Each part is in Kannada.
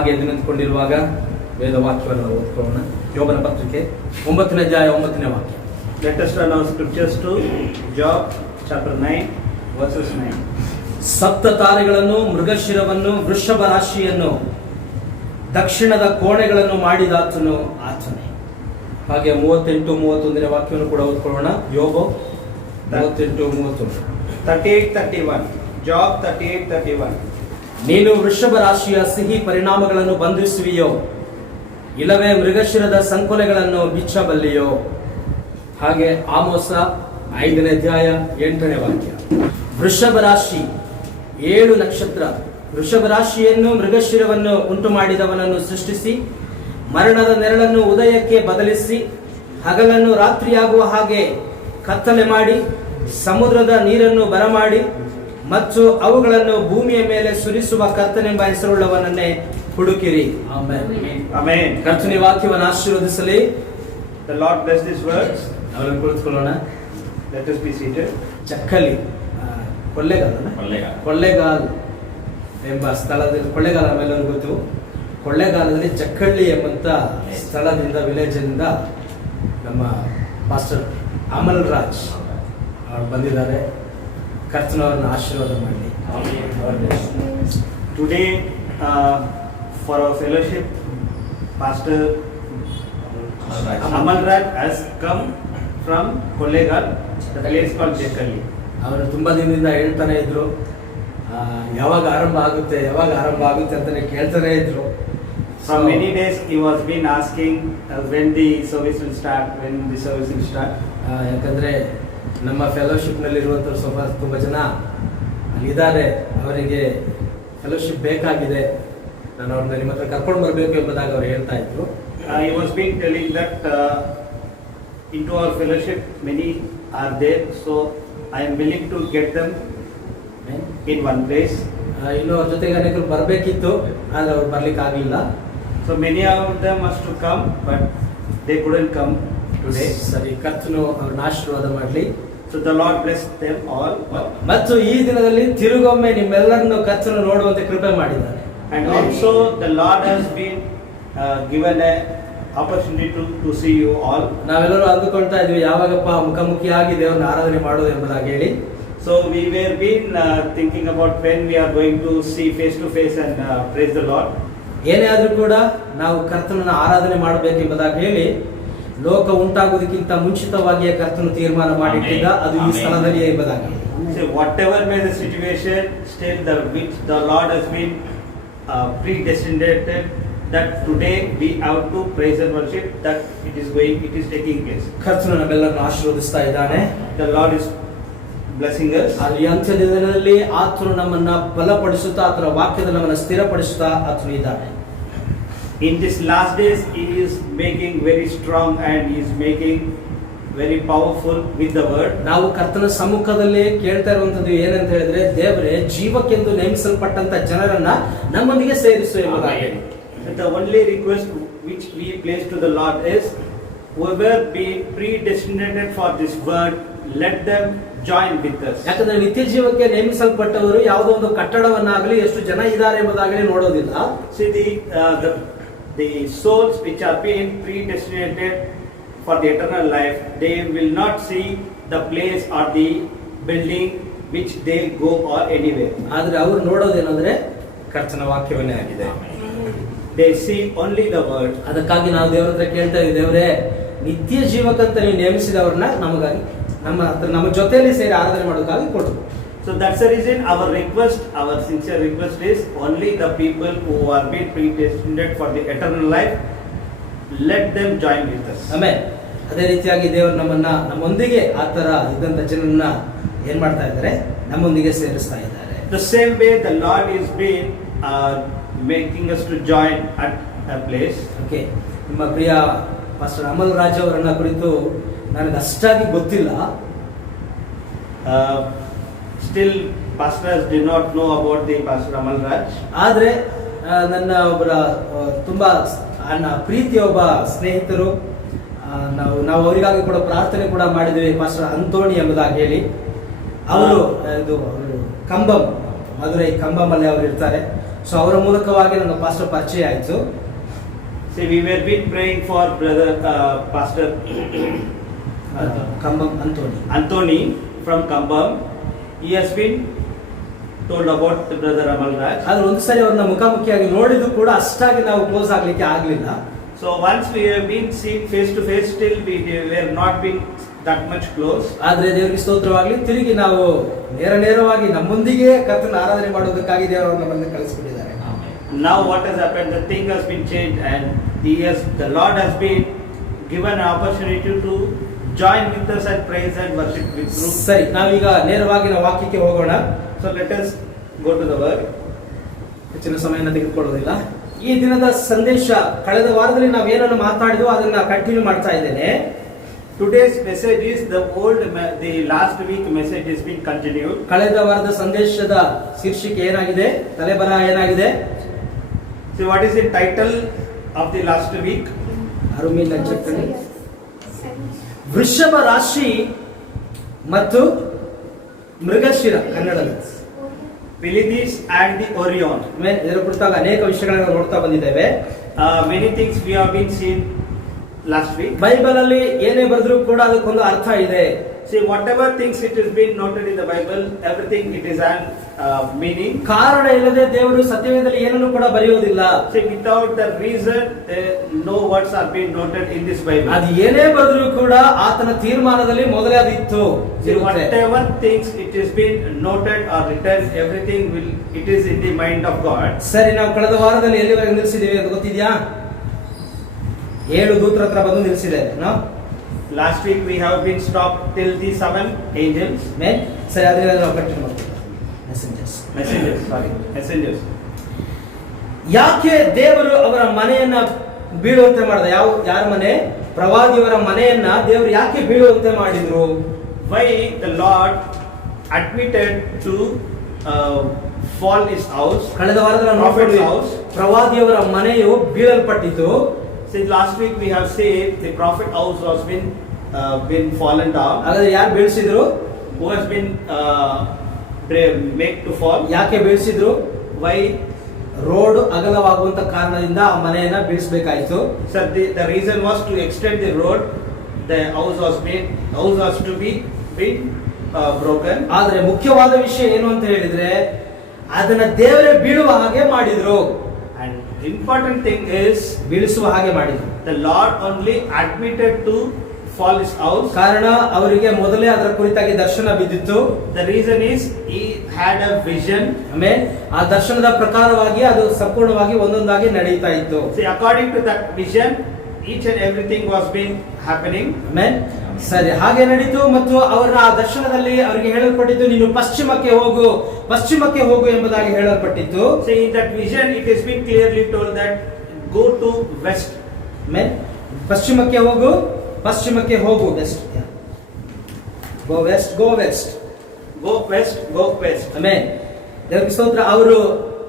ಹಾಗೆ ಎದ್ದು ನಿಂತುಕೊಂಡಿರುವಾಗ ವೇದ ವಾಕ್ಯವನ್ನು ಓದ್ಕೊಳ್ಳೋಣ. ಯೋಬನ ಪತ್ರಿಕೆ 9ನೇ ಅಧ್ಯಾಯ 9ನೇ ವಾಕ್ಯ. Let us turn our scriptures to Job chapter 9 verses 9. ಸಪ್ತ ತಾರೆಗಳನ್ನು, ಮೃಗಶಿರವನ್ನು, ವೃಷಭ ರಾಶಿಯನ್ನು, ದಕ್ಷಿಣದ ಕೋಣೆಗಳನ್ನು ಮಾಡಿದಾತನು ಆತನೇ. ಹಾಗೆ 38, 31ನೇ ವಾಕ್ಯವನ್ನು ಕೂಡ ಓದ್ಕೊಳ್ಳೋಣ. ಯೋಬ 38, 31. 38, 31. Job 38, 31. ನೀನು ವೃಷಭ ರಾಶಿಯ ಸಿಹಿ ಪರಿಣಾಮಗಳನ್ನು ಬಂಧಿಸುವಿಯೋ, ಇಲ್ಲವೇ ಮೃಗಶಿರದ ಸಂಕೊಲೆಗಳನ್ನು ಬಿಚ್ಚಬಲ್ಲಿಯೋ. ಹಾಗೆ ಆಮೋಸ 5ನೇ ಅಧ್ಯಾಯ 8ನೇ ವಾಕ್ಯ. ವೃಷಭ ರಾಶಿ 7 ನಕ್ಷತ್ರ. ವೃಷಭ ರಾಶಿಯನ್ನು, ಮೃಗಶಿರವನ್ನು ಉಂಟು ಮಾಡಿದವನನ್ನು ಸೃಷ್ಟಿಸಿ, ಮರಣದ ನೆರಳನ್ನು ಉದಯಕ್ಕೆ ಬದಲಿಸಿ, ಹಗಲನ್ನು ರಾತ್ರಿಯಾಗುವ ಹಾಗೆ ಕತ್ತಲೆ ಮಾಡಿ, ಸಮುದ್ರದ ನೀರನ್ನು ಬರಮಾಡಿ ಮತ್ತು ಅವುಗಳನ್ನು ಭೂಮಿಯ ಮೇಲೆ ಸುರಿಸುವ ಕರ್ತನೆಂಬ ಹೆಸರುಳ್ಳವನನ್ನೇ ಹುಡುಕಿರಿ. Amen. ಕರ್ತನ ವಾಕ್ಯವನ್ನು ಆಶೀರ್ವದಿಸಲಿ. The Lord bless these words. ನಾವೆಲ್ಲ ಕುಳಿತುಕೊಳ್ಳೋಣ. Let us be seated. ಚಕ್ಕಲಿ ಕೊಳ್ಳೇಗಾಲ್ ಎಂಬ ಸ್ಥಳದಲ್ಲಿ, ಕೊಳ್ಳೇಗಾಲ ನಾವೆಲ್ಲರೂ ಗೊತ್ತು. ಕೊಳ್ಳೇಗಾಲದಲ್ಲಿ ಚಕ್ಕಳ್ಳಿ ಎಂಬಂತ ಸ್ಥಳದಿಂದ, ವಿಲೇಜಿಂದ ನಮ್ಮ ಪಾಸ್ಟರ್ ಅಮಲ್ ರಾಜ್ ಅವರು ಬಂದಿದ್ದಾರೆ. ಕರ್ತನವರನ್ನು ಆಶೀರ್ವಾದ ಮಾಡಲಿ. Today for our fellowship, Pastor Amal Raj has come from Kollegal, the place called Jekalli. ಅವರು ತುಂಬಾ ದಿನದಿಂದ ಹೇಳ್ತಾನೆ ಇದ್ರು, ಯಾವಾಗ ಆರಂಭ ಆಗುತ್ತೆ ಅಂತಾನೆ ಕೇಳ್ತಾನೆ ಇದ್ರು. From many days he was been asking when the service will start. ಯಾಕಂದ್ರೆ ನಮ್ಮ ಫೆಲೋಶಿಪ್ ನಲ್ಲಿ ಇರುವಂತವ್ರು ಸ್ವಲ್ಪ ತುಂಬಾ ಜನ ಅಲ್ಲಿದ್ದಾರೆ, ಅವರಿಗೆ ಫೆಲೋಶಿಪ್ ಬೇಕಾಗಿದೆ, ನಾನು ಅವ್ರನ್ನ ನಿಮ್ಮ ಹತ್ರ ಕರ್ಕೊಂಡು ಬರಬೇಕು ಎಂಬುದಾಗಿ ಅವ್ರು ಹೇಳ್ತಾ ಇದ್ರು. He was been telling that into our fellowship many are there, so I am willing to get them in one place. ಇನ್ನು ಅವ್ರ ಜೊತೆಗೆ ಅನೇಕರು ಬರಬೇಕಿತ್ತು, ಆದ್ರೆ ಅವ್ರು ಬರ್ಲಿಕ್ಕೆ ಆಗಲಿಲ್ಲ. So many of them must to come, but they couldn't come today. ಸರಿ, ಕರ್ತನು ಅವ್ರನ್ನ ಆಶೀರ್ವಾದ ಮಾಡಲಿ. So the Lord bless them all. ಮತ್ತು ಈ ದಿನದಲ್ಲಿ ತಿರುಗೊಮ್ಮೆ ನಿಮ್ಮೆಲ್ಲರನ್ನು ಕರ್ತನು ನೋಡುವಂತೆ ಕೃಪೆ ಮಾಡಿದ್ದಾರೆ. And also the Lord has been given a opportunity to see you all. ನಾವೆಲ್ಲರೂ ಅಂದುಕೊಳ್ತಾ ಇದ್ವಿ, ಯಾವಾಗಪ್ಪ ಮುಖಾಮುಖಿಯಾಗಿ ದೇವರನ್ನ ಆರಾಧನೆ ಮಾಡೋದು ಎಂಬುದಾಗಿ ಹೇಳಿ. So we were been thinking about when we are going to see face to face and praise the Lord. ಏನೇ ಆದ್ರೂ ಕೂಡ ನಾವು ಕರ್ತನನ್ನ ಆರಾಧನೆ ಮಾಡಬೇಕೆಂಬುದಾಗಿ ಹೇಳಿ, ಲೋಕ ಉಂಟಾಗುವುದಕ್ಕಿಂತ ಮುಂಚಿತವಾಗಿಯೇ ಕರ್ತನು ತೀರ್ಮಾನ ಮಾಡಿಟ್ಟಿದ್ದ, ಅದು ಈ ಸ್ಥಳದಲ್ಲಿ ಎಂಬುದಾಗಿ. So whatever may the situation, still which the Lord has been predestinated, that today we have to praise and worship, that it is taking place. ಕರ್ತನು ನಮ್ಮೆಲ್ಲರನ್ನು ಆಶೀರ್ವದಿಸ್ತಾ ಇದ್ದಾನೆ. The Lord is blessing us. ಈ ಅಂತ್ಯ ದಿನದಲ್ಲಿ ಆತನು ನಮ್ಮನ್ನ ಬಲಪಡಿಸುತ್ತಾ, ಆತನ ವಾಕ್ಯದಲ್ಲಿ ನಮ್ಮನ್ನ ಸ್ಥಿರಪಡಿಸುತ್ತಾ ಆತನು ಇದ್ದಾನೆ. In this last days he is making very strong and he is making very powerful with the word. ನಾವು ಕರ್ತನ ಸಮ್ಮುಖದಲ್ಲಿ ಕೇಳ್ತಾ ಇರುವಂತದ್ದು ಏನಂತ ಹೇಳಿದ್ರೆ, ದೇವರೇ ಜೀವಕ್ಕೆಂದು ನೇಮಿಸಲ್ಪಟ್ಟಂತ ಜನರನ್ನ ನಮ್ಮೊಂದಿಗೆ ಸೇರಿಸು ಎಂಬುದಾಗಿ. The only request which we place to the Lord is, whoever be predestinated for this word, let them join with us. ಯಾಕಂದ್ರೆ ನಿತ್ಯ ಜೀವಕ್ಕೆ ನೇಮಿಸಲ್ಪಟ್ಟವರು ಯಾವುದೋ ಒಂದು ಕಟ್ಟಡವನ್ನಾಗಲಿ ಎಷ್ಟು ಜನ ಇದ್ದಾರೆ ಎಂಬುದಾಗಲಿ ನೋಡೋದಿಲ್ಲ. See the souls which are being predestinated for the eternal life, they will not see the place or the building which they go or anywhere. ಆದ್ರೆ ಅವರು ನೋಡೋದೇನಂದ್ರೆ ಕರ್ತನ ವಾಕ್ಯವನ್ನೇ ಆಗಿದೆ. They see only the word. ಅದಕ್ಕಾಗಿ ನಾವು ದೇವರ ಹತ್ರ ಕೇಳ್ತಾ ಇದ್ದೀವಿ, ದೇವರೇ ನಿತ್ಯ ಜೀವಕ್ಕಂತ ನೀವು ನೇಮಿಸಿದವ್ರನ್ನ ನಮಗಾಗಿ ನಮ್ಮ ಜೊತೆಯಲ್ಲಿ ಸೇರಿ ಆರಾಧನೆ ಮಾಡೋಕ್ಕಾಗಿ ಕೊಡು. So that's the reason our sincere request is, only the people who are being predestinated for the eternal life, let them join with us. ಆಮೇಲೆ ಅದೇ ರೀತಿಯಾಗಿ ದೇವರು ನಮ್ಮೊಂದಿಗೆ ಆ ತರ ಇದ್ದಂತ ಜನರನ್ನ ಏನ್ ಮಾಡ್ತಾ ಇದ್ದಾರೆ, ನಮ್ಮೊಂದಿಗೆ ಸೇರಿಸ್ತಾ ಇದ್ದಾರೆ. The same way the Lord is being making us to join at a place. Okay, ನಿಮ್ಮ ಪ್ರಿಯ ಪಾಸ್ಟರ್ ಅಮಲ್ ರಾಜ್ ಅವರನ್ನ ಕುರಿತು ನನಗೆ ಅಷ್ಟಾಗಿ ಗೊತ್ತಿಲ್ಲ. Still pastors did not know about the Pastor Amal Raj. ಆದ್ರೆ ನನ್ನ ಒಬ್ಬರ ತುಂಬಾ ಪ್ರೀತಿಯ ಒಬ್ಬ ಸ್ನೇಹಿತರು, ನಾವು ಅವರಿಗಾಗಿ ಕೂಡ ಪ್ರಾರ್ಥನೆ ಕೂಡ ಮಾಡಿದ್ವಿ, ಪಾಸ್ಟರ್ ಅಂತೋಣಿ ಎಂಬುದಾಗಿ ಹೇಳಿ. ಅವರು ಕಂಬಂ, ಮಧುರೈ ಕಂಬಂ ಅಲ್ಲಿ ಅವರು ಇರ್ತಾರೆ. ಸೊ ಅವರ ಮೂಲಕವಾಗಿ ನನ್ನ ಪಾಸ್ಟರ್ ಪರಿಚಯ ಆಯಿತು. See, we were been praying for brother Pastor ಕಂಬಂ Anthony from Kambam. He has been told about the brother Amal Raj. ಆದ್ರೆ ಒಂದು ಸರಿ ಅವ್ರನ್ನ ಮುಖಾಮುಖಿಯಾಗಿ ನೋಡಿದ್ದು ಕೂಡ ಅಷ್ಟಾಗಿ ನಾವು ಕ್ಲೋಸ್ ಆಗ್ಲಿಕ್ಕೆ ಆಗ್ಲಿಲ್ಲ. So once we have been seen face to face, still we were not been that much close. ಆದ್ರೆ ದೇವರಿಗೆ ಸ್ತೋತ್ರವಾಗಲಿ, ತಿರುಗಿ ನಾವು ನೇರವಾಗಿ ನಮ್ಮೊಂದಿಗೆ ಕರ್ತನ ಆರಾಧನೆ ಮಾಡೋದಕ್ಕಾಗಿ ದೇವರು ನಮ್ಮನ್ನು ಕಳಿಸಿಬಿಟ್ಟಿದ್ದಾರೆ. Now what has happened? The thing has been changed, and the Lord has been given an opportunity to join with us and praise and worship with through. ಸರಿ, ನಾವೀಗ ನೇರವಾಗಿ ನಾವು ವಾಕ್ಯಕ್ಕೆ ಹೋಗೋಣ. So let us go to the word. ಹೆಚ್ಚಿನ ಸಮಯನ ತೆಗೆದುಕೊಳ್ಳೋದಿಲ್ಲ. ಈ ದಿನದ ಸಂದೇಶ ಕಳೆದ ವಾರದಲ್ಲಿ ನಾವೇನನ್ನು ಮಾತಾಡಿದ್ವೋ ಅದನ್ನ ಕಂಟಿನ್ಯೂ ಮಾಡ್ತಾ ಇದ್ದೇನೆ. Today's message is the last week message has been continued. ಕಳೆದ ವಾರದ ಸಂದೇಶದ ಶೀರ್ಷಿಕೆ ಏನಾಗಿದೆ, ತಲೆಬರಹ ಏನಾಗಿದೆ? So what is the title of the last week? ಅರುಮಿನ ಚಕ್ಕಣಿ, ವೃಷಭ ರಾಶಿ ಮತ್ತು ಮೃಗಶಿರ ಕನ್ನಡದಲ್ಲಿ. Pleiades and the Orion. ಇದರ ಕುರಿತಾಗ ಅನೇಕ ವಿಷಯಗಳನ್ನು ನೋಡ್ತಾ ಬಂದಿದ್ದೇವೆ. Many things we have been seen last week. Bible ಅಲ್ಲಿ ಏನೇ ಬರೆದ್ರೂ ಕೂಡ ಅದಕ್ಕೊಂದು ಅರ್ಥ ಇದೆ. See, whatever things it has been noted in the Bible, everything it is an meaning. ಕಾರಣ ಇಲ್ಲದೆ ದೇವರು ಸತ್ಯವೇದದಲ್ಲಿ ಏನನ್ನು ಕೂಡ ಬರೆಯೋದಿಲ್ಲ. See, without the reason, no words are being noted in this Bible. ಅದು ಏನೇ ಬರೆದ್ರೂ ಕೂಡ ಆತನ ತೀರ್ಮಾನದಲ್ಲಿ ಮೊದಲೇ ಅದಿತ್ತು. See, whatever things it has been noted or written, everything it is in the mind of God. ಸರಿ, ನಾವು ಕಳೆದ ವಾರದಲ್ಲಿ ಎಲ್ಲಿವರೆಗೆ ನಿಲ್ಲಿಸಿದ್ದೇವೆ ಅಂತ ಗೊತ್ತಿದ್ಯಾ? 7 ದೂತರ ಹತ್ರ ಬಂದು ನಿಲ್ಲಿಸಿದ್ದೇವೆ ನಾವು. Last week we have been stopped till the 7 angels. ಸರಿ, ಅದರಿಂದ ನಾವು ಕಂಟಿನ್ಯೂ ಮಾಡ್ತೀವಿ. Messengers. ಯಾಕೆ ದೇವರು ಅವರ ಮನೆಯನ್ನ ಬೀಳುವಂತೆ ಮಾಡಿದ? ಯಾರ ಮನೆ? ಪ್ರವಾದಿಯವರ ಮನೆಯನ್ನ ದೇವರು ಯಾಕೆ ಬೀಳುವಂತೆ ಮಾಡಿದ್ರು? Why the Lord admitted to fall his house? ಕಳೆದ ವಾರದಲ್ಲಿ ನಾವು Prophet's ನೋಡಿದ್ವಿ, house. ಪ್ರವಾದಿಯವರ ಮನೆಯು ಬೀಳಲ್ಪಟ್ಟಿತು. Since last week we have said the prophet house was been fallen down. ಹಾಗಾದ್ರೆ ಯಾರು ಬೀಳಿಸಿದ್ರು? Who has been made to fall? ಯಾಕೆ ಬೀಳಿಸಿದ್ರು? Why? ರೋಡ್ ಅಗಲವಾಗುವಂತ ಕಾರಣದಿಂದ ಆ ಮನೆಯನ್ನ ಬೀಳಿಸಬೇಕಾಯಿತು. Sir, the reason was to extend the road. The house was to be broken. ಆದ್ರೆ ಮುಖ್ಯವಾದ ವಿಷಯ ಏನು ಅಂತ ಹೇಳಿದ್ರೆ ಅದನ್ನ ದೇವರೇ ಬೀಳುವ ಹಾಗೆ ಮಾಡಿದ್ರು. And important thing is ಬೀಳಿಸುವ ಹಾಗೆ ಮಾಡಿದ್ರು. the Lord only admitted to fall his house. ಕಾರಣ ಅವರಿಗೆ ಮೊದಲೇ ಅದರ ಕುರಿತಾಗಿ ದರ್ಶನ ಬಿದ್ದಿತ್ತು. The reason is he had a vision. ಆಮೇಲೆ ಆ ದರ್ಶನದ ಪ್ರಕಾರವಾಗಿ ಅದು ಸಂಪೂರ್ಣವಾಗಿ ಒಂದೊಂದಾಗಿ ನಡೆಯುತ್ತಾ ಇತ್ತು. See, according to that vision, each and everything was been happening. ಆಮೇಲೆ ಸರಿ, ಹಾಗೆ ನಡೀತು. ಮತ್ತು ಅವರ ಆ ದರ್ಶನದಲ್ಲಿ ಅವರಿಗೆ ಹೇಳಲ್ಪಟ್ಟಿತ್ತು, ನೀನು ಪಶ್ಚಿಮಕ್ಕೆ ಹೋಗು ಎಂಬುದಾಗಿ ಹೇಳಲ್ಪಟ್ಟಿತ್ತು. See, in that vision it has been clearly told that go to west. ಆಮೇಲೆ ಪಶ್ಚಿಮಕ್ಕೆ ಹೋಗು ವೆಸ್ಟ್. ಗೋ ವೆಸ್ಟ್. ಆಮೇಲೆ ದೇವರಿಗೆ ಸ್ತೋತ್ರ. ಅವರು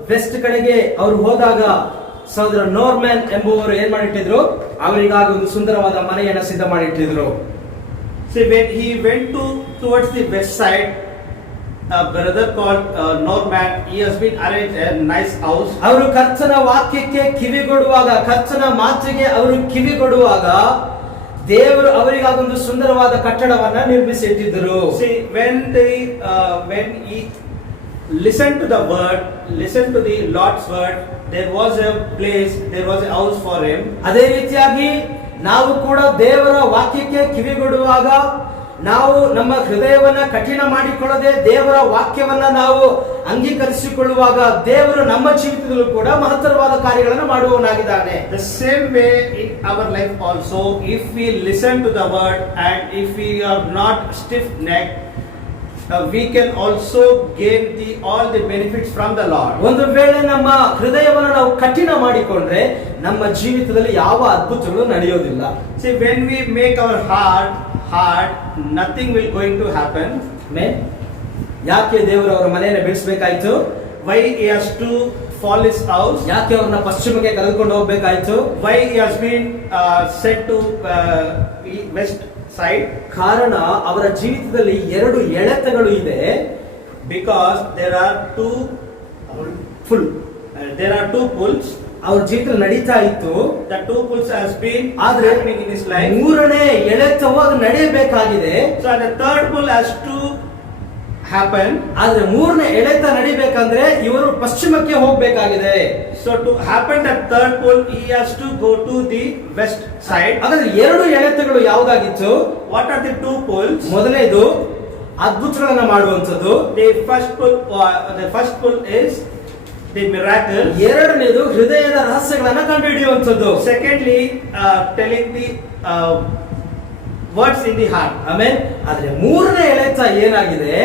ವೆಸ್ಟ್ ಕಡೆಗೆ ಅವರು ಹೋದಾಗ ಸಹೋದರ ನೋರ್ಮ್ಯಾನ್ ಎಂಬುವರು ಏನ್ ಮಾಡಿಟ್ಟಿದ್ರು? ಅವರಿಗಾಗಿ ಒಂದು ಸುಂದರವಾದ ಮನೆಯನ್ನ ಸಿದ್ಧ ಮಾಡಿಟ್ಟಿದ್ರು. See, when he went towards the west side, a brother called Norman, he has been arranged a nice house. ಅವರು ಕರ್ತನ ವಾಕ್ಯಕ್ಕೆ ಕಿವಿಗೊಡುವಾಗ, ಕರ್ತನ ಮಾತಿಗೆ ಅವರು ಕಿವಿಗೊಡುವಾಗ ದೇವರು ಅವರಿಗಾಗಿ ಒಂದು ಸುಂದರವಾದ ಕಟ್ಟಡವನ್ನ ನಿರ್ಮಿಸಿ ಇಟ್ಟಿದ್ದರು. See, when he listened to the word, listened to the Lord's word, there was a house for him. ಅದೇ ರೀತಿಯಾಗಿ ನಾವು ಕೂಡ ದೇವರ ವಾಕ್ಯಕ್ಕೆ ಕಿವಿಗೊಡುವಾಗ, ನಾವು ನಮ್ಮ ಹೃದಯವನ್ನ ಕಠಿಣ ಮಾಡಿಕೊಳ್ಳದೆ ದೇವರ ವಾಕ್ಯವನ್ನ ನಾವು ಅಂಗೀಕರಿಸಿಕೊಳ್ಳುವಾಗ ದೇವರು ನಮ್ಮ ಜೀವಿತದಲ್ಲೂ ಕೂಡ ಮಹತ್ತರವಾದ ಕಾರ್ಯಗಳನ್ನು ಮಾಡುವವನಾಗಿದ್ದಾನೆ. The same way in our life also, if we listen to the word and if we are not stiff-necked, we can also gain all the benefits from the Lord. ಒಂದು ವೇಳೆ ನಮ್ಮ ಹೃದಯವನ್ನು ನಾವು ಕಠಿಣ ಮಾಡಿಕೊಂಡ್ರೆ ನಮ್ಮ ಜೀವಿತದಲ್ಲಿ ಯಾವ ಅದ್ಭುತಗಳು ನಡೆಯೋದಿಲ್ಲ. See, when we make our heart hard, nothing will going to happen. ಯಾಕೆ ದೇವರು ಅವರ ಮನೆಯನ್ನು ಬೆಳೆಸಬೇಕಾಯಿತು? Why he has to fall his house? ಯಾಕೆ ಅವ್ರನ್ನ ಪಶ್ಚಿಮಕ್ಕೆ ಕರೆದುಕೊಂಡು ಹೋಗಬೇಕಾಯಿತು? Why he has been sent to west side? ಕಾರಣ ಅವರ ಜೀವಿತದಲ್ಲಿ 2 ಎಳೆತಗಳು ಇದೆ. Because there are 2 full there are two pulls. ಅವ್ರ ಜೀವಿತದಲ್ಲಿ ನಡೀತಾ ಇತ್ತು. The two pulls has been ಆದ್ರೆ happening in his life. ಮೂರನೇ ಎಳೆತವು ಅದು ನಡೆಯಬೇಕಾಗಿದೆ. So the third pull has to happen. ಆದ್ರೆ ಮೂರನೇ ಎಳೆತ ನಡಿಬೇಕಂದ್ರೆ ಇವರು ಪಶ್ಚಿಮಕ್ಕೆ ಹೋಗ್ಬೇಕಾಗಿದೆ. So to happen the third pull, he has to go to the west side. ಹಾಗಾದ್ರೆ ಎರಡು ಎಳೆತಗಳು ಯಾವ್ದಾಗಿತ್ತು? What are the two pulls? ಮೊದಲನೇದು ಅದ್ಭುತಗಳನ್ನ ಮಾಡುವಂಥದ್ದು. The first pull is the miracle. ಎರಡನೇದು ಹೃದಯದ ರಹಸ್ಯಗಳನ್ನ ಕಂಡುಹಿಡಿಯುವಂಥದ್ದು. Secondly, telling the words in the heart. ಆಮೇಲೆ ಆದ್ರೆ ಮೂರನೇ ಎಳೆತ ಏನಾಗಿದೆ?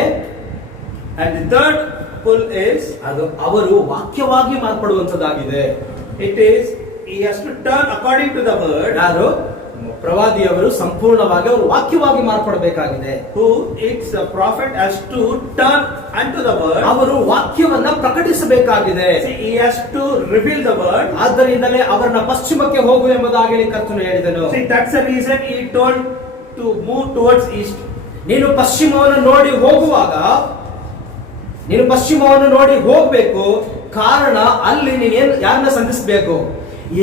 And the third pull is ಅದು ಅವರು ವಾಕ್ಯವಾಗಿ ಮಾರ್ಪಡುವಂಥದ್ದಾಗಿದೆ. it is he has to turn according to the word. ಯಾರು? ಪ್ರವಾದಿಯವರು ಸಂಪೂರ್ಣವಾಗಿ ಅವರು ವಾಕ್ಯವಾಗಿ ಮಾರ್ಪಡಬೇಕಾಗಿದೆ. Who it's the prophet has to turn unto the word. ಅವರು ವಾಕ್ಯವನ್ನ ಪ್ರಕಟಿಸಬೇಕಾಗಿದೆ. See, he has to reveal the word. ಆದ್ದರಿಂದಲೇ ಅವರನ್ನ ಪಶ್ಚಿಮಕ್ಕೆ ಹೋಗು ಎಂಬುದಾಗಿ ಕರ್ತನು ಹೇಳಿದನು. See, that's the reason he told to move towards east. ನೀನು ಪಶ್ಚಿಮವನ್ನು ನೋಡಿ ಹೋಗುವಾಗ ನೀನು ಪಶ್ಚಿಮವನ್ನು ನೋಡಿ ಹೋಗ್ಬೇಕು. ಕಾರಣ ಅಲ್ಲಿ ನೀನು ಯಾರನ್ನ ಸಂಧಿಸಬೇಕು?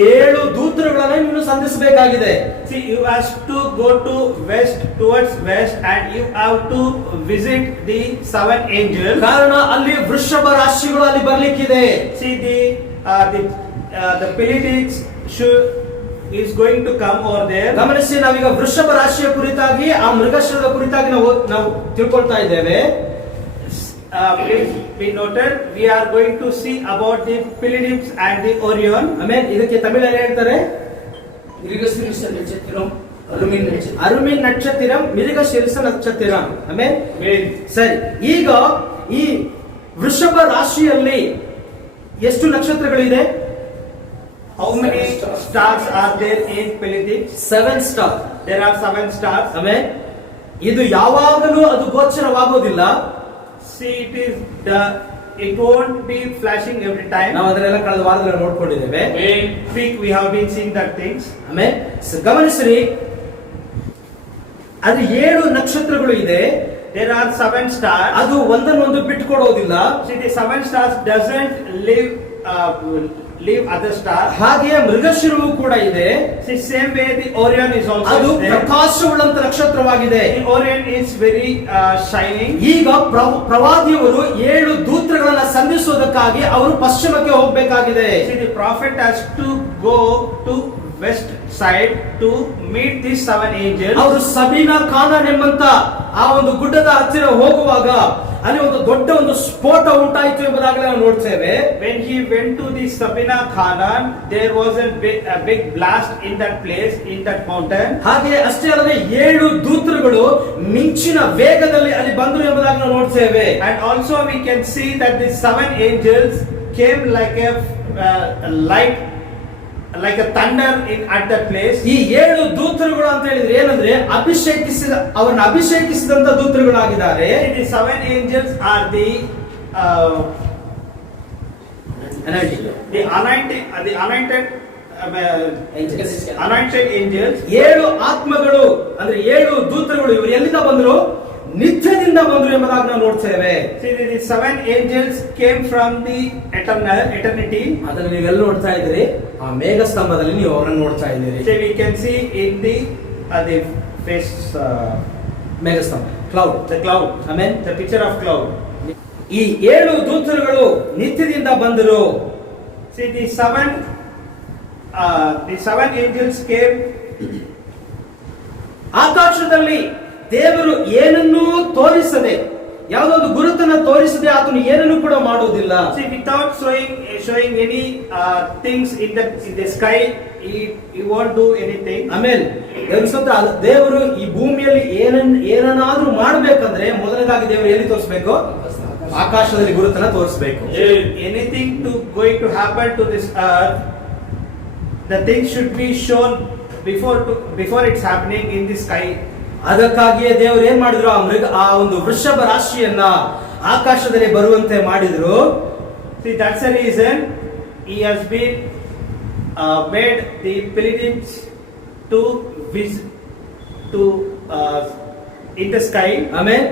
7 ದೂತರುಗಳನ್ನ ನೀನು ಸಂಧಿಸಬೇಕಾಗಿದೆ. See, you have to go to west, towards west, and you have to visit the 7 angels. ಕಾರಣ ಅಲ್ಲಿ ವೃಷಭ ರಾಶಿಗಳು ಅಲ್ಲಿ ಬರ್ಲಿಕ್ಕಿದೆ. See, the Pleiades is going to come over there. ಗಮನಿಸಿ, ನಾವೀಗ ವೃಷಭ ರಾಶಿಯ ಕುರಿತಾಗಿ ಆ ಮೃಗಶಿರದ ಕುರಿತಾಗಿ ನಾವು ತಿಳ್ಕೊಳ್ತಾ ಇದ್ದೇವೆ. We noted we are going to see about the Pleiades and the Orion. ಆಮೇಲೆ ಇದಕ್ಕೆ ತಮಿಳಲ್ಲಿ ಹೇಳ್ತಾರೆ மிருகசீரிஷ நட்சத்திரம் ಅರುಮಿನ್ ನಕ್ಷತ್ರಂ ಮಿರುಗಶೀರ್ಷ ನಕ್ಷತ್ರಂ. ಆಮೇಲೆ ಸರಿ, ಈಗ ಈ ವೃಷಭ ರಾಶಿಯಲ್ಲಿ ಎಷ್ಟು ನಕ್ಷತ್ರಗಳಿದೆ? How many stars are there in Pleiades? 7 star. There are 7 stars. ಆಮೇಲೆ ಇದು ಯಾವಾಗಲೂ ಅದು ಗೋಚರವಾಗೋದಿಲ್ಲ. See, it won't be flashing every time. ನಾವು ಅದನ್ನೆಲ್ಲ ಕಳೆದ ವಾರದಲ್ಲಿ ನೋಡ್ಕೊಂಡಿದ್ದೇವೆ. Week we have been seeing that things. ಆಮೇಲೆ ಗಮನಿಸ್ರಿ, ಅದು 7 ನಕ್ಷತ್ರಗಳು ಇದೆ. There are 7 stars. ಅದು ಒಂದನ್ನೊಂದು ಬಿಟ್ಟುಕೊಡೋದಿಲ್ಲ. See, the 7 stars doesn't leave other stars. ಹಾಗೆಯೇ ಮೃಗಶಿರವು ಕೂಡ ಇದೆ. See, same way the Orion is ಅದು also there. ಪ್ರಕಾಶವುಳ್ಳಂತ ನಕ್ಷತ್ರವಾಗಿದೆ. The Orion is very shining. ಈಗ ಪ್ರವಾದಿಯವರು 7 ದೂತರುಗಳನ್ನ ಸಂಧಿಸುವುದಕ್ಕಾಗಿ ಅವರು ಪಶ್ಚಿಮಕ್ಕೆ ಹೋಗಬೇಕಾಗಿದೆ. See, the prophet has to go to west side to meet these 7 angels. ಅವರು ಸಬೀನಾ ಖಾನಾನ್ ಎಂಬಂತ ಆ ಒಂದು ಗುಡ್ಡದ ಹತ್ತಿರ ಹೋಗುವಾಗ ಅಲ್ಲಿ ಒಂದು ದೊಡ್ಡ ಒಂದು ಸ್ಫೋಟ ಉಂಟಾಯಿತು ಎಂಬುದಾಗಿ ನಾವು ನೋಡ್ತೇವೆ. When he went to the Sabina Khanan, there was a big blast in that place, in that mountain. ಹಾಗೆ ಅಷ್ಟೇ ಅಲ್ಲದೆ 7 ದೂತರುಗಳು ಮಿಂಚಿನ ವೇಗದಲ್ಲಿ ಅಲ್ಲಿ ಬಂದರು ಎಂಬುದಾಗಿ ನಾವು ನೋಡ್ತೇವೆ. And also we can see that the 7 angels came like a light, like a thunder at that place. ಈ 7 ದೂತರುಗಳು ಅಂತ ಹೇಳಿದ್ರೆ ಏನಂದ್ರೆ ಅವರನ್ನು ಅಭಿಷೇಕಿಸಿದಂತ ದೂತರುಗಳಾಗಿದ್ದಾರೆ. The 7 angels are the anointed angels. 7 ಆತ್ಮಗಳು ಅಂದ್ರೆ 7 ದೂತರುಗಳು ಇವರು ಎಲ್ಲಿಂದ ಬಂದ್ರು? ನಿತ್ಯದಿಂದ ಬಂದ್ರು ಎಂಬುದಾಗಿ ನಾವು ನೋಡ್ತೇವೆ. See, the 7 angels came from the eternity. ಅದನ್ನು ನೀವೆಲ್ಲ ನೋಡ್ತಾ ಇದ್ದೀರಿ. ಆ ಮೇಘ ಸ್ತಂಭದಲ್ಲಿ ನೀವು ಅವರನ್ನು ನೋಡ್ತಾ ಇದ್ದೀರಿ. So we can see in the face ಮೇಘ ಸ್ತಂಭ, ಕ್ಲೌಡ್, the cloud. ಆಮೇಲೆ The picture of cloud. ಈ 7 ದೂತರುಗಳು ನಿತ್ಯದಿಂದ ಬಂದರು. See, the 7 angels came. ಆಕಾಶದಲ್ಲಿ ದೇವರು ಏನನ್ನೂ ತೋರಿಸದೆ, ಯಾವುದೋ ಒಂದು ಗುರುತನ್ನ ತೋರಿಸದೆ ಆತನು ಏನನ್ನು ಕೂಡ ಮಾಡುವುದಿಲ್ಲ. See, without showing any things in the sky, he won't do anything. ಆಮೇಲೆ ದೇವರು ಈ ಭೂಮಿಯಲ್ಲಿ ಏನನ್ನಾದ್ರೂ ಮಾಡಬೇಕಂದ್ರೆ ಮೊದಲನೇದಾಗಿ ದೇವರು ಎಲ್ಲಿ ತೋರಿಸಬೇಕು? ಆಕಾಶದಲ್ಲಿ ಗುರುತನ್ನ ತೋರಿಸಬೇಕು. Anything going to happen to this earth, the things should be shown before it's happening in the sky. ಅದಕ್ಕಾಗಿಯೇ ದೇವರು ಏನ್ ಮಾಡಿದ್ರು? ಆ ಒಂದು ವೃಷಭ ರಾಶಿಯನ್ನ ಆಕಾಶದಲ್ಲಿ ಬರುವಂತೆ ಮಾಡಿದ್ರು. See, that's the reason he has been made the Pleiades to in the sky. ಆಮೇಲೆ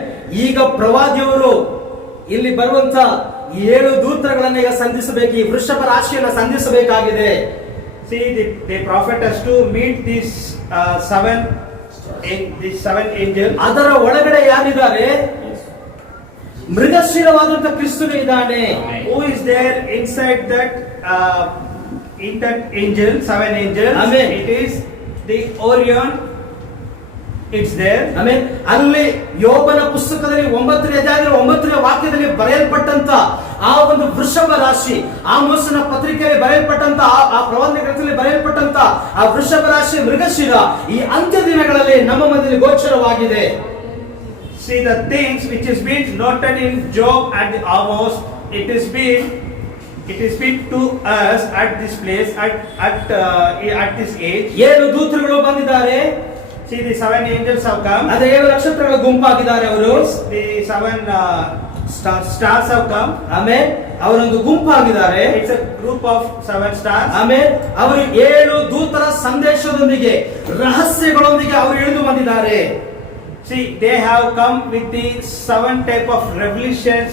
ಈಗ ಪ್ರವಾದಿಯವರು ಇಲ್ಲಿ ಬರುವಂತ ಈ 7 ದೂತರುಗಳನ್ನ ಈಗ ಸಂಧಿಸಬೇಕು, ಈ ವೃಷಭ ರಾಶಿಯನ್ನ ಸಂಧಿಸಬೇಕಾಗಿದೆ. See, the prophet has to meet these seven angels. ಅದರ ಒಳಗಡೆ ಯಾರಿದ್ದಾರೆ? ಮೃಗಶಿರವಾದಂತ ಕ್ರಿಸ್ತನು ಇದ್ದಾನೆ. Who is there inside that in that angel, 7 angels? Amen. It is the Orion. It's there. Amen. ಅಲ್ಲಿ ಯೋಬನ ಪುಸ್ತಕದಲ್ಲಿ 9ನೇ ಅಧ್ಯಾಯದಲ್ಲಿ 9ನೇ ವಾಕ್ಯದಲ್ಲಿ ಬರೆಯಲ್ಪಟ್ಟಂತ ಆ ಒಂದು ವೃಷಭ ರಾಶಿ, ಆಮೋಸನ ಪತ್ರಿಕೆಯಲ್ಲಿ ಬರೆಯಲ್ಪಟ್ಟಂತ ಆ ಪ್ರವಾದನೆ ಗ್ರಂಥದಲ್ಲಿ ಬರೆಯಲ್ಪಟ್ಟಂತ ಆ ವೃಷಭ ರಾಶಿ ಮೃಗಶಿರ ಈ ಅಂತ್ಯ ದಿನಗಳಲ್ಲಿ ನಮ್ಮ ಮಧ್ಯದಲ್ಲಿ ಗೋಚರವಾಗಿದೆ. See, the things which is been noted in Job and the Amos, it is been to us at this place at this age. 7 ದೂತರುಗಳು ಬಂದಿದ್ದಾರೆ. See, the 7 angels have come. ಅದೇ 7 ನಕ್ಷತ್ರಗಳ ಗುಂಪಾಗಿದ್ದಾರೆ ಅವರು. The 7 stars have come. Amen. ಅವರೊಂದು ಗುಂಪಾಗಿದ್ದಾರೆ. It's a group of 7 stars. Amen. ಅವರು 7 ದೂತರ ಸಂದೇಶದೊಂದಿಗೆ ರಹಸ್ಯಗಳೊಂದಿಗೆ ಅವರು ಇಳಿದು ಬಂದಿದ್ದಾರೆ. See, they have come with the 7 type of revelations,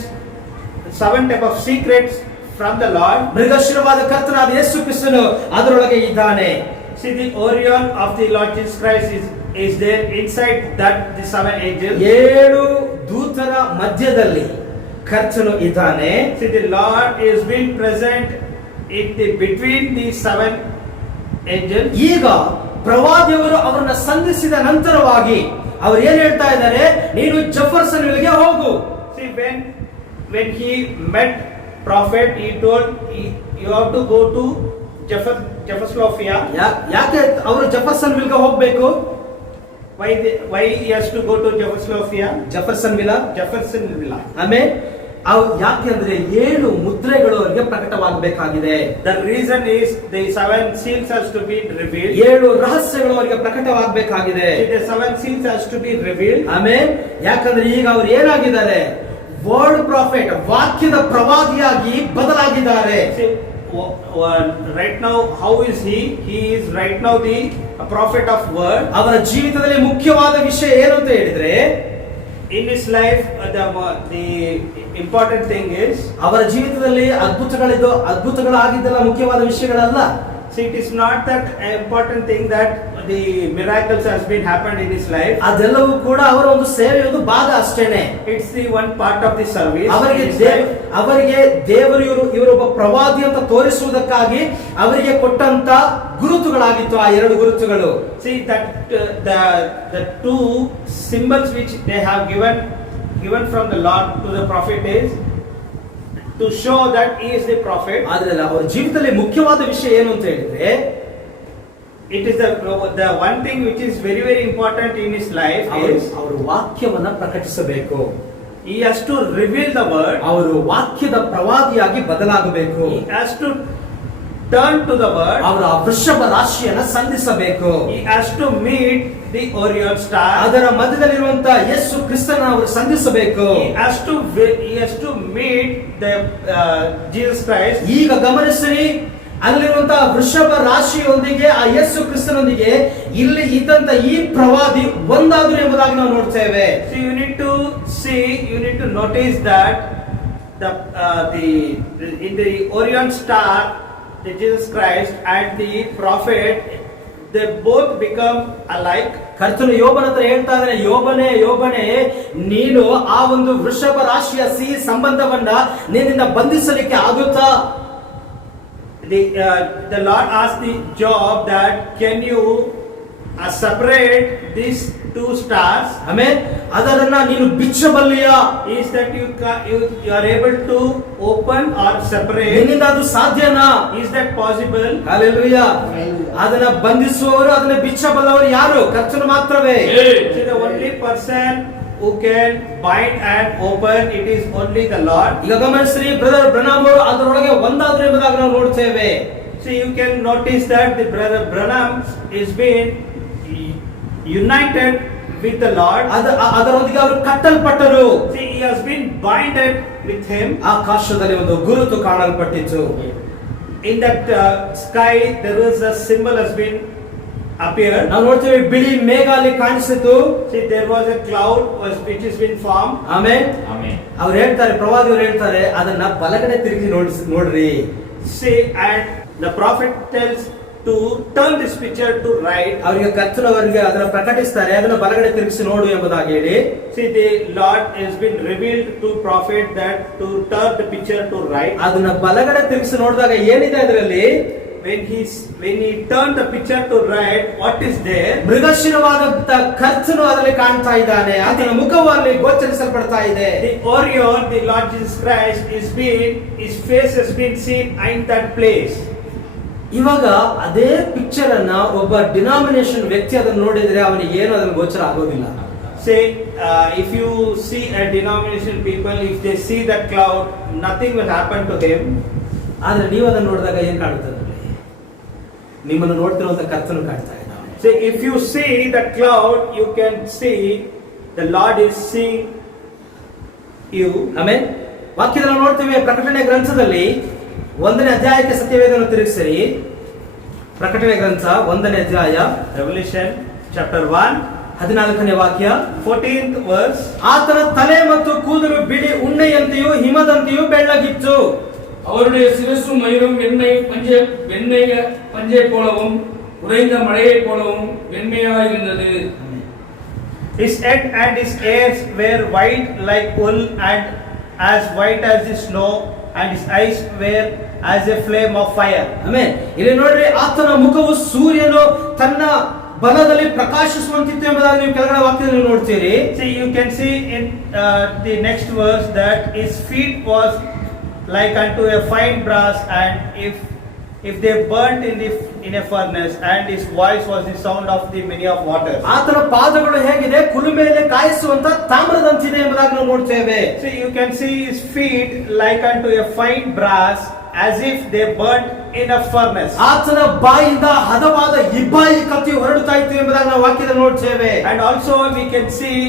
7 type of secrets from the Lord. ಮೃಗಶಿರವಾದ ಕರ್ತನಾದ ಯೇಸು ಕ್ರಿಸ್ತನು ಅದರೊಳಗೆ ಇದ್ದಾನೆ. See, the Orion of the Lord Jesus Christ is there inside that the 7 angels. 7 ದೂತರ ಮಧ್ಯದಲ್ಲಿ ಕರ್ತನು ಇದ್ದಾನೆ. See, the Lord is being present between the 7 angels. ಈಗ ಪ್ರವಾದಿಯವರು ಅವರನ್ನ ಸಂಧಿಸಿದ ನಂತರವಾಗಿ ಅವರು ಏನ್ ಹೇಳ್ತಾ ಇದ್ದಾರೆ? ನೀನು ಜೆಫರ್ಸನ್ ವಿಲ್ಗೆ ಹೋಗು. See, when he met prophet, he told you have to go to Jefferslophia. ಯಾಕೆ ಅವರು ಜೆಫರ್ಸನ್ ವಿಲ್ಗೆ ಹೋಗ್ಬೇಕು? Why he has to go to Jefferslophia? Jefferson will. ಆಮೇಲೆ ಯಾಕೆಂದ್ರೆ 7 ಮುದ್ರೆಗಳು ಅವರಿಗೆ ಪ್ರಕಟವಾಗಬೇಕಾಗಿದೆ. The reason is the 7 seals has to be revealed. 7 ರಹಸ್ಯಗಳು ಅವರಿಗೆ ಪ್ರಕಟವಾಗಬೇಕಾಗಿದೆ. The 7 seals has to be revealed. ಆಮೇಲೆ ಯಾಕಂದ್ರೆ ಈಗ ಅವರು ಏನಾಗಿದ್ದಾರೆ? ವರ್ಡ್ ಪ್ರಾಫಿಟ್, ವಾಕ್ಯದ ಪ್ರವಾದಿಯಾಗಿ ಬದಲಾಗಿದ್ದಾರೆ. Right now, how is he? He is right now the prophet of word. ಅವರ ಜೀವಿತದಲ್ಲಿ ಮುಖ್ಯವಾದ ವಿಷಯ ಏನು ಅಂತ ಹೇಳಿದ್ರೆ, in his life the important thing is, ಅವರ ಜೀವಿತದಲ್ಲಿ ಅದ್ಭುತಗಳಾಗಿದ್ದಲ್ಲ ಮುಖ್ಯವಾದ ವಿಷಯಗಳಲ್ಲ. See, it is not that important thing that the miracles has been happened in his life. ಅದೆಲ್ಲವೂ ಕೂಡ ಅವರ ಒಂದು ಸೇವೆಯ ಒಂದು ಭಾಗ ಅಷ್ಟೇನೆ. It's the one part of the service. ಅವರಿಗೆ ದೇವರು ಇವರೊಬ್ಬ ಪ್ರವಾದಿ ಅಂತ ತೋರಿಸುವುದಕ್ಕಾಗಿ ಅವರಿಗೆ ಕೊಟ್ಟಂತ ಗುರುತುಗಳಾಗಿತ್ತು ಆ 2 ಗುರುತುಗಳು. See, that the 2 symbols which they have given from the Lord to the prophet is to show that he is the prophet. ಆದ್ರೆ ಅವರ ಜೀವಿತದಲ್ಲಿ ಮುಖ್ಯವಾದ ವಿಷಯ ಏನು ಅಂತ ಹೇಳಿದ್ರೆ, it is the one thing which is very very important in his life is ಅವರು ವಾಕ್ಯವನ್ನ ಪ್ರಕಟಿಸಬೇಕು. he has to reveal the word. ಅವರು ವಾಕ್ಯದ ಪ್ರವಾದಿಯಾಗಿ ಬದಲಾಗಬೇಕು. He has to turn to the word. ಅವರ ವೃಷಭ ರಾಶಿಯನ್ನ ಸಂಧಿಸಬೇಕು. He has to meet the Orion star. ಅದರ ಮಧ್ಯದಲ್ಲಿರುವಂತ ಯೇಸು ಕ್ರಿಸ್ತನ ಅವರು ಸಂಧಿಸಬೇಕು. He has to meet the Jesus Christ. ಈಗ ಗಮನಿಸಿರಿ, ಅಲ್ಲಿರುವಂತಹ ವೃಷಭ ರಾಶಿಯೊಂದಿಗೆ ಆ ಯೇಸು ಕ್ರಿಸ್ತನೊಂದಿಗೆ ಇಲ್ಲಿ ಇದ್ದಂತ ಈ ಪ್ರವಾದಿ ಒಂದಾದ್ರು ಎಂಬುದಾಗಿ ನಾವು ನೋಡ್ತೇವೆ. So you need to notice that in the Orion star, the Jesus Christ and the prophet, they both become alike. ಕರ್ತನು ಯೋಬನ ಹತ್ರ ಹೇಳ್ತಾ ಇದ್ದಾನೆ, ಯೋಬನೇ ನೀನು ಆ ಒಂದು ವೃಷಭ ರಾಶಿಯ ಸಿಹಿ ಸಂಬಂಧವನ್ನ ನಿನ್ನಿಂದ ಬಂಧಿಸಲಿಕ್ಕೆ ಆಗುತ್ತಾ? The Lord asked the Job that can you separate these 2 stars? ಆಮೇಲೆ ಅದರನ್ನ ನೀನು ಬಿಚ್ಚಬಲ್ಲಿಯಾ? Is that you are able to open or separate? ನಿನ್ನಿಂದ ಅದು ಸಾಧ್ಯನಾ? Is that possible? ಹಲ್ಲೆಲೂಯಾ. ಅದನ್ನ ಬಂಧಿಸುವವರು, ಅದನ್ನ ಬಿಚ್ಚಬಲ್ಲವರು ಯಾರು? ಕರ್ತನು ಮಾತ್ರವೇ. See, the only person who can bind and open, it is only the Lord. ಈಗ ಗಮನಿಸ್ರಿ, ಬ್ರದರ್ ಬ್ರನಾಮ್ ಅವರು ಅದರೊಳಗೆ ಒಂದಾದ್ರು ಎಂಬುದಾಗಿ ನಾವು ನೋಡ್ತೇವೆ. See, you can notice that the brother Branham is being united with the Lord. ಅದರೊಂದಿಗೆ ಅವರು ಕಟ್ಟಲ್ಪಟ್ಟರು. See, he has been binded with him. ಆಕಾಶದಲ್ಲಿ ಒಂದು ಗುರುತು ಕಾಣಲ್ಪಟ್ಟಿತು. In that sky there is a symbol has been appeared. ನಾವು ನೋಡ್ತೇವೆ ಬಿಳಿ ಮೇಘ ಅಲ್ಲಿ ಕಾಣಿಸಿತು. See, there was a cloud which has been formed. ಆಮೇಲೆ Amen. ಅವ್ರು ಹೇಳ್ತಾರೆ, ಪ್ರವಾದಿಯವರು ಹೇಳ್ತಾರೆ, ಅದನ್ನ ಬಲಗಡೆ ತಿರುಗಿ ನೋಡ್ರಿ. See, and the prophet tells to turn this picture to right. ಅವರಿಗೆ ಕರ್ತನವರಿಗೆ ಅದನ್ನ ಪ್ರಕಟಿಸ್ತಾರೆ, ಅದನ್ನ ಬಲಗಡೆ ತಿರುಗಿಸಿ ನೋಡು ಎಂಬುದಾಗಿ ಹೇಳಿ. See, the Lord has been revealed to prophet that to turn the picture to right. ಅದನ್ನ ಬಲಗಡೆ ತಿರುಗಿಸಿ ನೋಡಿದಾಗ ಏನಿದೆ ಅದರಲ್ಲಿ? When he turned the picture to right, what is there? ಮೃಗಶಿರವಾದಂತ ಕರ್ತನು ಅದರಲ್ಲಿ ಕಾಣ್ತಾ ಇದ್ದಾನೆ, ಆತನ ಮುಖವು ಅಲ್ಲಿ ಗೋಚರಿಸಲ್ಪಡ್ತಾ ಇದೆ. The Orion, the Lord Jesus Christ, his face has been seen in that place. ಇವಾಗ ಅದೇ ಪಿಕ್ಚರ್ ಅನ್ನ ಒಬ್ಬ ಡಿನಾಮಿನೇಷನ್ ವ್ಯಕ್ತಿ ಅದನ್ನು ನೋಡಿದ್ರೆ ಅವನಿಗೆ ಏನು ಅದನ್ನು ಗೋಚರ ಆಗೋದಿಲ್ಲ. Say, if you see a denomination people, if they see that cloud, nothing will happen to them. ಆದ್ರೆ ನೀವು ಅದನ್ನು ನೋಡಿದಾಗ ಏನ್ ಕಾಣುತ್ತದೆ? ನಿಮ್ಮನ್ನು ನೋಡ್ತಿರುವಂತ ಕರ್ತನು ಕಾಣ್ತಾ ಇದ್ದಾನೆ. See, if you see the cloud, you can see the Lord is seeing you. ಆಮೇಲೆ ವಾಕ್ಯದಲ್ಲಿ ನಾವು ನೋಡ್ತೇವೆ, ಪ್ರಕಟಣೆ ಗ್ರಂಥದಲ್ಲಿ 1ನೇ ಅಧ್ಯಾಯಕ್ಕೆ ಸತ್ಯವೇದವನ್ನು ತಿರುಗಿಸಿರಿ. ಪ್ರಕಟಣೆ ಗ್ರಂಥ 1ನೇ ಅಧ್ಯಾಯ Revelation chapter 1, 14ನೇ ವಾಕ್ಯ. 14th verse. ಆತನ ತಲೆ ಮತ್ತು ಕೂದಲು ಬಿಳಿ ಉಣ್ಣೆಯಂತೆಯೂ ಹಿಮದಂತೆಯೂ ಬೆಳ್ಳಗಿತ್ತು. அவருடைய சிரசும் மயிரும் வெண்ணெய் பஞ்சை போலவும் உறைந்த மழையை போலவும் வெண்மையாயிருந்தது. His head and his hairs were white like wool and as white as the snow, and his eyes were as a flame of fire. Amen. ಇಲ್ಲಿ ನೋಡ್ರಿ, ಆತನ ಮುಖವು ಸೂರ್ಯನು ತನ್ನ ಬಲದಲ್ಲಿ ಪ್ರಕಾಶಿಸುವಂತಿತ್ತು ಎಂಬುದಾಗಿ ನೀವು ಕೆಳಗಡೆ ವಾಕ್ಯದಲ್ಲಿ ನೋಡ್ತೀರಿ. See, you can see in the next verse that his feet was like unto a fine brass, and if they burnt in a furnace, and his voice was the sound of the many of waters. ಆತನ ಪಾದಗಳು ಹೇಗಿದೆ? ಕುಲುಮೆಯಲ್ಲಿ ಕಾಯಿಸುವಂತ ತಾಮ್ರದಂತಿದೆ ಎಂಬುದಾಗಿ ನಾವು ನೋಡ್ತೇವೆ. See, you can see his feet like unto a fine brass, as if they burnt in a furnace. ಆತನ ಬಾಯಿಂದ ಹದವಾದ ಇಬ್ಬಾಯಿ ಕತ್ತಿ ಹೊರಡುತ್ತಾ ಇತ್ತು ಎಂಬುದಾಗಿ ನಾವು ವಾಕ್ಯದಲ್ಲಿ ನೋಡ್ತೇವೆ. And also we can see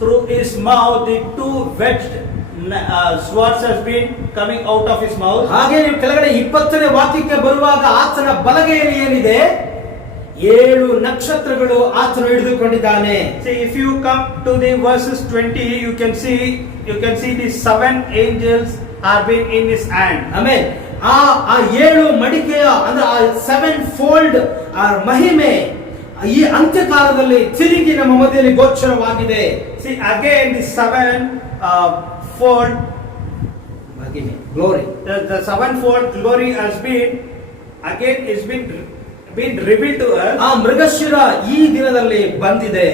through his mouth the two wedged swords has been coming out of his mouth. ಹಾಗೆ ನೀವು ಕೆಳಗಡೆ 20ನೇ ವಾಕ್ಯಕ್ಕೆ ಬರುವಾಗ ಆತನ ಬಲಗೈಯಲ್ಲಿ ಏನಿದೆ? 7 ನಕ್ಷತ್ರಗಳು ಆತನು ಹಿಡಿದುಕೊಂಡಿದ್ದಾನೆ. See, if you come to the verses 20, you can see the 7 angels are been in his hand. ಆಮೇಲೆ ಆ 7 ಮಡಿಕೆಯ ಅಂದ್ರೆ ಆ 7 ಫೋಲ್ಡ್ ಆ ಮಹಿಮೆ ಈ ಅಂತ್ಯಕಾಲದಲ್ಲಿ ತಿರುಗಿ ನಮ್ಮ ಮಧ್ಯದಲ್ಲಿ ಗೋಚರವಾಗಿದೆ. See, again the 7 fold ಮಹಿಮೆ, glory, the 7 fold glory has been revealed to us. ಆ ಮೃಗಶಿರ ಈ ದಿನದಲ್ಲಿ ಬಂದಿದೆ.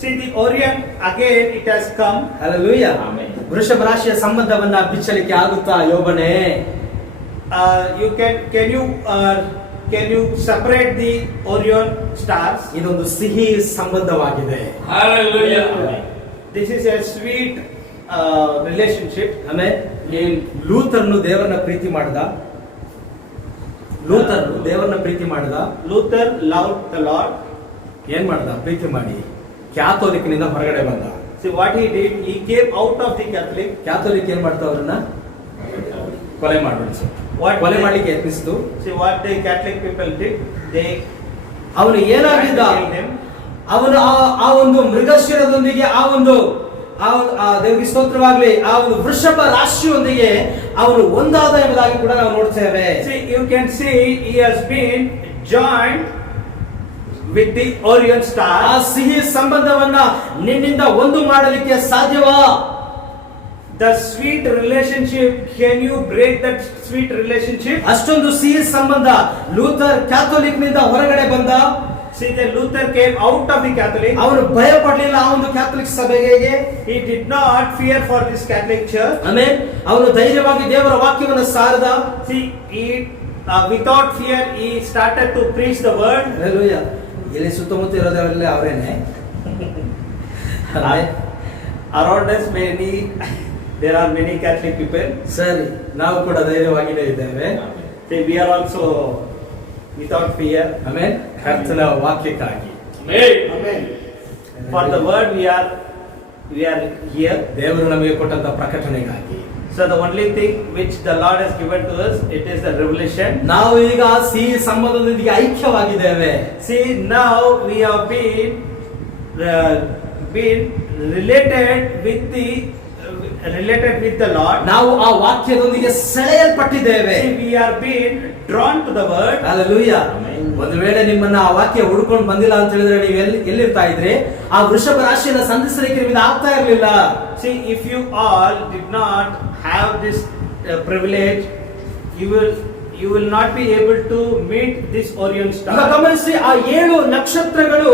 See, the Orion again it has come. Hallelujah. Amen. ವೃಷಭ ರಾಶಿಯ ಸಂಬಂಧವನ್ನ ಬಿಚ್ಚಲಿಕ್ಕೆ ಆಗುತ್ತಾ ಯೋಬನೇ? You can you separate the Orion stars? ಇದೊಂದು ಸಿಹಿ ಸಂಬಂಧವಾಗಿದೆ. ஹalleluya. This is a sweet relationship. ಆಮೇಲೆ ಲೂಥರ್ನು ದೇವರನ್ನ ಪ್ರೀತಿ ಮಾಡಿದ. Luther loved the Lord. ಏನ್ ಮಾಡ್ದ? ಪ್ರೀತಿ ಮಾಡಿ ಕ್ಯಾಥೋಲಿಕ್ನಿಂದ ಹೊರಗಡೆ ಬಂದ. See what he did, he came out of the Catholic. Catholic ಏನ್ ಮಾಡ್ತಾ ಅವ್ರನ್ನ ಕೊಲೆ ಮಾಡ್ಬಿಡ್ತು. ಕೊಲೆ ಮಾಡ್ಲಿಕ್ಕೆ ಯತ್ನಿಸಿತು. See what the Catholic people did, they ಅವನು ಏನಾಗಿದ್ದ? killed him. ಅವನು ಆ ಒಂದು ಮೃಗಶಿರದೊಂದಿಗೆ ದೇವರಿಗೆ ಸ್ತೋತ್ರವಾಗಲಿ, ಆ ಒಂದು ವೃಷಭ ರಾಶಿಯೊಂದಿಗೆ ಅವನು ಒಂದಾದ ಎಂಬುದಾಗಿ ಕೂಡ ನಾವು ನೋಡ್ತೇವೆ. See, you can see he has been joined with the Orion ಆ star. ಸಿಹಿ ಸಂಬಂಧವನ್ನ ನಿನ್ನಿಂದ ಒಂದು ಮಾಡಲಿಕ್ಕೆ ಸಾಧ್ಯವಾ? The sweet relationship, can you break that sweet relationship? ಅಷ್ಟೊಂದು ಸಿಹಿ ಸಂಬಂಧ. ಲೂಥರ್ ಕ್ಯಾಥೋಲಿಕ್ ನಿಂದ ಹೊರಗಡೆ ಬಂದ. See, the Luther came out of the Catholic. ಅವನು ಭಯ ಪಡಲಿಲ್ಲ ಆ ಒಂದು ಕ್ಯಾಥೋಲಿಕ್ ಸಭೆಗೆ. He did not fear for this Catholic church. ಆಮೇಲೆ ಅವನು ಧೈರ್ಯವಾಗಿ ದೇವರ ವಾಕ್ಯವನ್ನು ಸಾರದ. See, without fear, he started to preach the word. Hallelujah. ಇಲ್ಲಿ ಸುತ್ತಮುತ್ತ ಇರೋದೆಲ್ಲ ಅವರೇನೆ. Around us, there are many Catholic people. ಸರಿ, ನಾವು ಕೂಡ ಧೈರ್ಯವಾಗಿಯೇ ಇದ್ದೇವೆ. See, we are also without fear. ಆಮೇಲೆ ಕರ್ತನ ವಾಕ್ಯಕ್ಕಾಗಿ, Amen. For the word we are here. ದೇವರು ನಮಗೆ ಕೊಟ್ಟಂತ ಪ್ರಕಟಣೆಗಾಗಿ So the only thing which the Lord has given to us, it is the revelation. ನಾವು ಈಗ ಸಿಹಿ ಸಂಬಂಧದೊಂದಿಗೆ ಐಕ್ಯವಾಗಿದ್ದೇವೆ. See, now we have been related with the Lord. ನಾವು ಆ ವಾಕ್ಯದೊಂದಿಗೆ ಸೆಳೆಯಲ್ಪಟ್ಟಿದ್ದೇವೆ. See, we are being drawn to the word. Hallelujah. ಒಂದು ವೇಳೆ ನಿಮ್ಮನ್ನ ಆ ವಾಕ್ಯ ಹುಡ್ಕೊಂಡು ಬಂದಿಲ್ಲ ಅಂತ ಹೇಳಿದ್ರೆ ನೀವು ಎಲ್ಲಿರ್ತಾ ಇದ್ರಿ? ಆ ವೃಷಭ ರಾಶಿಯನ್ನು ಸಂಧಿಸಲಿಕ್ಕೆ ನಿಮಗೆ ಆಗ್ತಾ ಇರಲಿಲ್ಲ. See, if you all did not have this privilege, you will not be able to meet this Orion ಈಗ star. ಗಮನಿಸಿ, ಆ 7 ನಕ್ಷತ್ರಗಳು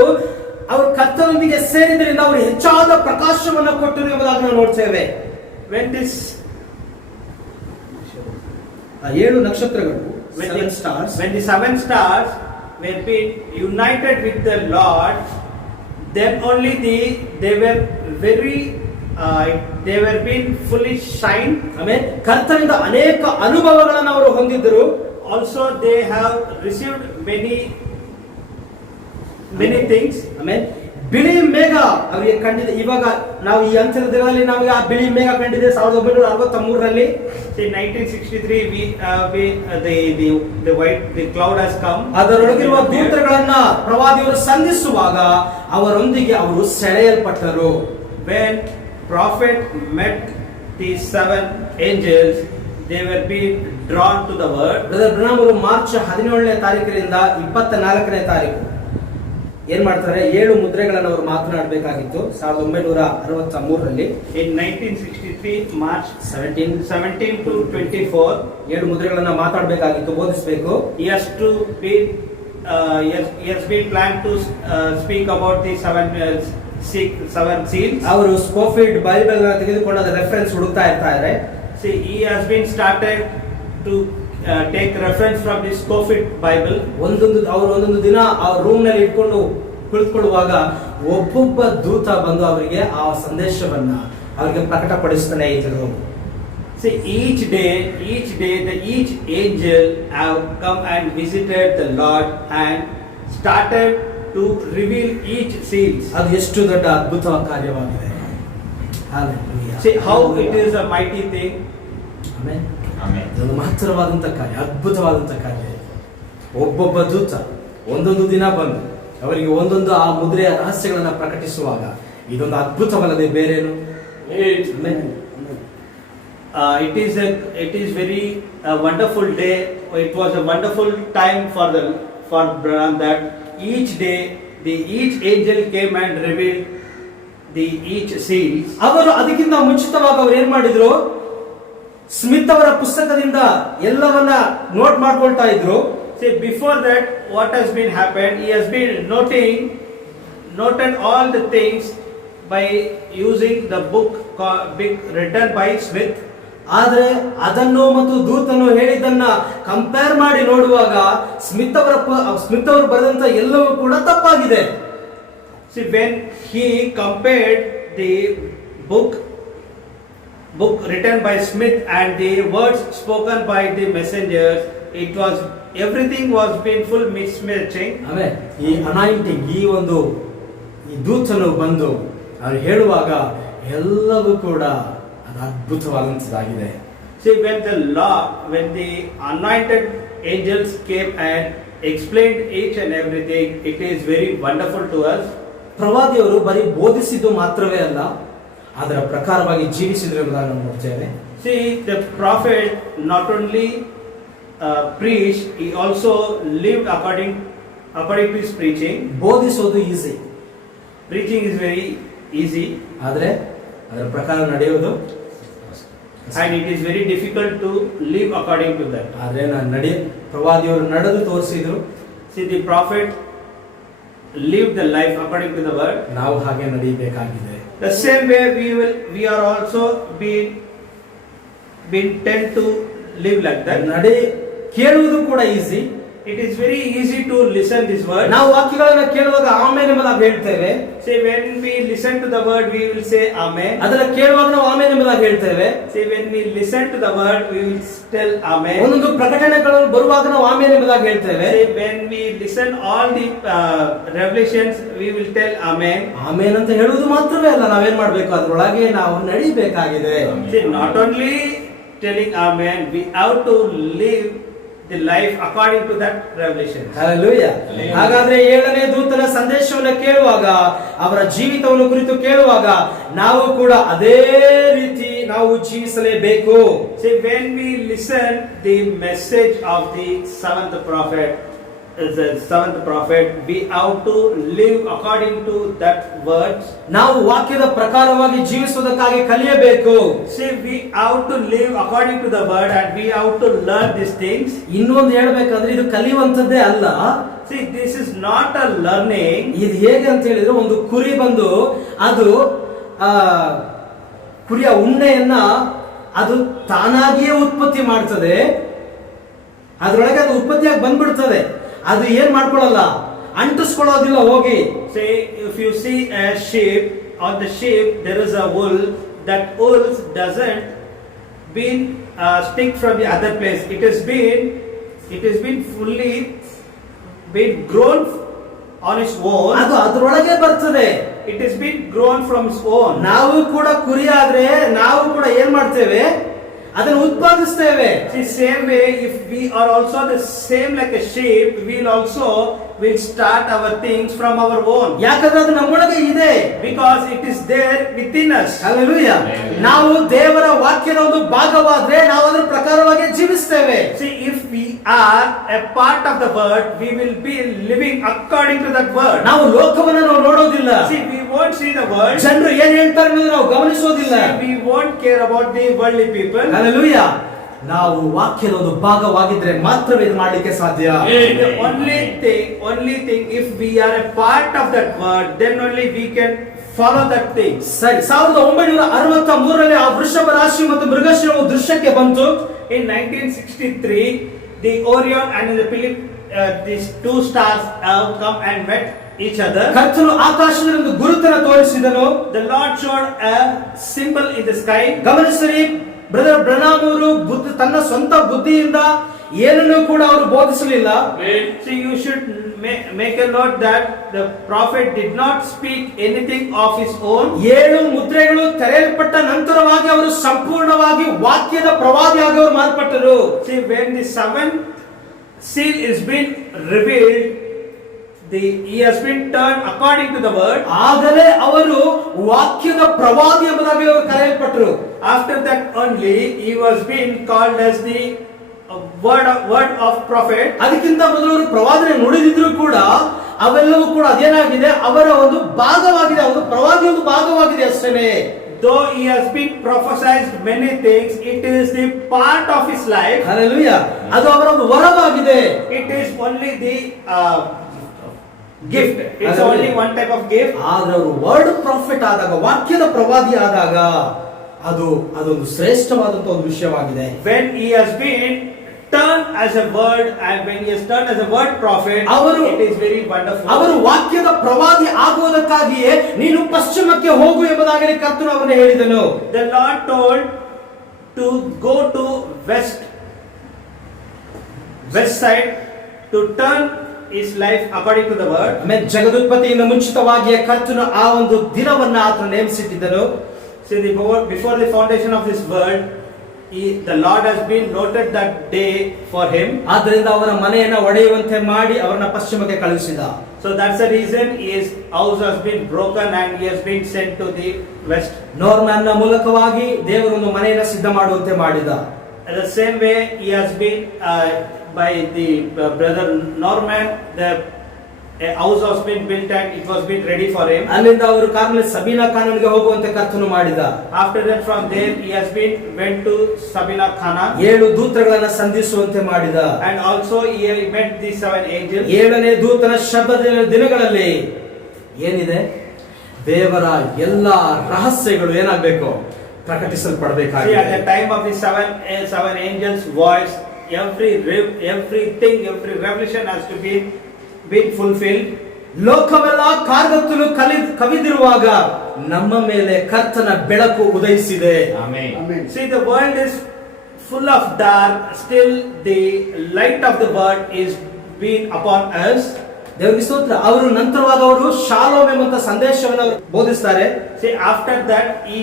ಅವರು ಕರ್ತನೊಂದಿಗೆ ಸೇರಿದ್ರಿಂದ ಅವರು ಹೆಚ್ಚಾದ ಪ್ರಕಾಶವನ್ನು ಕೊಟ್ಟರು ಎಂಬುದಾಗಿ ನಾವು ನೋಡ್ತೇವೆ. When this ಆ 7 ನಕ್ಷತ್ರಗಳು, when 7 the stars, when the 7 stars were being united with the Lord, then only they were being fully shine. ಆಮೇಲೆ ಕರ್ತನಿಂದ ಅನೇಕ ಅನುಭವಗಳನ್ನು ಅವರು ಹೊಂದಿದ್ದರು. Also they have received many things. ಆಮೇಲೆ ಬಿಳಿ ಮೇಘ ಅವರಿಗೆ ಕಂಡಿದೆ. ಇವಾಗ ನಾವು ಈ ಅಂತ್ಯದ ದಿನದಲ್ಲಿ ನಮಗೆ ಆ ಬಿಳಿ ಮೇಘ ಕಂಡಿದೆ 1963ರಲ್ಲಿ. In 1963 the cloud has come. ಅದರೊಳಗಿರುವ ದೂತರುಗಳನ್ನ ಪ್ರವಾದಿಯವರು ಸಂಧಿಸುವಾಗ ಅವರೊಂದಿಗೆ ಅವರು ಸೆಳೆಯಲ್ಪಟ್ಟರು. When prophet met these 7 angels, they were being drawn to the word. Brother Branham ಅವರು ಮಾರ್ಚ್ 17ನೇ ತಾರೀಕಿನಿಂದ 24ನೇ ತಾರೀಕು ಏನ್ ಮಾಡ್ತಾರೆ? 7 ಮುದ್ರೆಗಳನ್ನು ಅವರು ಮಾತನಾಡಬೇಕಾಗಿತ್ತು 1963ರಲ್ಲಿ. In 1963 March 17 to 24, 7 ಮುದ್ರೆಗಳನ್ನ ಮಾತಾಡಬೇಕಾಗಿತ್ತು, ಬೋಧಿಸಬೇಕು. he has been planned to speak about the 7 seals. ಅವರು ಸ್ಕೋಫಿಲ್ಡ್ ಬೈಬಲ್ ತೆಗೆದುಕೊಂಡು ಅದರ ರೆಫರೆನ್ಸ್ ಹುಡುಕ್ತಾ ಇರ್ತಾರೆ. See, he has been started to take reference from the Scofield Bible. ಒಂದೊಂದು ದಿನ ಆ ರೂಮ್ ನಲ್ಲಿ ಇಟ್ಕೊಂಡು ಕುಳಿತುಕೊಳ್ಳುವಾಗ ಒಬ್ಬೊಬ್ಬ ದೂತ ಬಂದು ಅವರಿಗೆ ಆ ಸಂದೇಶವನ್ನ ಅವರಿಗೆ ಪ್ರಕಟಪಡಿಸ್ತಾನೆ ಇದ್ರು. See, each day each angel have come and visited the Lord and started to reveal each seals. ಅದು ಎಷ್ಟು ದೊಡ್ಡ ಅದ್ಭುತ ಕಾರ್ಯವಾಗಿದೆ. Hallelujah. See how it is a mighty thing. Amen. ಇದೊಂದು ಮಹತ್ತರವಾದಂತ ಕಾರ್ಯ, ಅದ್ಭುತವಾದಂತ ಕಾರ್ಯ. ಒಬ್ಬೊಬ್ಬ ದೂತ ಒಂದೊಂದು ದಿನ ಬಂದು ಅವರಿಗೆ ಒಂದೊಂದು ಆ ಮುದ್ರೆಯ ರಹಸ್ಯಗಳನ್ನ ಪ್ರಕಟಿಸುವಾಗ ಇದೊಂದು ಅದ್ಭುತವಲ್ಲದೆ ಬೇರೇನು? It is very wonderful day. It was a wonderful time for Branham that each day each angel came and revealed each seals. ಅವರು ಅದಕ್ಕಿಂತ ಮುಂಚಿತವಾಗಿ ಅವರು ಏನ್ ಮಾಡಿದ್ರು? ಸ್ಮಿತ್ ಅವರ ಪುಸ್ತಕದಿಂದ ಎಲ್ಲವನ್ನ ನೋಟ್ ಮಾಡ್ಕೊಳ್ತಾ ಇದ್ರು. See, before that, what has been happened? He has been noted all the things by using the book written by Smith. ಆದ್ರೆ ಅದನ್ನು ಮತ್ತು ದೂತನು ಹೇಳಿದ್ದನ್ನ ಕಂಪೇರ್ ಮಾಡಿ ನೋಡುವಾಗ ಸ್ಮಿತ್ ಅವರು ಬರೆದಂತ ಎಲ್ಲವೂ ಕೂಡ ತಪ್ಪಾಗಿದೆ. See, when he compared the book written by Smith and the words spoken by the messengers, everything was being full mismatching. ಆಮೇಲೆ ಈ ಅನಾಯಿಂಟಿಂಗ್ ಈ ದೂತನು ಬಂದು ಅವ್ರು ಹೇಳುವಾಗ ಎಲ್ಲವೂ ಕೂಡ ಅದು ಅದ್ಭುತವಾದಂತದ್ದಾಗಿದೆ. See, when the anointed angels came and explained each and everything, it is very wonderful to us. ಪ್ರವಾದಿಯವರು ಬರೀ ಬೋಧಿಸಿದ್ದು ಮಾತ್ರವೇ ಅಲ್ಲ, ಅದರ ಪ್ರಕಾರವಾಗಿ ಜೀವಿಸಿದ್ರು ಎಂಬುದನ್ನು ನಾವು ನೋಡ್ತೇವೆ. See, the prophet not only preached, he also lived according to his preaching. ಬೋಧಿಸೋದು easy, Preaching is very easy, ಆದರೆ ಅದರ ಪ್ರಕಾರ ನಡೆಯೋದು and it is very difficult to live according to that. ಆದರೆ ಪ್ರವಾದಿಯವರು ನಡೆದು ತೋರಿಸಿದ್ರು. See, the prophet lived the life according to the word. ನಾವು ಹಾಗೆ ನಡೆಯಬೇಕಾಗಿದೆ. The same way we are also been tend to live like that. ಕೇಳುವುದು ಕೂಡ easy, It is very easy to listen this word. ನಾವು ವಾಕ್ಯಗಳನ್ನ ಕೇಳುವಾಗ ಆಮೇಲೆ ಎಂಬುದಾಗಿ ಹೇಳ್ತೇವೆ. See, when we listen to the word, we will say Amen. ಅದನ್ನ ಕೇಳುವಾಗ ನಾವು ಆಮೇಲೆ ಎಂಬುದಾಗಿ ಹೇಳ್ತೇವೆ. See, when we listen to the word, we will tell Amen. ಒಂದೊಂದು ಪ್ರಕಟಣೆಗಳು ಬರುವಾಗ ನಾವು ಆಮೇಲೆ ಎಂಬುದಾಗಿ ಹೇಳ್ತೇವೆ. See, when we listen all the revelations, we will tell Amen. ಆಮೇಲೆ ಅಂತ ಹೇಳುವುದು ಮಾತ್ರವೇ ಅಲ್ಲ, ನಾವೇನ್ ಮಾಡ್ಬೇಕು, ಅದ್ರೊಳಗೆ ನಾವು ನಡಿಬೇಕಾಗಿದೆ. See, not only telling Amen, we have to live the life according to that revelation. Hallelujah. ಹಾಗಾದ್ರೆ 7ನೇ ದೂತನ ಸಂದೇಶವನ್ನು ಕೇಳುವಾಗ, ಅವರ ಜೀವಿತವನ್ನು ಕುರಿತು ಕೇಳುವಾಗ ನಾವು ಕೂಡ ಅದೇ ರೀತಿ ನಾವು ಜೀವಿಸಲೇಬೇಕು. See, when we listen the message of the seventh prophet, we have to live according to that words. ನಾವು ವಾಕ್ಯದ ಪ್ರಕಾರವಾಗಿ ಜೀವಿಸುವುದಕ್ಕಾಗಿ ಕಲಿಯಬೇಕು. See, we have to live according to the word and we have to learn these things. ಇನ್ನೊಂದು ಹೇಳ್ಬೇಕಂದ್ರೆ ಇದು ಕಲಿಯುವಂತದ್ದೇ ಅಲ್ಲ. See, this is not a learning. ಇದು ಹೇಗೆ ಅಂತ ಹೇಳಿದ್ರೆ, ಒಂದು ಕುರಿ ಬಂದು ಅದು ಕುರಿಯ ಉಣ್ಣೆಯನ್ನ ಅದು ತಾನಾಗಿಯೇ ಉತ್ಪತ್ತಿ ಮಾಡ್ತದೆ. ಅದರೊಳಗೆ ಅದು ಉತ್ಪತ್ತಿಯಾಗಿ ಬಂದ್ಬಿಡ್ತದೆ. ಅದು ಏನ್ ಮಾಡ್ಕೊಳ್ಳಲ್ಲ, ಅಂಟಿಸ್ಕೊಳ್ಳೋದಿಲ್ಲ ಹೋಗಿ. Say, if you see a sheep, on the sheep there is a wool. That wool doesn't been stick from the other place. It has been fully been grown on its own. ಅದು ಅದರೊಳಗೆ ಬರ್ತದೆ. It has been grown from its own. ನಾವು ಕೂಡ ಕುರಿ ಆದ್ರೆ ನಾವು ಕೂಡ ಏನ್ ಮಾಡ್ತೇವೆ, ಅದನ್ನು ಉತ್ಪಾದಿಸ್ತೇವೆ. See, same way, if we are also the same like a sheep, we'll start our things from our own. ಯಾಕಂದ್ರೆ ಅದು ನಮ್ಮೊಳಗೆ ಇದೆ. Because it is there within us. Hallelujah. ನಾವು ದೇವರ ವಾಕ್ಯದ ಒಂದು ಭಾಗವಾದ್ರೆ ನಾವು ಅದರ ಪ್ರಕಾರವಾಗಿ ಜೀವಿಸ್ತೇವೆ. See, if we are a part of the word, we will be living according to that word. ನಾವು ಲೋಕವನ್ನು ನಾವು ನೋಡೋದಿಲ್ಲ. See, we won't see the word. ಜನರು ಏನ್ ಹೇಳ್ತಾರೆ ಅನ್ನೋದು ನಾವು ಗಮನಿಸೋದಿಲ್ಲ. See, we won't care about the worldly people. Hallelujah. ನಾವು ವಾಕ್ಯದ ಒಂದು ಭಾಗವಾಗಿದ್ರೆ ಮಾತ್ರವೇ ಇದು ಮಾಡಲಿಕ್ಕೆ ಸಾಧ್ಯ. The only thing, if we are a part of that word, then only we can follow that thing. ಸರಿ, 1963ರಲ್ಲಿ ಆ ವೃಷಭ ರಾಶಿ ಮತ್ತು ಮೃಗಶಿರವು ದೃಶ್ಯಕ್ಕೆ ಬಂತು. In 1963, the Orion and the Philip, these two stars have come and met each other. ಕರ್ತನು ಆಕಾಶದಲ್ಲಿ ಒಂದು ಗುರುತನ್ನು ತೋರಿಸಿದನು. The Lord showed a symbol in the sky. ಗಮನಿಸಿರಿ, ಬ್ರದರ್ ಬ್ರನಾಮ್ ಅವರು ತನ್ನ ಸ್ವಂತ ಬುದ್ಧಿಯಿಂದ ಏನನ್ನು ಕೂಡ ಅವರು ಬೋಧಿಸಲಿಲ್ಲ. So you should make a note that the prophet did not speak anything of his own. 7 ಮುದ್ರೆಗಳು ತೆರೆಯಲ್ಪಟ್ಟ ನಂತರವಾಗಿ ಅವರು ಸಂಪೂರ್ಣವಾಗಿ ವಾಕ್ಯದ ಪ್ರವಾದಿಯಾಗಿ ಅವರು ಮಾರ್ಪಟ್ಟರು. See, when the seventh seal is been revealed, he has been turned according to the word. ಆಗಲೇ ಅವರು ವಾಕ್ಯದ ಪ್ರವಾದಿ ಎಂಬುದಾಗಿ ಅವರು ಕರೆಯಲ್ಪಟ್ಟರು. After that only he was being called as the word of prophet. ಅದಕ್ಕಿಂತ ಮೊದಲು ಅವರು ಪ್ರವಾದನೆ ನುಡಿದಿದ್ರು ಕೂಡ ಅವೆಲ್ಲವೂ ಕೂಡ ಅದೇನಾಗಿದೆ, ಅವರ ಒಂದು ಭಾಗವಾಗಿದೆ, ಒಂದು ಪ್ರವಾದಿ ಒಂದು ಭಾಗವಾಗಿದೆ ಅಷ್ಟೇ. Though he has been prophesied many things, it is the part of his life. Hallelujah. ಅದು ಅವರ ಒಂದು ವರವಾಗಿದೆ. It is only the gift. It's only one type of gift. ಆದ್ರೆ ಅವರು ವರ್ಡ್ ಪ್ರಾಫಿಟ್ ಆದಾಗ, ವಾಕ್ಯದ ಪ್ರವಾದಿ ಆದಾಗ ಅದೊಂದು ಶ್ರೇಷ್ಠವಾದಂತ ಒಂದು ವಿಷಯವಾಗಿದೆ. When he has been turned as a word and when he has turned as a word prophet, it is very wonderful. ಅವರು ವಾಕ್ಯದ ಪ್ರವಾದಿ ಆಗುವುದಕ್ಕಾಗಿಯೇ ನೀನು ಪಶ್ಚಿಮಕ್ಕೆ ಹೋಗು ಎಂಬುದಾಗಿ ಕರ್ತನು ಅವರನ್ನು ಹೇಳಿದನು. The Lord told to go to west side to turn his life according to the word. ಆಮೇಲೆ ಜಗದುತ್ಪತ್ತಿಯಿಂದ ಮುಂಚಿತವಾಗಿಯೇ ಕರ್ತನು ಆ ಒಂದು ದಿನವನ್ನ ಆತನು ನೇಮಿಸಿಟ್ಟಿದ್ದನು. See, before the foundation of this world, the Lord has been noted that day for him. ಆದ್ದರಿಂದ ಅವರ ಮನೆಯನ್ನು ಒಡೆಯುವಂತೆ ಮಾಡಿ ಅವರನ್ನ ಪಶ್ಚಿಮಕ್ಕೆ ಕಳುಹಿಸಿದ. So that's the reason his house has been broken and he has been sent to the west. ನೋರ್ಮನ್ನ ಮೂಲಕವಾಗಿ ದೇವರು ಒಂದು ಮನೆಯನ್ನು ಸಿದ್ಧ ಮಾಡುವಂತೆ ಮಾಡಿದ. The same way he has been by the brother Norman, a house was been built and it was been ready for him. ಅಲ್ಲಿಂದ ಅವರು ಕಾರ್ಮೆಲ್ ಸಬೀನಾ ಖಾನನ್ಗೆ ಹೋಗುವಂತೆ ಕರ್ತನು ಮಾಡಿದ. After that, from there he has been went to Sabina Khana. 7 ದೂತರುಗಳನ್ನು ಸಂಧಿಸುವಂತೆ ಮಾಡಿದ. And also he met the 7 angels. 7ನೇ ದೂತನ ಶಬ್ದದ ದಿನಗಳಲ್ಲಿ ಏನಿದೆ, ದೇವರ ಎಲ್ಲಾ ರಹಸ್ಯಗಳು ಏನಾಗಬೇಕು, ಪ್ರಕಟಿಸಲ್ಪಡಬೇಕಾಗಿದೆ. See, at the time of the seven angels' voice, everything, every revelation has to be fulfilled. ಲೋಕವೆಲ್ಲ ಕಾರ್ಗತ್ತಲು ಕವಿದಿರುವಾಗ ನಮ್ಮ ಮೇಲೆ ಕರ್ತನ ಬೆಳಕು ಉದಯಿಸಿದೆ. Amen. See, the world is full of dark, still the light of the word is being upon us. ದೇವರಿಗೆ ಸ್ತೋತ್ರ. ಅವರು ನಂತರವಾಗ ಅವರು ಶಾಲೋಮ್ ಎಂಬಂತ ಸಂದೇಶವನ್ನು ಅವರು ಬೋಧಿಸ್ತಾರೆ. See, after that he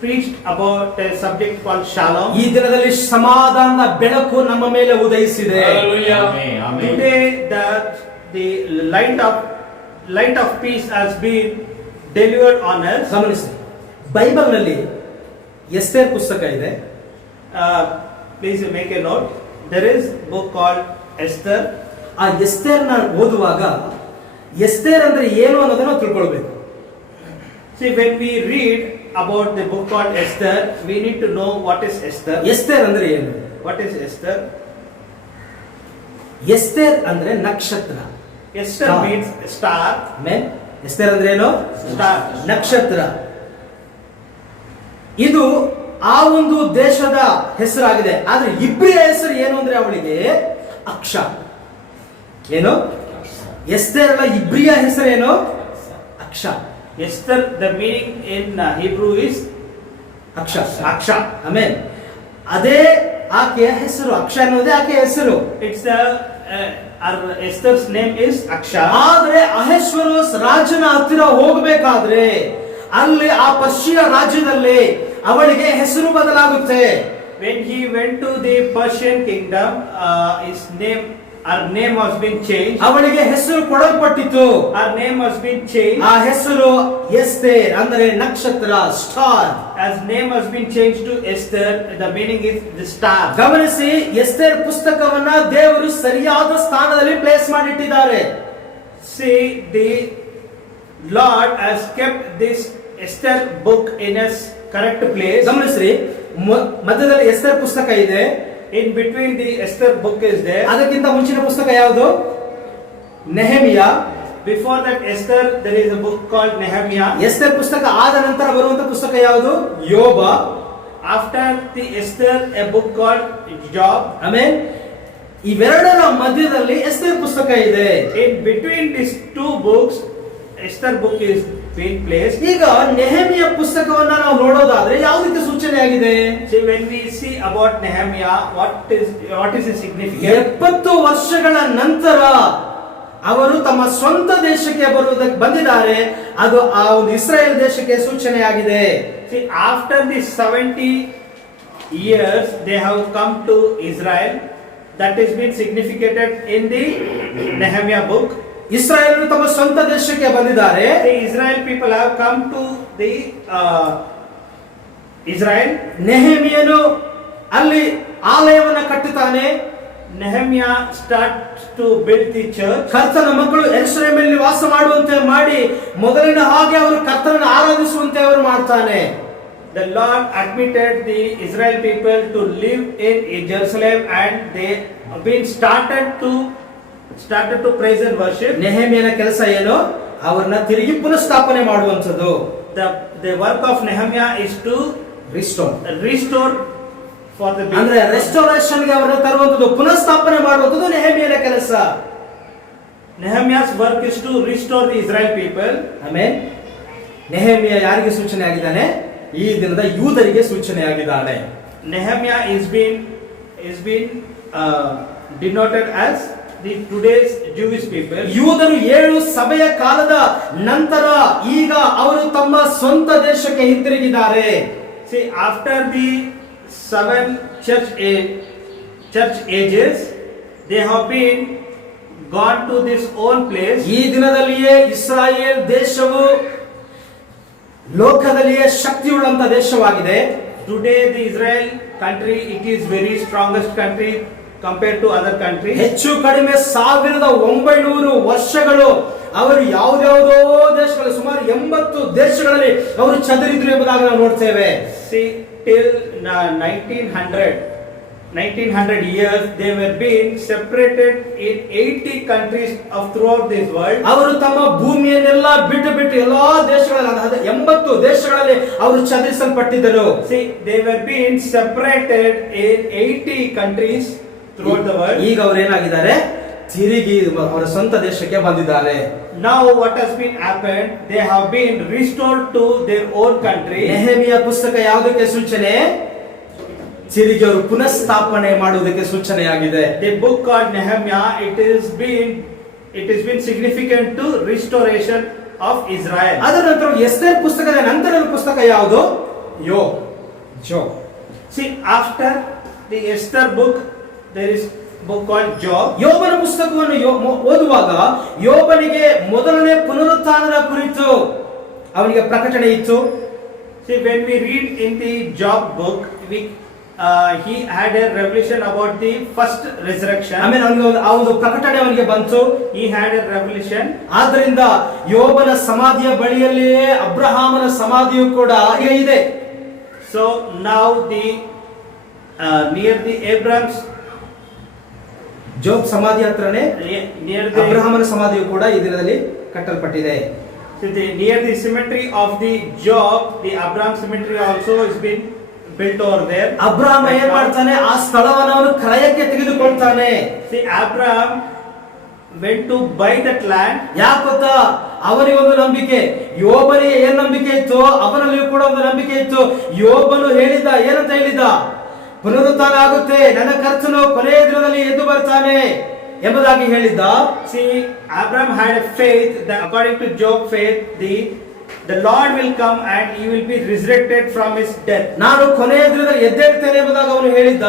preached about a subject called shalom. ಈ ದಿನದಲ್ಲಿ ಸಮಾಧಾನದ ಬೆಳಕು ನಮ್ಮ ಮೇಲೆ ಉದಯಿಸಿದೆ. Hallelujah. Today the light of peace has been delivered on us. ಗಮನಿಸಿ, ಬೈಬಲ್ ನಲ್ಲಿ ಎಸ್ತೇರ್ ಪುಸ್ತಕ ಇದೆ. Please make a note. There is book called Esther. ಆ ಎಸ್ತೇರ್ನ ಓದುವಾಗ ಎಸ್ತೇರ್ ಅಂದ್ರೆ ಏನು ಅನ್ನೋದನ್ನ ತಿಳ್ಕೊಳ್ಬೇಕು. See, when we read about the book called Esther, we need to know what is Esther. Esther ಅಂದ್ರೆ ಏನು? What is Esther? ಎಸ್ತೇರ್ ಅಂದ್ರೆ ನಕ್ಷತ್ರ. Esther Star. means star. Amen. Esther ಅಂದ್ರೆ ಏನು? Star. ನಕ್ಷತ್ರ. ಇದು ಆ ಒಂದು ದೇಶದ ಹೆಸರಾಗಿದೆ. ಆದ್ರೆ ಇಬ್ರಿಯ ಹೆಸರು ಏನು ಅಂದ್ರೆ ಅವಳಿಗೆ ಅಕ್ಷ. ಏನು? ಎಸ್ತೇರ್ ಅಲ್ಲ, ಇಬ್ರಿಯ ಹೆಸರು ಏನು? ಅಕ್ಷ. Esther, the meaning in Hebrew is ಅಕ್ಷ. Aksha. ಆಮೆನ್. ಅದೇ ಆಕೆಯ ಹೆಸರು. ಅಕ್ಷ ಅನ್ನೋದೇ ಆಕೆಯ ಹೆಸರು. It's Esther's name is Aksha. ಆದ್ರೆ ಅಹೇಶ್ವರೋಸ್ ರಾಜನ ಹತ್ತಿರ ಹೋಗಬೇಕಾದ್ರೆ ಅಲ್ಲಿ ಆ ಪರ್ಷಿಯ ರಾಜ್ಯದಲ್ಲಿ ಅವಳಿಗೆ ಹೆಸರು ಬದಲಾಗುತ್ತೆ. When he went to the Persian kingdom, her name was being changed. ಅವಳಿಗೆ ಹೆಸರು ಕೊಡಲ್ಪಟ್ಟಿತು. Her name was being changed. ಆ ಹೆಸರು ಎಸ್ತೇರ್ ಅಂದ್ರೆ ನಕ್ಷತ್ರ, star. As name has been changed to Esther, the meaning is the star. ಗಮನಿಸಿ, ಎಸ್ತೇರ್ ಪುಸ್ತಕವನ್ನ ದೇವರು ಸರಿಯಾದ ಸ್ಥಾನದಲ್ಲಿ ಪ್ಲೇಸ್ ಮಾಡಿಟ್ಟಿದ್ದಾರೆ. See, the Lord has kept this Esther book in a correct place. ಗಮನಿಸ್ರಿ, ಮಧ್ಯದಲ್ಲಿ ಎಸ್ತೇರ್ ಪುಸ್ತಕ ಇದೆ. In between the Esther book is there. ಅದಕ್ಕಿಂತ ಮುಂಚಿನ ಪುಸ್ತಕ ಯಾವುದು? Nehemiah. Before that Esther, there is a book called Nehemiah. Esther ಪುಸ್ತಕ ಆದ ನಂತರ ಬರುವಂತ ಪುಸ್ತಕ ಯಾವುದು? ಯೋಬ. After the Esther, a book called Job. Amen. ಇವೆರಡರ ಮಧ್ಯದಲ್ಲಿ ಎಸ್ತೇರ್ ಪುಸ್ತಕ ಇದೆ. In between these two books, Esther book is being placed. ಈಗ ನೆಹೆಮಿಯ ಪುಸ್ತಕವನ್ನ ನಾವು ನೋಡೋದಾದ್ರೆ ಯಾವುದಕ್ಕೆ ಸೂಚನೆ ಆಗಿದೆ? See, when we see about Nehemiah, what is the significance? 70 ವರ್ಷಗಳ ನಂತರ ಅವರು ತಮ್ಮ ಸ್ವಂತ ದೇಶಕ್ಕೆ ಬರುವುದಕ್ಕೆ ಬಂದಿದ್ದಾರೆ. ಅದು ಆ ಒಂದು ಇಸ್ರಾಯೇಲ್ ದೇಶಕ್ಕೆ ಸೂಚನೆಯಾಗಿದೆ. See, after the 70 years, they have come to Israel. That is been significated in the Nehemiah book. Israel ತಮ್ಮ ಸ್ವಂತ ದೇಶಕ್ಕೆ ಬಂದಿದ್ದಾರೆ. The Israel people have come to the Israel. ನೆಹೆಮಿಯನು ಅಲ್ಲಿ ಆಲಯವನ್ನ ಕಟ್ಟುತ್ತಾನೆ. Nehemiah starts to build the church. ಕರ್ತನ ಮಕ್ಕಳು ಯೆರೂಸಲೇಮಿನಲ್ಲಿ ವಾಸ ಮಾಡುವಂತೆ ಮಾಡಿ ಮೊದಲಿನ ಹಾಗೆ ಅವರು ಕರ್ತನನ್ನು ಆರಾಧಿಸುವಂತೆ ಅವರು ಮಾಡ್ತಾನೆ. The Lord admitted the Israel people to live in Jerusalem, and they have been started to praise and worship. ನೆಹೆಮಿಯನ ಕೆಲಸ ಏನು? ಅವರನ್ನ ತಿರುಗಿ ಪುನಃಸ್ಥಾಪನೆ ಮಾಡುವಂತದ್ದು. The work of Nehemiah is to restore for the ಅಂದ್ರೆ ರೆಸ್ಟೋರೇಷನ್ ಗೆ ಅವರನ್ನ ತರುವಂತದ್ದು, ಪುನಃಸ್ಥಾಪನೆ ಮಾಡುವಂತದ್ದು ನೆಹೆಮಿಯನ ಕೆಲಸ. Nehemiah's work is to restore the Israel people. Amen. Nehemiah ಯಾರಿಗೆ ಸೂಚನೆ ಆಗಿದ್ದಾನೆ? ಈ ದಿನದ ಯೂದರಿಗೆ ಸೂಚನೆ ಆಗಿದ್ದಾನೆ. Nehemiah is been denoted as the today's Jewish people. ಯೂದರು 7 ಸಭೆಯ ಕಾಲದ ನಂತರ ಈಗ ಅವರು ತಮ್ಮ ಸ್ವಂತ ದೇಶಕ್ಕೆ ಹಿಂತಿರುಗಿದ್ದಾರೆ. See, after the 7 church ages, they have been gone to this own place. ಈ ದಿನದಲ್ಲಿಯೇ ಇಸ್ರಾಯೇಲ್ ದೇಶವು ಲೋಕದಲ್ಲಿಯೇ ಶಕ್ತಿಯುಳ್ಳಂತ ದೇಶವಾಗಿದೆ. Today the Israel country, it is very strongest country compared to other countries. ಹೆಚ್ಚು ಕಡಿಮೆ 1900 ವರ್ಷಗಳು ಅವರು ಯಾವುದ್ಯಾವುದೋ ದೇಶಗಳಲ್ಲಿ ಸುಮಾರು 80 ದೇಶಗಳಲ್ಲಿ ಅವರು ಚದರಿದ್ರು ಎಂಬುದಾಗಿ ನಾವು ನೋಡ್ತೇವೆ. See, till 1900 1900 years, they were being separated in 80 countries of throughout this world. ಅವರು ತಮ್ಮ ಭೂಮಿಯನ್ನೆಲ್ಲ ಬಿಟ್ಟು ಬಿಟ್ಟು ಎಲ್ಲಾ ದೇಶಗಳಲ್ಲಿ 80 ದೇಶಗಳಲ್ಲಿ ಅವರು ಚದುರಿಸಲ್ಪಟ್ಟಿದ್ದರು. See, they were being separated in 80 countries throughout the world. ಈಗ ಅವರು ಏನಾಗಿದ್ದಾರೆ, ತಿರುಗಿ ಅವರ ಸ್ವಂತ ದೇಶಕ್ಕೆ ಬಂದಿದ್ದಾರೆ. Now what has been happened, they have been restored to their own country. Nehemiah ಪುಸ್ತಕ ಯಾವುದಕ್ಕೆ ಸೂಚನೆ? ತಿರುಗಿ ಅವರು ಪುನಃಸ್ಥಾಪನೆ ಮಾಡುವುದಕ್ಕೆ ಸೂಚನೆಯಾಗಿದೆ. The book called Nehemiah, it has been significant to restoration of Israel. ಅದರ ನಂತರ ಎಸ್ತೇರ್ ಪುಸ್ತಕದ ನಂತರದ ಪುಸ್ತಕ ಯಾವುದು? ಜೋಬ್. See, after the Esther book, there is book called Job. ಯೋಬನ ಪುಸ್ತಕವನ್ನು ಓದುವಾಗ ಯೋಬನಿಗೆ ಮೊದಲನೇ ಪುನರುತ್ಥಾನದ ಕುರಿತು ಅವನಿಗೆ ಪ್ರಕಟಣೆ ಇತ್ತು. See, when we read in the Job book, he had a revelation about the first resurrection. ಆಮೇಲೆ ಅವನಿಗೆ ಆ ಒಂದು ಪ್ರಕಟಣೆ ಅವನಿಗೆ ಬಂತು. He had a revelation. ಆದ್ರಿಂದ ಯೋಬನ ಸಮಾಧಿಯ ಬಳಿಯಲ್ಲಿಯೇ ಅಬ್ರಹಾಮನ ಸಮಾಧಿಯು ಕೂಡ ಇದೆ. So now the near the Abraham's, ಜೋಬ್ ಸಮಾಧಿ ಹತ್ರನೇ near the ಅಬ್ರಹಾಮನ ಸಮಾಧಿಯು ಕೂಡ ಈ ದಿನದಲ್ಲಿ ಕಟ್ಟಲ್ಪಟ್ಟಿದೆ. near the cemetery of the Job, the Abraham cemetery also has been built over there. Abraham ಏನ್ ಮಾಡ್ತಾನೆ, ಆ ಸ್ಥಳವನ್ನು ಅವನು ಕ್ರಯಕ್ಕೆ ತೆಗೆದುಕೊಳ್ತಾನೆ. See, Abraham went to buy that land. ಯಾಕೆ ಗೊತ್ತಾ? ಅವನಿಗೆ ಒಂದು ನಂಬಿಕೆ, ಯೋಬನಿಗೆ ಏನ್ ನಂಬಿಕೆ ಇತ್ತು ಅವನಲ್ಲಿಯೂ ಕೂಡ ಒಂದು ನಂಬಿಕೆ ಇತ್ತು. ಯೋಬನು ಹೇಳಿದ್ದ, ಏನಂತ ಹೇಳಿದ? ಪುನರುತ್ಥಾನ ಆಗುತ್ತೆ, ನನ್ನ ಕರ್ತನು ಕೊನೆಯ ದಿನದಲ್ಲಿ ಎದ್ದು ಬರ್ತಾನೆ ಎಂಬುದಾಗಿ ಹೇಳಿದ್ದ. See, Abraham had a faith that according to Job faith, the Lord will come and he will be resurrected from his death. ನಾನು ಕೊನೆಯ ದಿನದಲ್ಲಿ ಎದ್ದೇಳ್ತೇನೆ ಎಂಬುದಾಗಿ ಅವನು ಹೇಳಿದ್ದ.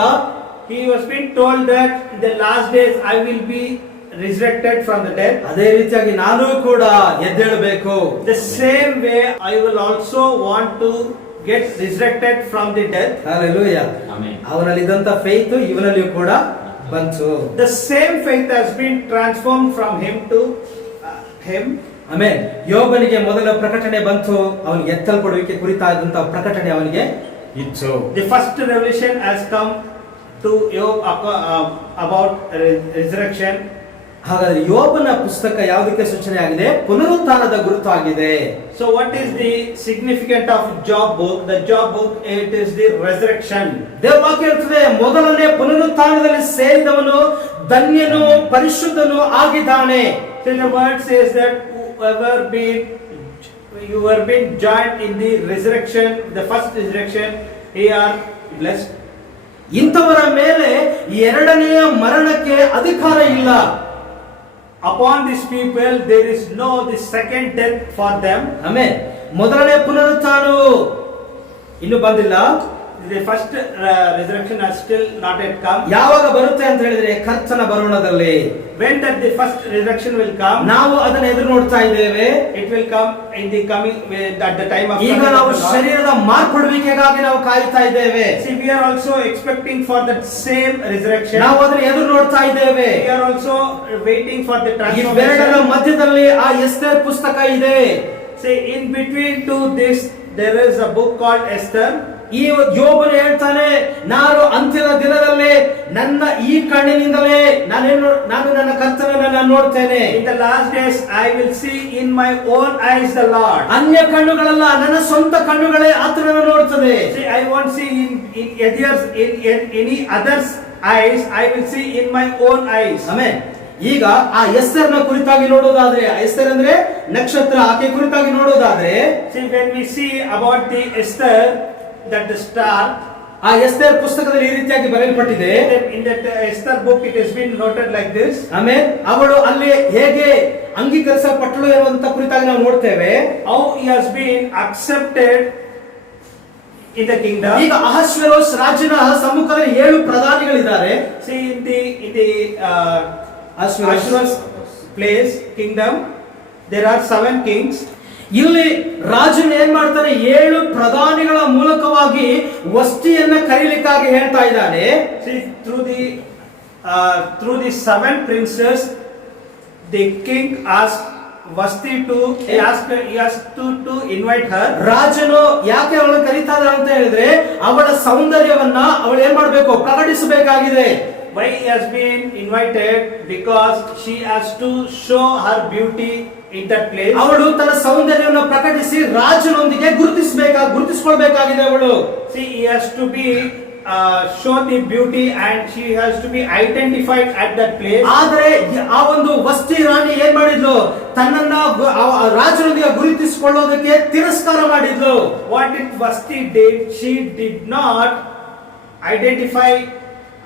He was being told that in the last days I will be resurrected from the death. ಅದೇ ರೀತಿಯಾಗಿ ನಾನು ಕೂಡ ಎದ್ದೇಳಬೇಕು. The same way I will also want to get resurrected from the death. Hallelujah. ಅವನಲ್ಲಿ ಇದ್ದಂತ ಫೇತ್ ಇವನಲ್ಲಿಯೂ ಕೂಡ ಬಂತು. The same faith has been transformed from him to him. ಆಮೇಲೆ ಯೋಬನಿಗೆ ಮೊದಲ ಪ್ರಕಟಣೆ ಬಂತು, ಅವನಿಗೆ ಎತ್ತಲ್ಪಡುವಿಕೆ ಕುರಿತಾದಂತ ಪ್ರಕಟಣೆ ಅವನಿಗೆ ಇತ್ತು. The first revelation has come to Job about resurrection. ಹಾಗಾದ್ರೆ ಯೋಬನ ಪುಸ್ತಕ ಯಾವುದಕ್ಕೆ ಸೂಚನೆ ಆಗಿದೆ? ಪುನರುತ್ಥಾನದ ಗುರುತಾಗಿದೆ. So what is the significance of Job book? The Job book, it is the resurrection. ದೇವರ ವಾಕ್ಯ ಹೇಳ್ತದೆ, ಮೊದಲನೇ ಪುನರುತ್ಥಾನದಲ್ಲಿ ಸೇರಿದವನು ಧನ್ಯನು ಪರಿಶುದ್ಧನು ಆಗಿದ್ದಾನೆ. So the word says that you have been joined in the resurrection, the first resurrection, ye are blessed. ಇಂಥವರ ಮೇಲೆ ಎರಡನೆಯ ಮರಣಕ್ಕೆ ಅಧಿಕಾರ ಇಲ್ಲ. Upon these people there is no the second death for them. ಆಮೇಲೆ ಮೊದಲನೇ ಪುನರುತ್ಥಾನವು ಇನ್ನು ಬಂದಿಲ್ಲ. The first resurrection has still not yet come. ಯಾವಾಗ ಬರುತ್ತೆ ಅಂತ ಹೇಳಿದ್ರೆ ಕರ್ತನ ಬರೋಣದಲ್ಲಿ. When that the first resurrection will come, ನಾವು ಅದನ್ನ ಎದುರು ನೋಡ್ತಾ ಇದ್ದೇವೆ. it will come in the coming at the time of ಈಗ ನಾವು ಶರೀರದ ಮಾರ್ಪಡುವಿಕೆಗಾಗಿ ನಾವು ಕಾಯ್ತಾ ಇದ್ದೇವೆ. See, we are also expecting for that same resurrection. ನಾವು ಅದನ್ನ ಎದುರು ನೋಡ್ತಾ ಇದ್ದೇವೆ. We are also waiting for the ಇವೆರಡರ transformation. ಮಧ್ಯದಲ್ಲಿ ಆ ಎಸ್ತೇರ್ ಪುಸ್ತಕ ಇದೆ. See, in between to this there is a book called Esther. ಈ ಯೋಬನು ಹೇಳ್ತಾನೆ, ನಾನು ಅಂತ್ಯದ ದಿನದಲ್ಲಿ ನನ್ನ ಈ ಕಣ್ಣಿನಿಂದಲೇ ನಾನು ನನ್ನ ಕರ್ತನನ್ನು ನೋಡ್ತೇನೆ. In the last days I will see in my own eyes the Lord. ಅನ್ಯ ಕಣ್ಣುಗಳಲ್ಲ, ನನ್ನ ಸ್ವಂತ ಕಣ್ಣುಗಳೇ ಆತನನ್ನು ನೋಡ್ತದೆ. See, I won't see in any other's eyes. I will see in my own eyes. Amen. ಈಗ ಆ ಎಸ್ತರ್ನ ಕುರಿತಾಗಿ ನೋಡೋದಾದ್ರೆ, ಎಸ್ತರ್ ಅಂದ್ರೆ ನಕ್ಷತ್ರ, ಆಕೆ ಕುರಿತಾಗಿ ನೋಡೋದಾದ್ರೆ, See, when we see about the Esther, that the star, ಆ ಎಸ್ತೇರ್ ಪುಸ್ತಕದಲ್ಲಿ ಈ ರೀತಿಯಾಗಿ ಬರೆಯಲ್ಪಟ್ಟಿದೆ. in that Esther book it has been noted like this. ಆಮೇಲೆ ಅವಳು ಅಲ್ಲಿ ಹೇಗೆ ಅಂಗೀಕರಿಸಲ್ಪಟ್ಟಳು ಎನ್ನುವಂತ ಕುರಿತಾಗಿ ನಾವು ನೋಡ್ತೇವೆ. How he has been accepted in the kingdom. ಈಗ ಅಹಶ್ವೇರೋಷ್ ರಾಜನ ಸಮ್ಮುಖದಲ್ಲಿ 7 ಪ್ರಧಾನಿಗಳಿದ್ದಾರೆ. See, in the Ahasuerus place kingdom there are 7 kings. ಇಲ್ಲಿ ರಾಜನು ಏನ್ ಮಾಡ್ತಾನೆ, 7 ಪ್ರಧಾನಿಗಳ ಮೂಲಕವಾಗಿ ವಸ್ತಿಯನ್ನ ಕರೀಲಿಕ್ಕಾಗಿ ಹೇಳ್ತಾ ಇದ್ದಾನೆ. See, through the 7 princes the king asked Vasti he asked to invite her. ರಾಜನು ಯಾಕೆ ಅವಳನ್ನು ಕರೀತಾ ಇದ್ದಾನೆ ಅಂತ ಹೇಳಿದ್ರೆ ಅವಳ ಸೌಂದರ್ಯವನ್ನ ಅವಳು ಏನ್ ಮಾಡ್ಬೇಕು, ಪ್ರಕಟಿಸಬೇಕಾಗಿದೆ. Why he has been invited? Because she has to show her beauty in that place. ಅವಳು ತನ್ನ ಸೌಂದರ್ಯವನ್ನು ಪ್ರಕಟಿಸಿ ರಾಜನೊಂದಿಗೆ ಗುರುತಿಸಿಕೊಳ್ಬೇಕಾಗಿದೆ ಅವಳು. See, he has to be show the beauty and she has to be identified at that place. ಆದರೆ ಆ ಒಂದು ವಸ್ತಿ ರಾಣಿ ಏನ್ ಮಾಡಿದ್ಲು, ತನ್ನನ್ನ ರಾಜನೊಂದಿಗೆ ಗುರುತಿಸಿಕೊಳ್ಳೋದಕ್ಕೆ ತಿರಸ್ಕಾರ ಮಾಡಿದ್ಲು. What did Vasti did? She did not identify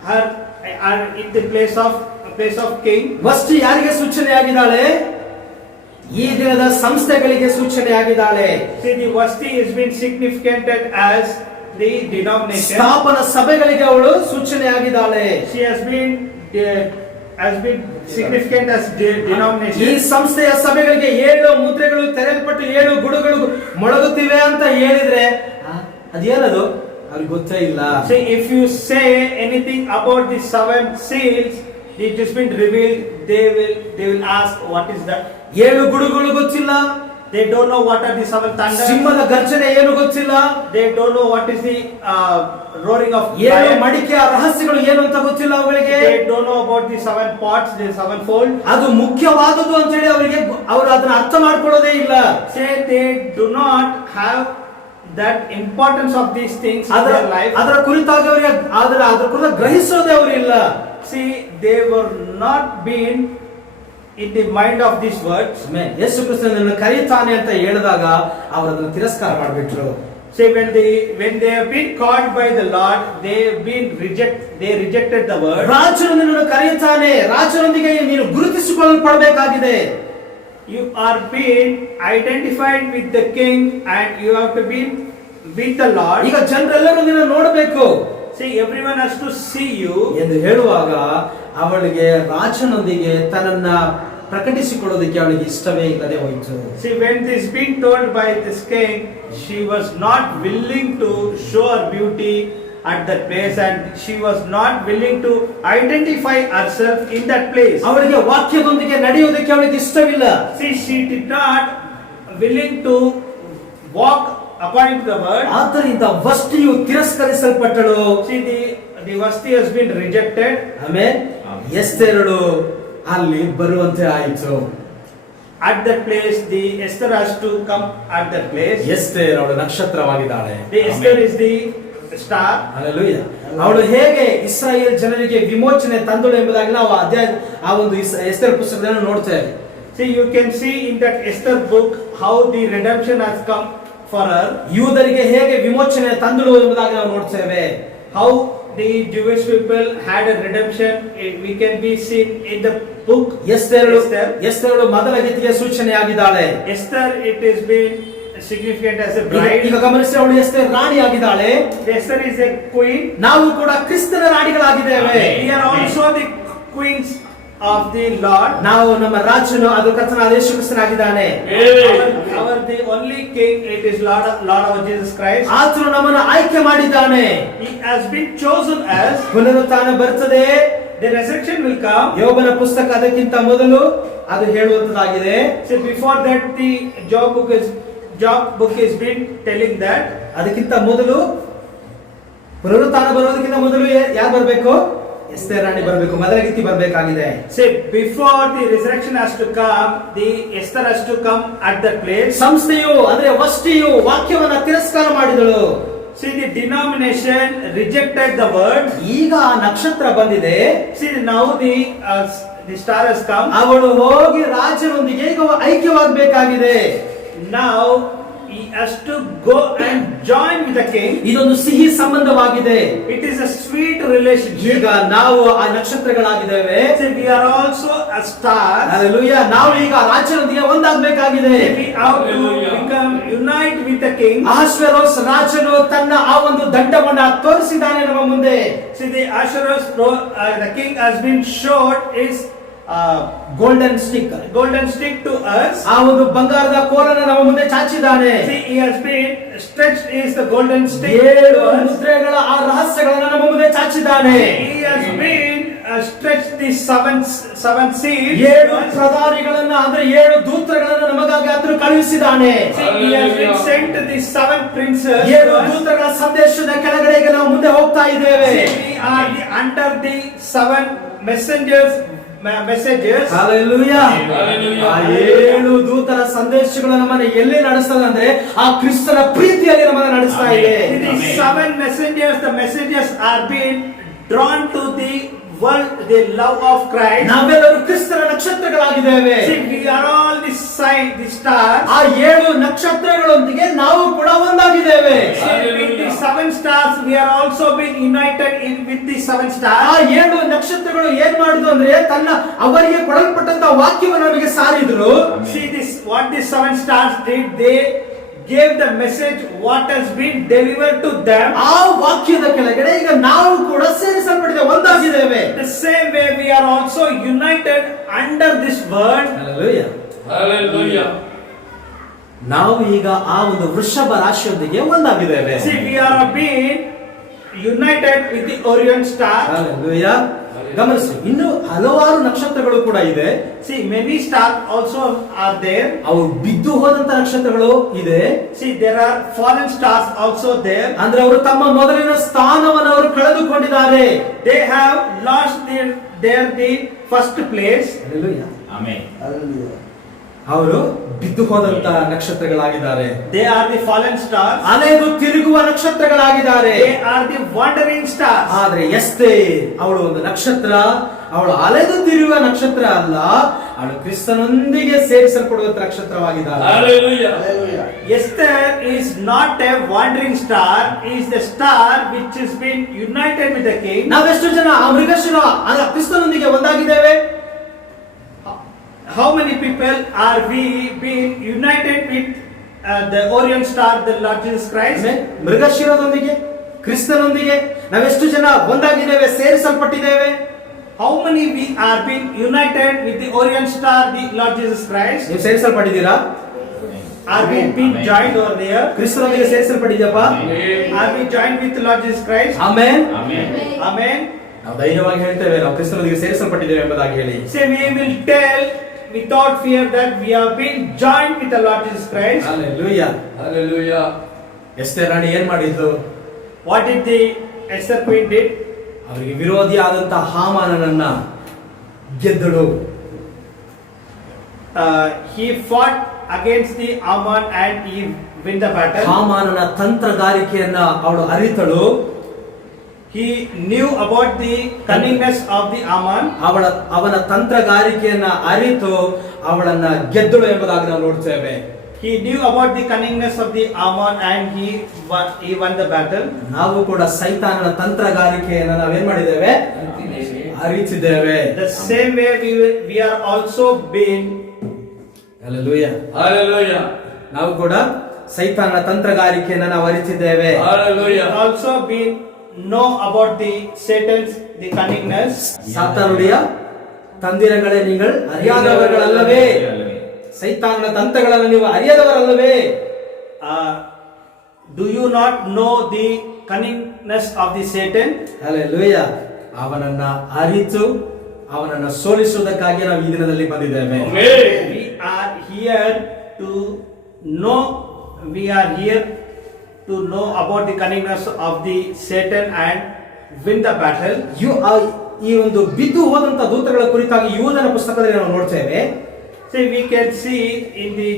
her in the place of king. ವಸ್ತಿ ಯಾರಿಗೆ ಸೂಚನೆಯಾಗಿದ್ದಾಳೆ? ಈ ದಿನದ ಸಂಸ್ಥೆಗಳಿಗೆ ಸೂಚನೆಯಾಗಿದ್ದಾಳೆ. See, the Vasti has been significant as the denomination. ಸ್ಥಾಪನ ಸಭೆಗಳಿಗೆ ಅವಳು ಸೂಚನೆಯಾಗಿದ್ದಾಳೆ. She has been significant as denomination. ಈ ಸಂಸ್ಥೆಯ ಸಭೆಗಳಿಗೆ 7 ಮುದ್ರೆಗಳು ತೆರೆಯಲ್ಪಟ್ಟು 7 ಗುಡುಗಳು ಮೊಳಗುತ್ತಿವೆ ಅಂತ ಹೇಳಿದ್ರೆ ಅದೇನದು ಅವ್ರಿಗೆ ಗೊತ್ತೇ ಇಲ್ಲ. See, if you say anything about the 7 seals, it has been revealed, they will ask what is that. 7 ಗುಡುಗಳು ಗೊತ್ತಿಲ್ಲ. They don't know what are the 7 thunders. ಸಿಂಹದ ಗರ್ಜನೆ ಏನು ಗೊತ್ತಿಲ್ಲ. They don't know what is the roaring of 7 lion. ಮಡಿಕೆಯ ರಹಸ್ಯಗಳು ಏನು ಅಂತ ಗೊತ್ತಿಲ್ಲ ಅವರಿಗೆ. They don't know about the 7 pots, the 7 fold. ಅದು ಮುಖ್ಯವಾದದ್ದು ಅಂತ ಹೇಳಿ ಅವರಿಗೆ ಅವರು ಅದನ್ನ ಅರ್ಥ ಮಾಡ್ಕೊಳ್ಳೋದೇ ಇಲ್ಲ. Say they do not have that importance of these things in their life. ಅದರ ಕುರಿತಾಗಿ ಅವರಿಗೆ ಅದರ ಕುರಿತು ಗ್ರಹಿಸೋದೇ ಅವರಿಲ್ಲ. See, they were not been in the mind of these words. ಯೇಸು ಕ್ರಿಸ್ತನನ್ನು ಕರೀತಾನೆ ಅಂತ ಹೇಳಿದಾಗ ಅವರು ಅದನ್ನು ತಿರಸ್ಕಾರ ಮಾಡಿಬಿಟ್ರು. See, when they have been called by the Lord, they rejected the word. ರಾಜನು ನಿನ್ನನ್ನು ಕರೆಯುತ್ತಾನೆ, ರಾಜನೊಂದಿಗೆ ನೀನು ಗುರುತಿಸಿಕೊಳ್ಳಲ್ಪಡಬೇಕಾಗಿದೆ. You are being identified with the king and you have to be with the Lord. ಈಗ ಜನರೆಲ್ಲರೂ ನಿನ್ನನ್ನು ನೋಡಬೇಕು. See, everyone has to see you ಎಂದು ಹೇಳುವಾಗ ಅವಳಿಗೆ ರಾಜನೊಂದಿಗೆ ತನ್ನನ್ನ ಪ್ರಕಟಿಸಿಕೊಳ್ಳೋದಕ್ಕೆ ಅವಳಿಗೆ ಇಷ್ಟವೇ ಇಲ್ಲದೆ ಹೋಯಿತು. See, when this being told by this king, she was not willing to show her beauty at that place and she was not willing to identify herself in that place. ಅವಳಿಗೆ ವಾಕ್ಯದೊಂದಿಗೆ ನಡೆಯುವುದಕ್ಕೆ ಅವಳಿಗೆ ಇಷ್ಟವಿಲ್ಲ. See, she did not willing to walk according to the word. ಆದ್ದರಿಂದ ವಸ್ತಿಯು ತಿರಸ್ಕರಿಸಲ್ಪಟ್ಟಳು. See, the Vasti has been rejected. ಆಮೇಲೆ ಎಸ್ತೇರಳು ಅಲ್ಲಿ ಬರುವಂತೆ ಆಯಿತು. At that place, the Esther has to come at that place. Esther ಅವಳು ನಕ್ಷತ್ರವಾಗಿದ್ದಾಳೆ. The Esther is the star. Hallelujah. ಅವಳು ಹೇಗೆ ಇಸ್ರಾಯೇಲ್ ಜನರಿಗೆ ವಿಮೋಚನೆ ತಂದಳು ಎಂಬುದಾಗಿ ನಾವು ಆ ಒಂದು ಎಸ್ತೇರ್ ಪುಸ್ತಕದಲ್ಲಿ ನೋಡ್ತೇವೆ. See, you can see in that Esther book how the redemption has come for her. ಯೂದರಿಗೆ ಹೇಗೆ ವಿಮೋಚನೆ ತಂದಳು ಎಂಬುದಾಗಿ ನಾವು ನೋಡ್ತೇವೆ. How the Jewish people had a redemption, we can be seen in the book. ಎಸ್ತೇರಳು ಮೊದಲ ಗತಿಗೆ ಸೂಚನೆಯಾಗಿದ್ದಾಳೆ. Esther, it has been significant as a bride. ಈಗ ಗಮನಿಸಿ, ಅವಳು ಎಸ್ತೇರ್ ರಾಣಿ ಆಗಿದ್ದಾಳೆ. Esther is a queen. ನಾವು ಕೂಡ ಕ್ರಿಸ್ತನ ರಾಣಿಗಳಾಗಿದ್ದೇವೆ. We are also the queens of the Lord. ನಾವು ನಮ್ಮ ರಾಜನು ಅದು ಕರ್ತನಾದ ಯೇಸು ಕ್ರಿಸ್ತನಾಗಿದ್ದಾನೆ. Our the only king, it is Lord of Jesus Christ. ಆತನು ನಮ್ಮನ್ನು ಆಯ್ಕೆ ಮಾಡಿದ್ದಾನೆ. He has been chosen as. ಪುನರುತ್ಥಾನ ಬರ್ತದೆ, the resurrection will come. ಯೋಬನ ಪುಸ್ತಕ ಅದಕ್ಕಿಂತ ಮೊದಲು ಅದು ಹೇಳುವಂತದಾಗಿದೆ. So before that, the Job book is been telling that. ಅದಕ್ಕಿಂತ ಮೊದಲು ಪುನರುತ್ಥಾನ ಬರೋದಕ್ಕಿಂತ ಮೊದಲು ಯಾರು ಬರಬೇಕು? ಎಸ್ತೇರ್ ರಾಣಿ ಬರಬೇಕು, ಮೊದಲ ಗತಿ ಬರಬೇಕಾಗಿದೆ. Say before the resurrection has to come, the Esther has to come at that place. ಸಂಸ್ಥೆಯು ಅಂದ್ರೆ ವಸ್ತಿಯು ವಾಕ್ಯವನ್ನ ತಿರಸ್ಕಾರ ಮಾಡಿದಳು. See, the denomination rejected the word. ಈಗ ಆ ನಕ್ಷತ್ರ ಬಂದಿದೆ. See, now the star has come. ಅವಳು ಹೋಗಿ ರಾಜನೊಂದಿಗೆ ಈಗ ಐಕ್ಯವಾಗಬೇಕಾಗಿದೆ. Now he has to go and join with the king. ಇದೊಂದು ಸಿಹಿ ಸಂಬಂಧವಾಗಿದೆ. It is a sweet relationship. ಈಗ ನಾವು ಆ ನಕ್ಷತ್ರಗಳಾಗಿದ್ದೇವೆ. See, we are also a star. Hallelujah. ನಾವು ಈಗ ರಾಜನೊಂದಿಗೆ ಒಂದಾಗಬೇಕಾಗಿದೆ. We have to become unite with the king. Ahasuerus ರಾಜನು ತನ್ನ ಆ ಒಂದು ದಂಡವನ್ನ ತೋರಿಸಿದ್ದಾನೆ ನಮ್ಮ ಮುಂದೆ. See, the Ahasuerus, the king has been showed his golden stick to us. ಆ ಒಂದು ಬಂಗಾರದ ಕೋಲನ್ನು ನಮ್ಮ ಮುಂದೆ ಚಾಚಿದ್ದಾನೆ. See, he has been stretched is the golden stick. 7 ಮುದ್ರೆಗಳ ಆ ರಹಸ್ಯಗಳನ್ನು ನಮ್ಮ ಮುಂದೆ ಚಾಚಿದ್ದಾನೆ. He has been stretched the seven seals. 7 ಪ್ರಧಾನಿಗಳನ್ನ ಅಂದ್ರೆ 7 ದೂತರುಗಳನ್ನ ನಮಗಾಗಿ ಆತನು ಕಳುಹಿಸಿದ್ದಾನೆ. See, he has been sent to the 7 princes. 7 ದೂತರುಗಳ ಸಂದೇಶದ ಕೆಳಗಡೆಗೆ ನಾವು ಮುಂದೆ ಹೋಗ್ತಾ ಇದ್ದೇವೆ. See, we are under the 7 messengers. Hallelujah. Hallelujah. ಆ 7 ದೂತರ ಸಂದೇಶಗಳು ನಮ್ಮನ್ನು ಎಲ್ಲಿ ನಡೆಸ್ತದೆ ಅಂದ್ರೆ ಆ ಕ್ರಿಸ್ತನ ಪ್ರೀತಿಯಲ್ಲಿ ನಮ್ಮನ್ನು ನಡೆಸ್ತಾ ಇದೆ. The 7 messengers, the messengers are being drawn to the world, the love of Christ. ನಾವೆಲ್ಲರೂ ಕ್ರಿಸ್ತನ ನಕ್ಷತ್ರಗಳಾಗಿದ್ದೇವೆ. See, we are all the sign, the stars. ಆ 7 ನಕ್ಷತ್ರಗಳೊಂದಿಗೆ ನಾವು ಕೂಡ ಒಂದಾಗಿದ್ದೇವೆ. See, with the 7 stars, we are also being united with the 7 ಆ stars. 7 ನಕ್ಷತ್ರಗಳು ಏನ್ ಮಾಡಿದ್ರು ಅಂದ್ರೆ ಅವರಿಗೆ ಕೊಡಲ್ಪಟ್ಟಂತ ವಾಕ್ಯವನ್ನು ನಮಗೆ ಸಾರಿದ್ರು. See this, what the 7 stars did, they gave the message what has been delivered to them. ಆ ವಾಕ್ಯದ ಕೆಳಗಡೆ ಈಗ ನಾವು ಕೂಡ ಸೇರಿಸಲ್ಪಟ್ಟಿದ್ದೇವೆ, ಒಂದಾಗಿದ್ದೇವೆ. The same way we are also united under this word. Hallelujah. Hallelujah. ನಾವು ಈಗ ಆ ಒಂದು ವೃಷಭ ರಾಶಿಯೊಂದಿಗೆ ಒಂದಾಗಿದ್ದೇವೆ. See, we are being united with the Orion star. Hallelujah. ಗಮನಿಸಿ, ಇನ್ನು ಹಲವಾರು ನಕ್ಷತ್ರಗಳು ಕೂಡ ಇದೆ. See, many stars also are there. ಅವು ಬಿದ್ದು ಹೋದಂತ ನಕ್ಷತ್ರಗಳು ಇದೆ. See, there are fallen stars also there. ಅಂದ್ರೆ ಅವರು ತಮ್ಮ ಮೊದಲಿನ ಸ್ಥಾನವನ್ನು ಅವರು ಕಳೆದುಕೊಂಡಿದ್ದಾರೆ. They have lost the first place. Hallelujah. Amen. ಅವರು ಬಿದ್ದು ಹೋದಂತ ನಕ್ಷತ್ರಗಳಾಗಿದ್ದಾರೆ. They are the fallen stars. ಅಲೆದು ತಿರುಗುವ ನಕ್ಷತ್ರಗಳಾಗಿದ್ದಾರೆ. They are the wandering stars. ಆದ್ರೆ ಎಸ್ತೇ ಅವಳು ಒಂದು ನಕ್ಷತ್ರ, ಅವಳು ಅಲೆದು ತಿರುಗುವ ನಕ್ಷತ್ರ ಅಲ್ಲ, ಅವಳು ಕ್ರಿಸ್ತನೊಂದಿಗೆ ಸೇರಿಸಲ್ಪಡುವಂತ ನಕ್ಷತ್ರವಾಗಿದ್ದಾಳೆ. Hallelujah. Esther is not a wandering star, is the star which has been united with the king. ನಾವೆಷ್ಟು ಜನ ಆ Mrigashira ಕ್ರಿಸ್ತನೊಂದಿಗೆ ಒಂದಾಗಿದ್ದೇವೆ? How many people are we being united with the Orion star, the Lord Jesus Christ? ಮೃಗಶಿರದೊಂದಿಗೆ, ಕ್ರಿಸ್ತನೊಂದಿಗೆ ನಾವೆಷ್ಟು ಜನ ಒಂದಾಗಿದ್ದೇವೆ, ಸೇರಿಸಲ್ಪಟ್ಟಿದ್ದೇವೆ? How many we are being united with the Orion star, the Lord Jesus Christ? ನೀವು ಸೇರಿಸಲ್ಪಟ್ಟಿದ್ದೀರಾ? Are we being joined over there? ಕ್ರಿಸ್ತನೊಂದಿಗೆ ಸೇರಿಸಲ್ಪಟ್ಟಿದ್ಯಪ್ಪ? Are we joined with the Lord Jesus Christ? Amen. Amen. ನಾವು ಧೈರ್ಯವಾಗಿ ಹೇಳ್ತೇವೆ, ನಾವು ಕ್ರಿಸ್ತನೊಂದಿಗೆ ಸೇರಿಸಲ್ಪಟ್ಟಿದ್ದೇವೆ ಎಂಬುದಾಗಿ ಹೇಳಿ. Say, we will tell without fear that we have been joined with the Lord Jesus Christ. Hallelujah. Hallelujah. Esther ರಾಣಿ ಏನ್ ಮಾಡಿದ್ಲು? What did the Esther queen did? ಅವರಿಗೆ ವಿರೋಧಿಯಾದಂತ ಹಾಮಾನನನ್ನ ಗೆದ್ದಳು. He fought against the Ammon and he win the battle. ಹಾಮಾನನ ತಂತ್ರಗಾರಿಕೆಯನ್ನ ಅವಳು ಅರಿತಳು. He knew about the cunningness of the Ammon. ಅವನ ತಂತ್ರಗಾರಿಕೆಯನ್ನ ಅರಿತು ಅವಳನ್ನ ಗೆದ್ದಳು ಎಂಬುದಾಗಿ ನಾವು ನೋಡ್ತೇವೆ. He knew about the cunningness of the Ammon and he won the battle. ನಾವು ಕೂಡ ಸೈತಾನನ ತಂತ್ರಗಾರಿಕೆಯನ್ನ ನಾವೇನ್ ಮಾಡಿದ್ದೇವೆ? ಅರಿತಿದ್ದೇವೆ. The same way we are also been. Hallelujah. Hallelujah. ನಾವು ಕೂಡ ಸೈತಾನನ ತಂತ್ರಗಾರಿಕೆಯನ್ನ ನಾವು ಅರಿತಿದ್ದೇವೆ. Hallelujah. Also been know about the Satan's the cunningness. சாத்தானுடைய தந்திரங்களை நீங்கள் அறியாதவர்கள் அல்லவே? ಸೈತಾನನ ತಂತ್ರಗಳನ್ನು ನೀವು ಅರಿಯದವರಲ್ಲವೇ? Do you not know the cunningness of the Satan? Hallelujah. ಅವನನ್ನ ಅರಿತು ಅವನನ್ನ ಸೋಲಿಸುವುದಕ್ಕಾಗಿ ನಾವು ಈ ದಿನದಲ್ಲಿ ಬಂದಿದ್ದೇವೆ. We are here to know. We are here to know about the cunningness of the Satan and win the battle. ಈ ಒಂದು ಬಿದ್ದು ಹೋದಂತ ದೂತಗಳ ಕುರಿತಾಗಿ ಯೂದನ ಪುಸ್ತಕದಲ್ಲಿ ನಾವು ನೋಡ್ತೇವೆ. So we can see in the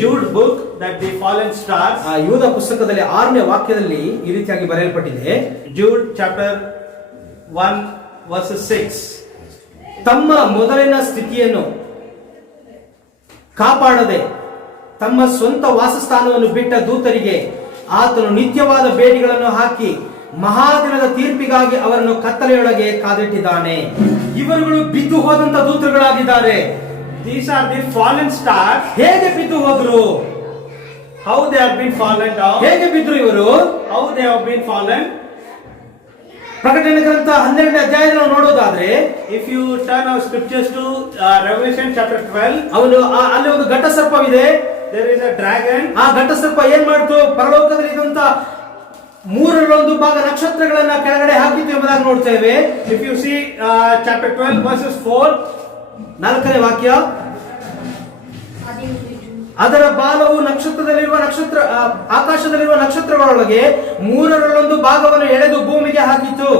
Jude book that the fallen stars. ಆ ಯೂದ ಪುಸ್ತಕದಲ್ಲಿ 6ನೇ ವಾಕ್ಯದಲ್ಲಿ ಈ ರೀತಿಯಾಗಿ ಬರೆಯಲ್ಪಟ್ಟಿದೆ. Jude chapter 1 verse 6. ತಮ್ಮ ಮೊದಲಿನ ಸ್ಥಿತಿಯನ್ನು ಕಾಪಾಡದೆ ತಮ್ಮ ಸ್ವಂತ ವಾಸಸ್ಥಾನವನ್ನು ಬಿಟ್ಟ ದೂತರಿಗೆ ಆತನು ನಿತ್ಯವಾದ ಬೇಡಿಗಳನ್ನು ಹಾಕಿ ಮಹಾದಿನದ ತೀರ್ಪಿಗಾಗಿ ಅವರನ್ನು ಕತ್ತಲೆಯೊಳಗೆ ಕಾದಿಟ್ಟಿದ್ದಾನೆ. ಇವರುಗಳು ಬಿದ್ದು ಹೋದಂತ ದೂತರುಗಳಾಗಿದ್ದಾರೆ. These are the fallen stars. ಹೇಗೆ ಬಿದ್ದು ಹೋದ್ರು? How they have been fallen down? ಹೇಗೆ ಬಿದ್ರು ಇವರು? How they have been fallen? ಪ್ರಕಟಣೆ ಗ್ರಂಥ 12ನೇ ಅಧ್ಯಾಯವನ್ನು ನಾವು ನೋಡೋದಾದ್ರೆ, if you turn our scriptures to Revelation chapter 12, ಅಲ್ಲಿ ಒಂದು ಘಟ ಸರ್ಪವಿದೆ. there is a dragon. ಆ ಘಟ ಸರ್ಪ ಏನ್ ಮಾಡ್ತು? ಪರಲೋಕದಲ್ಲಿ ಇದ್ದಂತ ಮೂರರಲ್ಲೊಂದು ಭಾಗ ನಕ್ಷತ್ರಗಳನ್ನ ಕೆಳಗಡೆ ಹಾಕಿತ್ತು ಎಂಬುದಾಗಿ ನೋಡ್ತೇವೆ. If you see chapter 12 verses 4, 4ನೇ ವಾಕ್ಯ, ಅದರ ಬಾಲವು ಆಕಾಶದಲ್ಲಿರುವ ನಕ್ಷತ್ರಗಳೊಳಗೆ ಮೂರರಲ್ಲೊಂದು ಭಾಗವನ್ನು ಎಳೆದು ಭೂಮಿಗೆ ಹಾಕಿತು.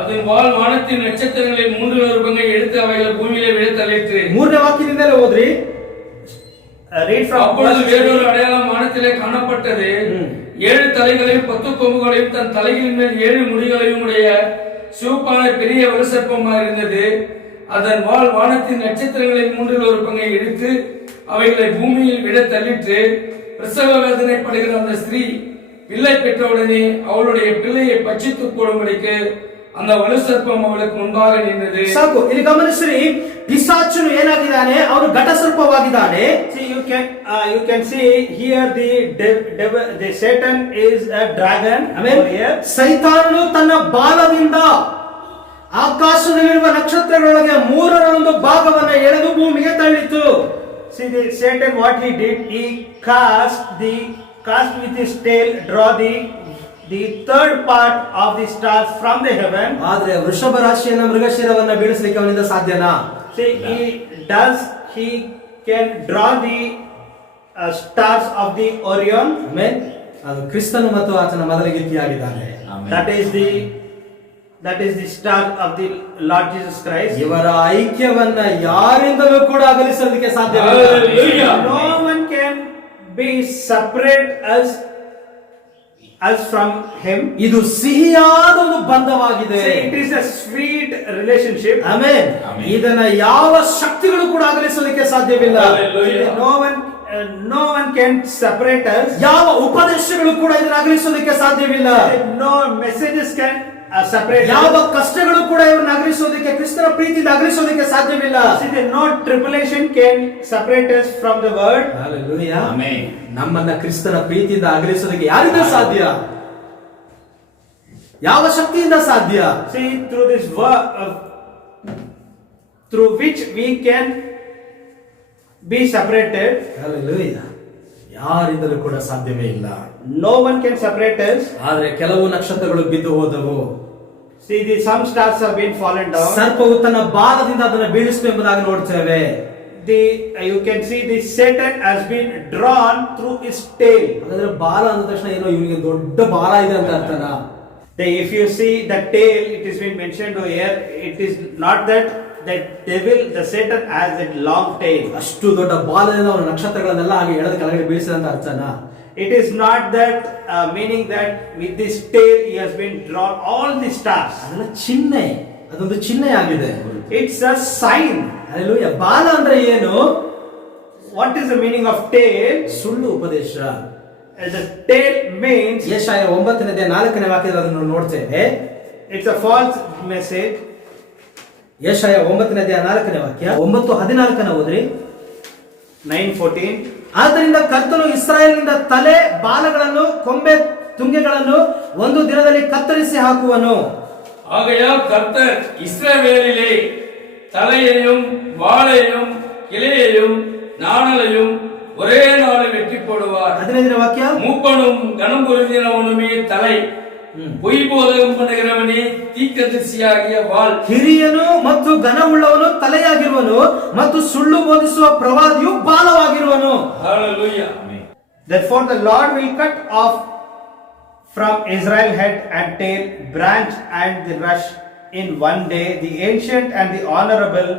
அதன் வால் வானத்தின் நட்சத்திரங்களில் 3/4 எடுத்து அவைகள் பூமியிலே விழ தள்ளிற்று. 3ನೇ ವಾಕ್ಯದಿಂದಲೇ ಓದ್ರಿ. read from அப்பொழுது verse வேறொரு அடையாளம் வானத்திலே காணப்பட்டது. 7 தலைகளையும் 10 கொம்புகளையும் தன் தலைகளின் மேல் 7 முடிகளையும் உடைய சிவப்பான பெரிய வலுசர்ப்பமாக இருந்தது. அதன் வால் வானத்தின் நட்சத்திரங்களில் 3/4 எடுத்து அவைகளை பூமியில் விட தள்ளிற்று. பிரசவ வேதனைப்படுகிற அந்த ஸ்திரீ பிள்ளை பெற்றவுடனே அவளுடைய பிள்ளையை பட்சித்து போடும்படிக்கு அந்த வலுசர்ப்பம் அவளுக்கு முன்பாக நின்றது. ಸಾಕು, ಇಲ್ಲಿ ಗಮನಿಸ್ರಿ, ಪಿಶಾಚನು ಏನಾಗಿದ್ದಾನೆ, ಅವನು ಘಟಸರ್ಪವಾಗಿದ್ದಾನೆ. See, you can see here the Satan is a dragon. Over here. ಸೈತಾನನು ತನ್ನ ಬಾಲದಿಂದ ಆಕಾಶದಲ್ಲಿರುವ ನಕ್ಷತ್ರಗಳೊಳಗೆ 3/4 ಭಾಗವನ್ನು ಎಳೆದು ಭೂಮಿಗೆ ತಳ್ಳಿತು. See, the Satan, what he did, he cast with his tail, draw the third part of the stars from the heaven. ಆದ್ರೆ ವೃಷಭ ರಾಶಿಯನ್ನ ಮೃಗಶಿರವನ್ನ ಬೀಳಿಸಲಿಕ್ಕೆ ಅವನಿಂದ ಸಾಧ್ಯನಾ? See, he can draw the stars of the Orion. Amen. ಅದು ಕ್ರಿಸ್ತನು ಮತ್ತು ಆತನ ಮೊದಲ ಗಿತ್ತಿಯಾಗಿದ್ದಾನೆ. That is the star of the Lord Jesus Christ. ಇವರ ಐಕ್ಯವನ್ನ ಯಾರಿಂದಲೂ ಕೂಡ ಅಗಲಿಸಲಿಕ್ಕೆ ಸಾಧ್ಯವಿಲ್ಲ. Hallelujah. No one can be separate us from him. ಇದು ಸಿಹಿಯಾದ ಒಂದು ಬಂಧವಾಗಿದೆ. See, it is a sweet relationship. Amen. ಇದನ್ನ ಯಾವ ಶಕ್ತಿಗಳು ಕೂಡ ಅಗಲಿಸಲಿಕ್ಕೆ ಸಾಧ್ಯವಿಲ್ಲ. Hallelujah. No one can separate us. ಯಾವ ಉಪದೇಶಗಳು ಕೂಡ ಇದನ್ನ ಅಗಲಿಸೋದಕ್ಕೆ ಸಾಧ್ಯವಿಲ್ಲ. No messages can separate us. ಯಾವ ಕಷ್ಟಗಳು ಕೂಡ ಇವನ್ನ ಅಗಲಿಸೋದಕ್ಕೆ, ಕ್ರಿಸ್ತನ ಪ್ರೀತಿಯಿಂದ ಅಗಲಿಸೋದಕ್ಕೆ ಸಾಧ್ಯವಿಲ್ಲ. See, no tribulation can separate us from the word. Hallelujah. Amen. ನಮ್ಮನ್ನ ಕ್ರಿಸ್ತನ ಪ್ರೀತಿಯಿಂದ ಅಗಲಿಸೋದಕ್ಕೆ ಯಾರಿಂದ ಸಾಧ್ಯ? ಯಾವ ಶಕ್ತಿಯಿಂದ ಸಾಧ್ಯ? See, through this word, through which we can be separated. Hallelujah. ಯಾರಿಂದಲೂ ಕೂಡ ಸಾಧ್ಯವೇ ಇಲ್ಲ. No one can separate us. ಆದ್ರೆ ಕೆಲವು ನಕ್ಷತ್ರಗಳು ಬಿದ್ದು ಹೋದವು. See, some stars have been fallen down. ಸರ್ಪವು ತನ್ನ ಬಾಲದಿಂದ ಅದನ್ನು ಬೀಳಿಸಿತು ಎಂಬುದಾಗಿ ನೋಡ್ತೇವೆ. You can see the Satan has been drawn through his tail. ಹಾಗಾದ್ರೆ ಬಾಲ ಅಂದ ತಕ್ಷಣ ಏನೋ ಇವನಿಗೆ ದೊಡ್ಡ ಬಾಲ ಇದೆ ಅಂತ ಅರ್ಥನಾ? If you see the tail, it has been mentioned over here. It is not that devil, the Satan has a long tail. ಅಷ್ಟು ದೊಡ್ಡ ಬಾಲದಿಂದ ಅವನ ನಕ್ಷತ್ರಗಳನ್ನೆಲ್ಲ ಹಾಗೆ ಎಳೆದು ಕೆಳಗಡೆ ಬೀಳಿಸಿದಂತ ಅರ್ಥನಾ? It is not that meaning that with this tail he has been drawn all the stars. ಅದನ್ನ ಚಿಹ್ನೆ, ಅದೊಂದು ಚಿಹ್ನೆ ಆಗಿದೆ. It's a sign. ಹಲ್ಲೆಲೂಯಾ. ಬಾಲ ಅಂದ್ರೆ ಏನು? What is the meaning of tail? ಸುಳ್ಳು ಉಪದೇಶ. The tail means ಯೆಶಾಯ 9:4 ವಾಕ್ಯದಲ್ಲಿ ಅದನ್ನು ನೋಡ್ತೇವೆ. it's a false message. ಯೆಶಾಯ 9:4 ವಾಕ್ಯ 9:14 ಓದ್ರಿ. 9:14. ಆದ್ದರಿಂದ ಕರ್ತನು ಇಸ್ರಾಯೇಲಿನಿಂದ ತಲೆ ಬಾಲಗಳನ್ನು, ಕೊಂಬೆ ತುಂಗೆಗಳನ್ನು ಒಂದು ದಿನದಲ್ಲಿ ಕತ್ತರಿಸಿ ಹಾಕುವನು. ஆகையால் கர்த்தர் இஸ்ரவேலிலே தலையையும் வாளையும் கிளையையும் நாணலையும் ஒரே நாளில் வெட்டி போடுவார். 15ನೇ ವಾಕ್ಯ, மூப்பனும் கனம் பொருந்தினவனுமே தலை, பொய் போதகம் பண்ணுகிறவனே தீர்க்கதரிசியாகிய வாள். ಹಿರಿಯನು ಮತ್ತು ಘನವುಳ್ಳವನು ತಲೆಯಾಗಿರುವನು ಮತ್ತು ಸುಳ್ಳು ಬೋಧಿಸುವ ಪ್ರವಾದಿಯು ಬಾಲವಾಗಿರುವನು. Hallelujah. Therefore the Lord will cut off from Israel head and tail, branch and the rush in one day. The ancient and the honorable,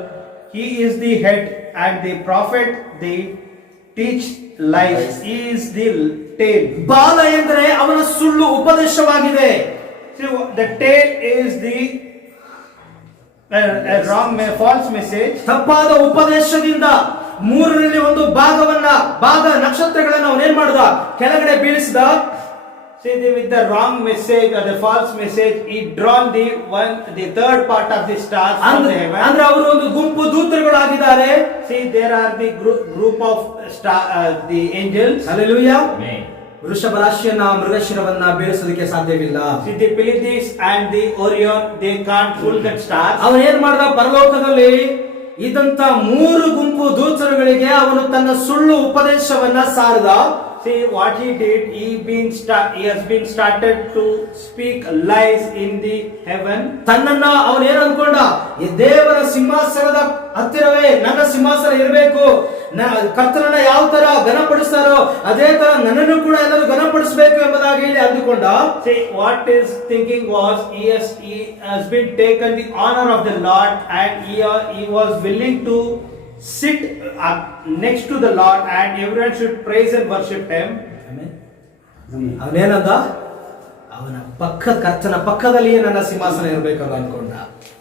he is the head, and the prophet, the teach lies, he is the tail. ಬಾಲ ಎಂದರೆ ಅವನ ಸುಳ್ಳು ಉಪದೇಶವಾಗಿದೆ. See, the tail is the false message. ತಪ್ಪಾದ ಉಪದೇಶದಿಂದ 1/3 ಭಾಗ ನಕ್ಷತ್ರಗಳನ್ನ ಅವನೇನ್ ಮಾಡಿದ, ಕೆಳಗಡೆ ಬೀಳಿಸಿದ. See, with the wrong message or the false message, he drawn the third part of the stars from the heaven. ಅಂದ್ರೆ ಅವರು ಒಂದು ಗುಂಪು ದೂತರುಗಳಾಗಿದ್ದಾರೆ. See, there are the group of the angels. Hallelujah. ವೃಷಭ ರಾಶಿಯನ್ನ, ಮೃಗಶಿರವನ್ನ ಬೀಳಿಸೋದಕ್ಕೆ ಸಾಧ್ಯವಿಲ್ಲ. See, the Pleiades and the Orion, they can't pull that stars. ಅವನು ಏನ್ ಮಾಡ್ದ, ಪರಲೋಕದಲ್ಲಿ ಇದ್ದಂತ 3 ಗುಂಪು ದೂತರುಗಳಿಗೆ ಅವನು ತನ್ನ ಸುಳ್ಳು ಉಪದೇಶವನ್ನ ಸಾರಿದ. See what he did. He has been started to speak lies in the heaven. ತನ್ನನ್ನ ಅವನು ಏನು ಅನ್ಕೊಂಡ, ಈ ದೇವರ ಸಿಂಹಾಸನದ ಹತ್ತಿರವೇ ನನ್ನ ಸಿಂಹಾಸನ ಇರಬೇಕು, ಕರ್ತನನ್ನ ಯಾವ ತರ ಘನಪಡಿಸ್ತಾರೋ ಅದೇ ತರ ನನ್ನನ್ನು ಕೂಡ ಎಲ್ಲರೂ ಘನಪಡಿಸಬೇಕು ಎಂಬುದಾಗಿ ಹೇಳಿ ಅಂದುಕೊಂಡ. See what his thinking was, he has been taken the honor of the Lord, and he was willing to sit next to the Lord, and everyone should praise and worship him. ಅವನೇನಂದ, ಅವನ ಕರ್ತನ ಪಕ್ಕದಲ್ಲಿಯೇ ನನ್ನ ಸಿಂಹಾಸನ ಇರಬೇಕು ಅಂತ ಅನ್ಕೊಂಡ.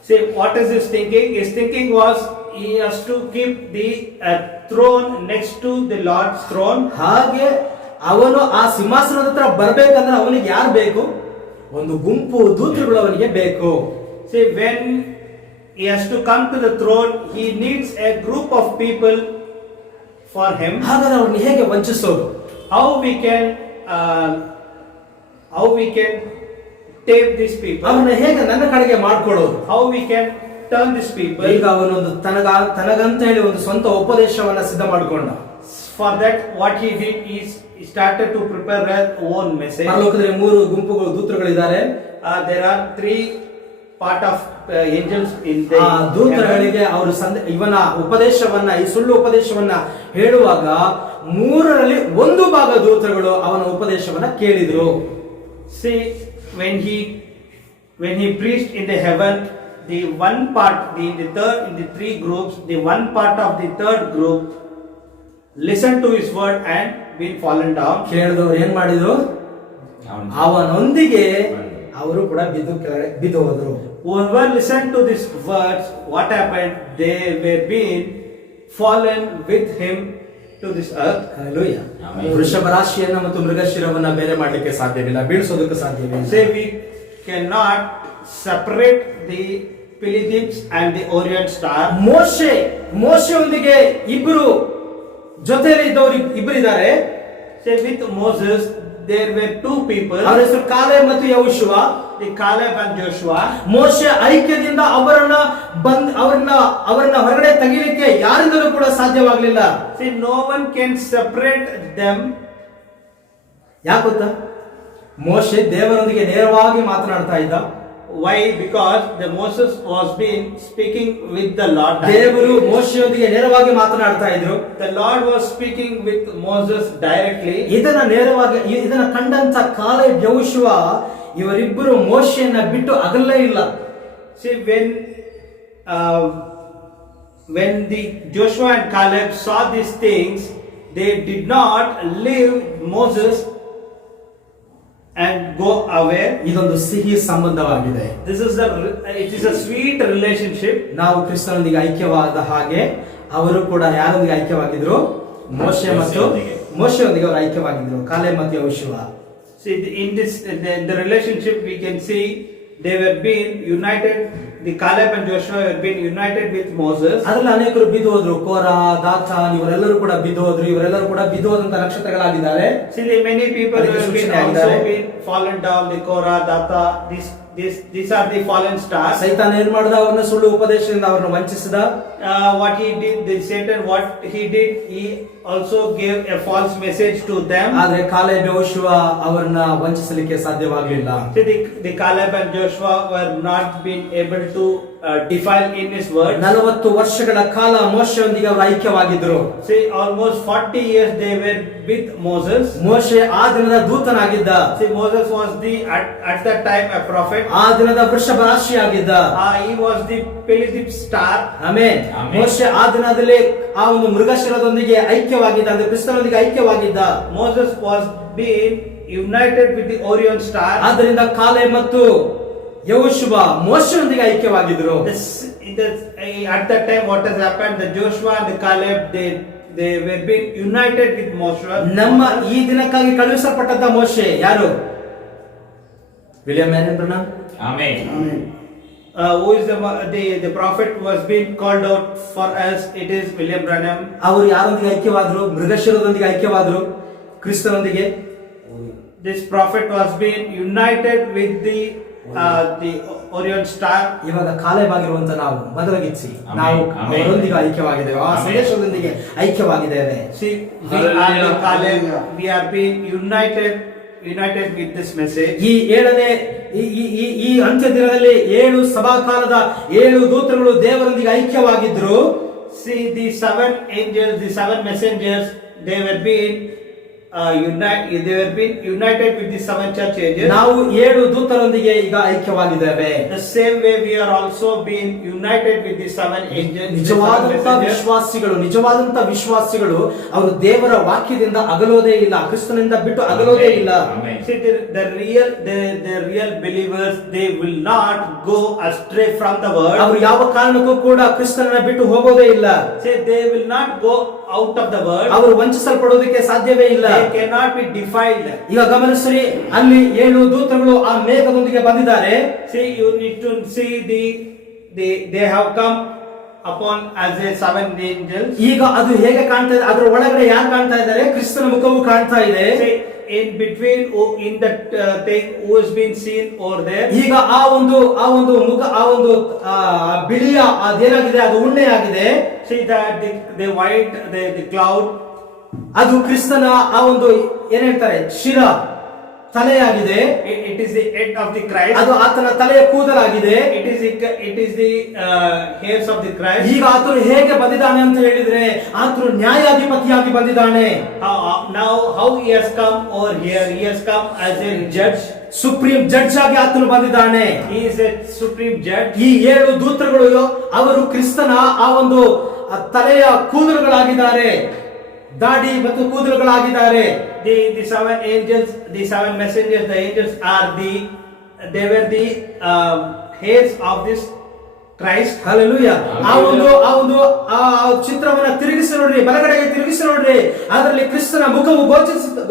See what is his thinking? His thinking was he has to keep the throne next to the Lord's throne. ಹಾಗೆ ಅವನು ಆ ಸಿಂಹಾಸನದ ಹತ್ರ ಬರ್ಬೇಕಂದ್ರೆ ಅವನಿಗೆ ಯಾರು ಬೇಕು? ಒಂದು ಗುಂಪು ದೂತರುಗಳು ಅವನಿಗೆ ಬೇಕು. See, when he has to come to the throne, he needs a group of people for him. ಹಾಗಾದ್ರೆ ಅವ್ರನ್ನ ಹೇಗೆ ವಂಚಿಸೋದು? How we can tape these people? ಅವ್ರನ್ನ ಹೇಗೆ ನನ್ನ ಕಡೆಗೆ ಮಾಡ್ಕೊಳ್ಳೋದು? How we can turn these people? ಈಗ ಅವನೊಂದು ತನಗಂತ ಹೇಳಿ ಒಂದು ಸ್ವಂತ ಉಪದೇಶವನ್ನ ಸಿದ್ಧ ಮಾಡಿಕೊಂಡ. For that, what he did is he started to prepare his own message. ಪರಲೋಕದಲ್ಲಿ 3 ಗುಂಪುಗಳು ದೂತರುಗಳಿದ್ದಾರೆ. There are 3 part of angels in the ಆ ದೂತರುಗಳಿಗೆ ಅವರು ಇವನ ಉಪದೇಶವನ್ನ, ಈ ಸುಳ್ಳು ಉಪದೇಶವನ್ನ ಹೇಳುವಾಗ 3ರಲ್ಲಿ 1 ಭಾಗ ದೂತರುಗಳು ಅವನ ಉಪದೇಶವನ್ನ ಕೇಳಿದ್ರು. See, when he preached in the heaven, the one part, in the 3 groups, the one part of the 3rd group listened to his word and been fallen down. ಕೇಳಿದವರು ಏನ್ ಮಾಡಿದ್ರು? ಅವನೊಂದಿಗೆ ಅವರು ಕೂಡ ಬಿದ್ದು ಹೋದ್ರು. Whoever listened to these words, what happened? They were being fallen with him to this earth. Hallelujah. ವೃಷಭ ರಾಶಿಯನ್ನ ಮತ್ತು ಮೃಗಶಿರವನ್ನ ಬೇರೆ ಮಾಡಲಿಕ್ಕೆ ಸಾಧ್ಯವಿಲ್ಲ, ಬೀಳಿಸೋದಕ್ಕೆ ಸಾಧ್ಯವಿಲ್ಲ. Say we cannot separate the Pleiades and the Orient star. ಮೋಶೆಯೊಂದಿಗೆ ಇಬ್ಬರು ಜೊತೆಯಲ್ಲಿ ಇದ್ದವರು ಇಬ್ಬರಿದ್ದಾರೆ. Say with Moses there were 2 people. ಅವರ ಹೆಸರು ಕಾಲೇಬ್ ಮತ್ತು ಯೆಹೋಶುವ. The Caleb and Joshua. ಮೋಶೆ ಐಕ್ಯದಿಂದ ಅವರನ್ನ ಹೊರಗಡೆ ತೆಗಿಲಿಕ್ಕೆ ಯಾರಿಂದಲೂ ಕೂಡ ಸಾಧ್ಯವಾಗಲಿಲ್ಲ. See, no one can separate them. ಯಾಕೆ ಗೊತ್ತಾ? ಮೋಶೆ ದೇವರೊಂದಿಗೆ ನೇರವಾಗಿ ಮಾತನಾಡ್ತಾ ಇದ್ದ. Why? Because the Moses was been speaking with the Lord. ದೇವರು ಮೋಶೆಯೊಂದಿಗೆ ನೇರವಾಗಿ ಮಾತನಾಡ್ತಾ ಇದ್ರು. The Lord was speaking with Moses directly. ಇದನ್ನ ಕಂಡಂತ ಕಾಲೇಬ್ ಯೆಹೋಶುವ ಇವರಿಬ್ಬರು ಮೋಶೆಯನ್ನ ಬಿಟ್ಟು ಅಗಲೇ ಇಲ್ಲ. See, when the Joshua and Caleb saw these things, they did not leave Moses and go away. ಇದೊಂದು ಸಿಹಿ ಸಂಬಂಧವಾಗಿದೆ. It is a sweet relationship. ನಾವು ಕ್ರಿಸ್ತನೊಂದಿಗೆ ಐಕ್ಯವಾದ ಹಾಗೆ ಅವರು ಕೂಡ ಯಾರೊಂದಿಗೆ ಐಕ್ಯವಾಗಿದ್ರು? ಮೋಶೆಯೊಂದಿಗೆ ಅವರು ಐಕ್ಯವಾಗಿದ್ರು, ಕಾಲೇಬ್ ಮತ್ತು ಯೆಹೋಶುವ. See, in the relationship we can see they were being united. The Caleb and Joshua were being united with Moses. ಅದರಲ್ಲಿ ಅನೇಕರು ಬಿದ್ದು ಹೋದ್ರು. ಕೋರ, ದಾತಾನ್ ಇವರೆಲ್ಲರೂ ಕೂಡ ಬಿದ್ದು ಹೋದ್ರು. ಇವರೆಲ್ಲರೂ ಕೂಡ ಬಿದ್ದು ಹೋದಂತ ನಕ್ಷತ್ರಗಳಾಗಿದ್ದಾರೆ. See, many people have been fallen down. The Korah, Data, these are the fallen stars. ಸೈತಾನ ಏನ್ ಮಾಡ್ದ? ಅವ್ರನ್ನ ಸುಳ್ಳು ಉಪದೇಶದಿಂದ ಅವ್ರನ್ನ ವಂಚಿಸಿದ. What he did, Satan, what he did, he also gave a false message to them. ಆದ್ರೆ ಕಾಲೇಬ್ ಯೆಹೋಶುವ ಅವರನ್ನ ವಂಚಿಸಲಿಕ್ಕೆ ಸಾಧ್ಯವಾಗಲಿಲ್ಲ. See, the Caleb and Joshua were not been able to defile in his word. 40 ವರ್ಷಗಳ ಕಾಲ ಮೋಶೆಯೊಂದಿಗೆ ಅವರು ಐಕ್ಯವಾಗಿದ್ರು. See, almost 40 years they were with Moses. ಮೋಶೆ ಆ ದಿನದ ದೂತನಾಗಿದ್ದ. See, Moses was at that time a prophet. ಆ ದಿನದ ವೃಷಭ ರಾಶಿಯಾಗಿದ್ದ. He was the Pleiades star. Amen. ಮೋಶೆ ಆ ದಿನದಲ್ಲಿ ಆ ಒಂದು ಮೃಗಶಿರದೊಂದಿಗೆ ಐಕ್ಯವಾಗಿದ್ದ, ಅಂದ್ರೆ ಕ್ರಿಸ್ತನೊಂದಿಗೆ ಐಕ್ಯವಾಗಿದ್ದ. Moses was being united with the Orion star. ಆದ್ದರಿಂದ ಕಾಲೇಬ್ ಮತ್ತು ಯೆಹೋಶುವ ಮೋಶೆಯೊಂದಿಗೆ ಐಕ್ಯವಾಗಿದ್ರು. At that time what has happened, the Joshua and the Caleb, they were being united with Moses. ನಮ್ಮ ಈ ದಿನಕ್ಕಾಗಿ ಕಳುಹಿಸಲ್ಪಟ್ಟಂತ ಮೋಶೆ ಯಾರು? William ಮ್ಯಾರಿಯನ್ ಬ್ರನಮ್. Amen. Who is the prophet who was being called out for us? It is William Branham. ಅವರು ಯಾರೊಂದಿಗೆ ಐಕ್ಯವಾದ್ರು? ಮೃಗಶಿರದೊಂದಿಗೆ ಐಕ್ಯವಾದ್ರು, ಕ್ರಿಸ್ತನೊಂದಿಗೆ. This prophet was being united with the the Orion star. ಇವಾಗ ಕಾಲೇಬಾಗಿರುವಂತ ನಾವು ಮೊದಲಗಿಚ್ಚಿ ನಾವು ಆಮೆನ್. ಅವರೊಂದಿಗೆ ಐಕ್ಯವಾಗಿದ್ದೇವೆ, ಆ amen. ಸಂದೇಶದೊಂದಿಗೆ ಐಕ್ಯವಾಗಿದ್ದೇವೆ. See, we are the Caleb. We are being united with this message. ಈ ಏಳನೇ ಈ ಅಂತ್ಯ ದಿನದಲ್ಲಿ 7 ಸಭಾಕಾಲದ 7 ದೂತರುಗಳು ದೇವರೊಂದಿಗೆ ಐಕ್ಯವಾಗಿದ್ರು. See, the 7 angels, the 7 messengers, they were being united with the 7 church angels. ನಾವು 7 ದೂತರೊಂದಿಗೆ ಈಗ ಐಕ್ಯವಾಗಿದ್ದೇವೆ. The same way we are also being united with the 7 angels. ನಿಜವಾದಂತ ವಿಶ್ವಾಸಿಗಳು ಅವರು ದೇವರ ವಾಕ್ಯದಿಂದ ಅಗಲೋದೇ ಇಲ್ಲ, ಕ್ರಿಸ್ತನಿಂದ ಬಿಟ್ಟು ಅಗಲೋದೇ ಇಲ್ಲ. Amen. See, the real believers, they will not go astray from the word. ಅವರು ಯಾವ ಕಾರಣಕ್ಕೂ ಕೂಡ ಕ್ರಿಸ್ತನನ್ನ ಬಿಟ್ಟು ಹೋಗೋದೇ ಇಲ್ಲ. See, they will not go out of the word. ಅವರು ವಂಚಿಸಲ್ಪಡೋದಕ್ಕೆ ಸಾಧ್ಯವೇ ಇಲ್ಲ. They cannot be defiled. ಈಗ ಗಮನಿಸಿ, ಅಲ್ಲಿ 7 ದೂತರುಗಳು ಆ ಮೇಘದೊಂದಿಗೆ ಬಂದಿದ್ದಾರೆ. See, you need to see they have come upon as a 7 angels. ಈಗ ಅದು ಹೇಗೆ ಕಾಣ್ತಾ ಇದೆ, ಅದರ ಒಳಗಡೆ ಯಾರು ಕಾಣ್ತಾ ಇದ್ದಾರೆ? ಕ್ರಿಸ್ತನ ಮುಖವು ಕಾಣ್ತಾ ಇದೆ. See, in between, in that thing who has been seen over there. ಈಗ ಆ ಒಂದು ಮುಖ, ಆ ಒಂದು ಬಿಳಿಯ ಅದೇನಾಗಿದೆ, ಅದು ಉಣ್ಣೆ ಆಗಿದೆ. See that the white, the cloud, ಅದು ಕ್ರಿಸ್ತನ ಆ ಒಂದು ಏನ್ ಹೇಳ್ತಾರೆ, ಶಿರ, ತಲೆಯಾಗಿದೆ. it is the head of the Christ. ಅದು ಆತನ ತಲೆಯ ಕೂದಲಾಗಿದೆ. It is the hairs of the Christ. ಈಗ ಆತನು ಹೇಗೆ ಬಂದಿದ್ದಾನೆ ಅಂತ ಹೇಳಿದ್ರೆ, ಆತನು ನ್ಯಾಯಾಧಿಪತಿಯಾಗಿ ಬಂದಿದ್ದಾನೆ. How he has come over here? He has come as a judge. Supreme judge ಆಗಿ ಆತನು ಬಂದಿದ್ದಾನೆ. He is a supreme judge. ಈ 7 ದೂತರುಗಳು ಅವರು ಕ್ರಿಸ್ತನ ಆ ಒಂದು ತಲೆಯ ಕೂದಲುಗಳಾಗಿದ್ದಾರೆ, ದಾಡಿ ಮತ್ತು ಕೂದಲುಗಳಾಗಿದ್ದಾರೆ. The 7 angels, the 7 messengers, the angels they were the hairs of this Christ. Hallelujah. ಆ ಒಂದು ಚಿತ್ರವನ್ನ ತಿರುಗಿಸಿ ನೋಡ್ರಿ, ಬಲಗಡೆಗೆ ತಿರುಗಿಸಿ ನೋಡ್ರಿ, ಅದರಲ್ಲಿ ಕ್ರಿಸ್ತನ ಮುಖವು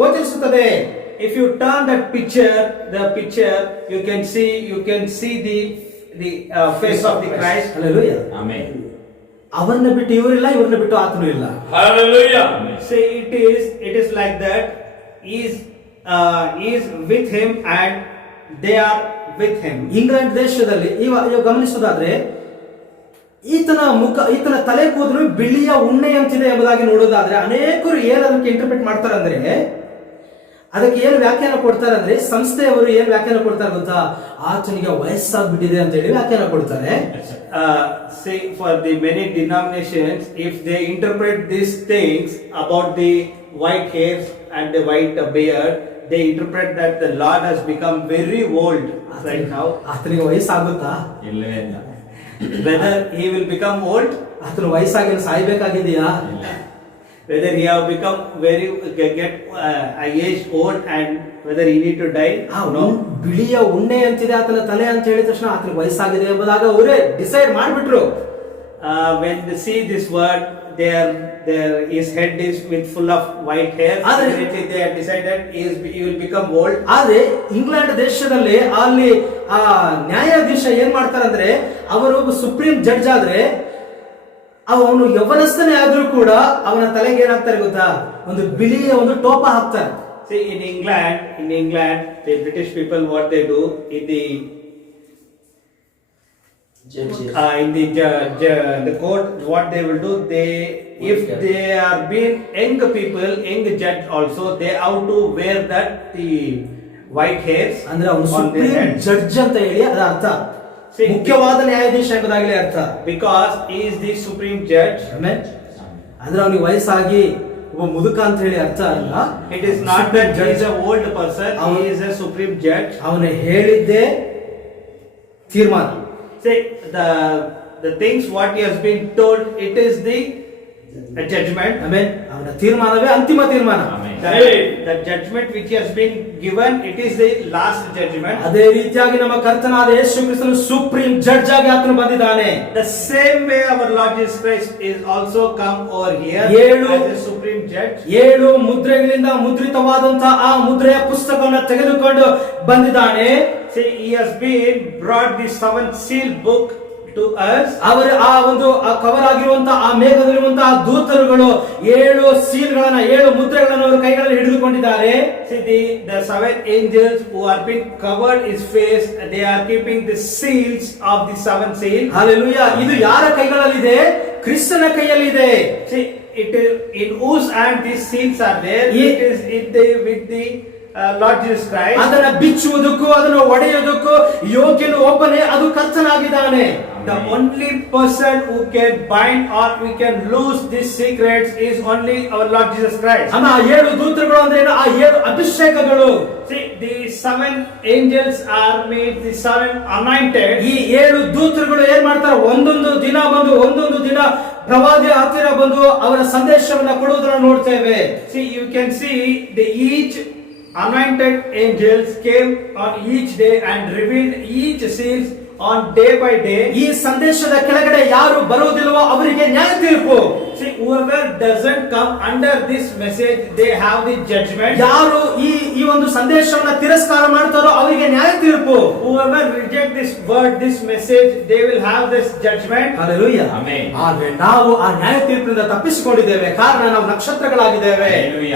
ಗೋಚರಿಸುತ್ತದೆ. If you turn that picture, you can see the face of the Christ. Hallelujah. Amen. ಅವರನ್ನ ಬಿಟ್ಟು ಇವರಿಲ್ಲ, ಇವ್ರನ್ನ ಬಿಟ್ಟು ಆತನು ಇಲ್ಲ. Hallelujah. Say it is like that. He is with him and they are with him. England ದೇಶದಲ್ಲಿ ಇವಾಗ ಗಮನಿಸೋದಾದ್ರೆ, ಈತನ ತಲೆ ಕೂದಲು ಬಿಳಿಯ ಉಣ್ಣೆ ಅಂತಿದೆ ಎಂಬುದಾಗಿ ನೋಡೋದಾದ್ರೆ, ಅನೇಕರು ಏನದಕ್ಕೆ ಇಂಟರ್ಪ್ರಿಟ್ ಮಾಡ್ತಾರೆ ಅಂದ್ರೆ, ಅದಕ್ಕೆ ಏನು ವ್ಯಾಖ್ಯಾನ ಕೊಡ್ತಾರೆ ಅಂದ್ರೆ, ಸಂಸ್ಥೆಯವರು ಏನು ವ್ಯಾಖ್ಯಾನ ಕೊಡ್ತಾರೆ ಗೊತ್ತಾ, ಆತನಿಗೆ ವಯಸ್ಸಾಗ್ಬಿಟ್ಟಿದೆ ಅಂತ ಹೇಳಿ ವ್ಯಾಖ್ಯಾನ ಕೊಡ್ತಾರೆ. Say for the many denominations, if they interpret these things about the white hairs and the white beard, they interpret that the Lord has become very old right now. ಆತನಿಗೆ ವಯಸ್ಸಾಗುತ್ತಾ? ಇಲ್ಲವೇ ಇಲ್ಲ. Whether he will become old, ಆತನ ವಯಸ್ಸಾಗಿ ಸಾಯ್ಬೇಕಾಗಿದೆಯಾ? whether he have become get age old and whether he need to die. No. ಬಿಳಿಯ ಉಣ್ಣೆ ಅಂತಿದೆ ಆತನ ತಲೆ ಅಂತ ಹೇಳಿದ ತಕ್ಷಣ ಆತನಿಗೆ ವಯಸ್ಸಾಗಿದೆ ಎಂಬುದಾಗ ಅವರೇ ಡಿಸೈಡ್ ಮಾಡಿಬಿಟ್ರು. When they see this word, his head is with full of white hair. Immediately they have decided he will become old. ಆದ್ರೆ ಇಂಗ್ಲೆಂಡ್ ದೇಶದಲ್ಲಿ ಅಲ್ಲಿ ಆ ನ್ಯಾಯಾಧೀಶ ಏನ್ ಮಾಡ್ತಾರೆ ಅಂದ್ರೆ, ಅವರು ಒಬ್ಬ ಸುಪ್ರೀಂ ಜಡ್ಜ್ ಆದ್ರೆ ಅವನು ಯವನಸ್ಥನೇ ಆದ್ರೂ ಕೂಡ ಅವನ ತಲೆಗೆ ಏನಾಗ್ತಾರೆ ಗೊತ್ತಾ, ಒಂದು ಬಿಳಿಯ ಒಂದು ಟೋಪ ಹಾಕ್ತಾರೆ. See, in England, the British people, what they do in the court, what they will do, if they are being young people, young judge also, they have to wear the white hairs. ಅಂದ್ರೆ ಅವನು on their supreme head. Judge ಅಂತ ಹೇಳಿ ಅದರ ಅರ್ಥ, ಮುಖ್ಯವಾದ ನ್ಯಾಯಾಧೀಶ ಎಂಬುದಾಗಲೇ ಅರ್ಥ. Because he is the supreme judge. ಅಂದ್ರೆ ಅವನಿಗೆ ವಯಸ್ಸಾಗಿ ಒಬ್ಬ ಮುದುಕ ಅಂತ ಹೇಳಿ ಅರ್ಥ ಅಲ್ಲ. It is not that he is an old person, he is a supreme judge. ಅವನು ಹೇಳಿದ್ದೇ ತೀರ್ಮಾನ. Say the things what he has been told, it is the judgment. ಅವನ ತೀರ್ಮಾನವೇ ಅಂತಿಮ ತೀರ್ಮಾನ. The judgment which has been given, it is the last judgment. ಅದೇ ರೀತಿಯಾಗಿ ನಮ್ಮ ಕರ್ತನಾದ ಯೇಸು ಕ್ರಿಸ್ತನು ಸುಪ್ರೀಂ ಜಡ್ಜ್ ಆಗಿ ಆತನು ಬಂದಿದ್ದಾನೆ. The same way our Lord Jesus Christ is also come over here as a supreme judge. 7 ಮುದ್ರೆಗಳಿಂದ ಮುದ್ರಿತವಾದಂತಹ ಆ ಮುದ್ರೆಯ ಪುಸ್ತಕವನ್ನು ತೆಗೆದುಕೊಂಡು ಬಂದಿದ್ದಾನೆ. See, he has been brought the 7th seal book to us. ಅವರ ಆ ಒಂದು ಕವರ್ ಆಗಿರುವಂತಹ ಆ ಮೇಘದಲ್ಲಿರುವಂತಹ ದೂತರುಗಳು 7 ಸೀಲ್ಗಳನ್ನ 7 ಮುದ್ರೆಗಳನ್ನು ಅವರ ಕೈಗಳಲ್ಲಿ ಹಿಡಿದುಕೊಂಡಿದ್ದಾರೆ. See the 7 angels who are being covered his face, they are keeping the seals of the 7 seals. Hallelujah. ಇದು ಯಾರ ಕೈಗಳಲ್ಲಿದೆ? ಕ್ರಿಸ್ತನ ಕೈಯಲ್ಲಿದೆ. See, it is in whose hand these seals are there. It is with the Lord Jesus Christ. ಅದನ್ನ ಬಿಚ್ಚುವುದಕ್ಕೂ ಅದನ್ನು ಒಡೆಯುವುದಕ್ಕೂ ಯೋಗ್ಯನು ಒಬ್ಬನೇ, ಅದು ಕರ್ತನಾಗಿದ್ದಾನೆ. The only person who can bind or we can lose these secrets is only our Lord Jesus Christ. ಅಮ್ಮ, ಆ 7 ದೂತರುಗಳು ಅಂದ್ರೆ ಏನು? ಆ 7 ಅಭಿಷೇಕಗಳು. See, the 7 angels are made the 7 anointed. ಈ 7 ದೂತರುಗಳು ಏನ್ ಮಾಡ್ತಾರೆ? ಒಂದೊಂದು ದಿನ ಪ್ರವಾದಿಯ ಹತ್ತಿರ ಬಂದು ಅವರ ಸಂದೇಶವನ್ನ ಕೊಡುವುದನ್ನು ನೋಡ್ತೇವೆ. See, you can see each anointed angels came on each day and revealed each seals on day by day. ಈ ಸಂದೇಶದ ಕೆಳಗಡೆ ಯಾರು ಬರುವುದಿಲ್ಲವೋ ಅವರಿಗೆ ನ್ಯಾಯ ತೀರ್ಪು. See, whoever doesn't come under this message, they have the judgment. ಯಾರು ಈ ಒಂದು ಸಂದೇಶವನ್ನ ತಿರಸ್ಕಾರ ಮಾಡ್ತಾರೋ ಅವರಿಗೆ ನ್ಯಾಯ ತೀರ್ಪು. Whoever reject this word, this message, they will have this judgment. Hallelujah. Amen. ಆದ್ರೆ ನಾವು ಆ ನ್ಯಾಯ ತೀರ್ಪಿನಿಂದ ತಪ್ಪಿಸಿಕೊಂಡಿದ್ದೇವೆ. ಕಾರಣ ನಾವು ನಕ್ಷತ್ರಗಳಾಗಿದ್ದೇವೆ.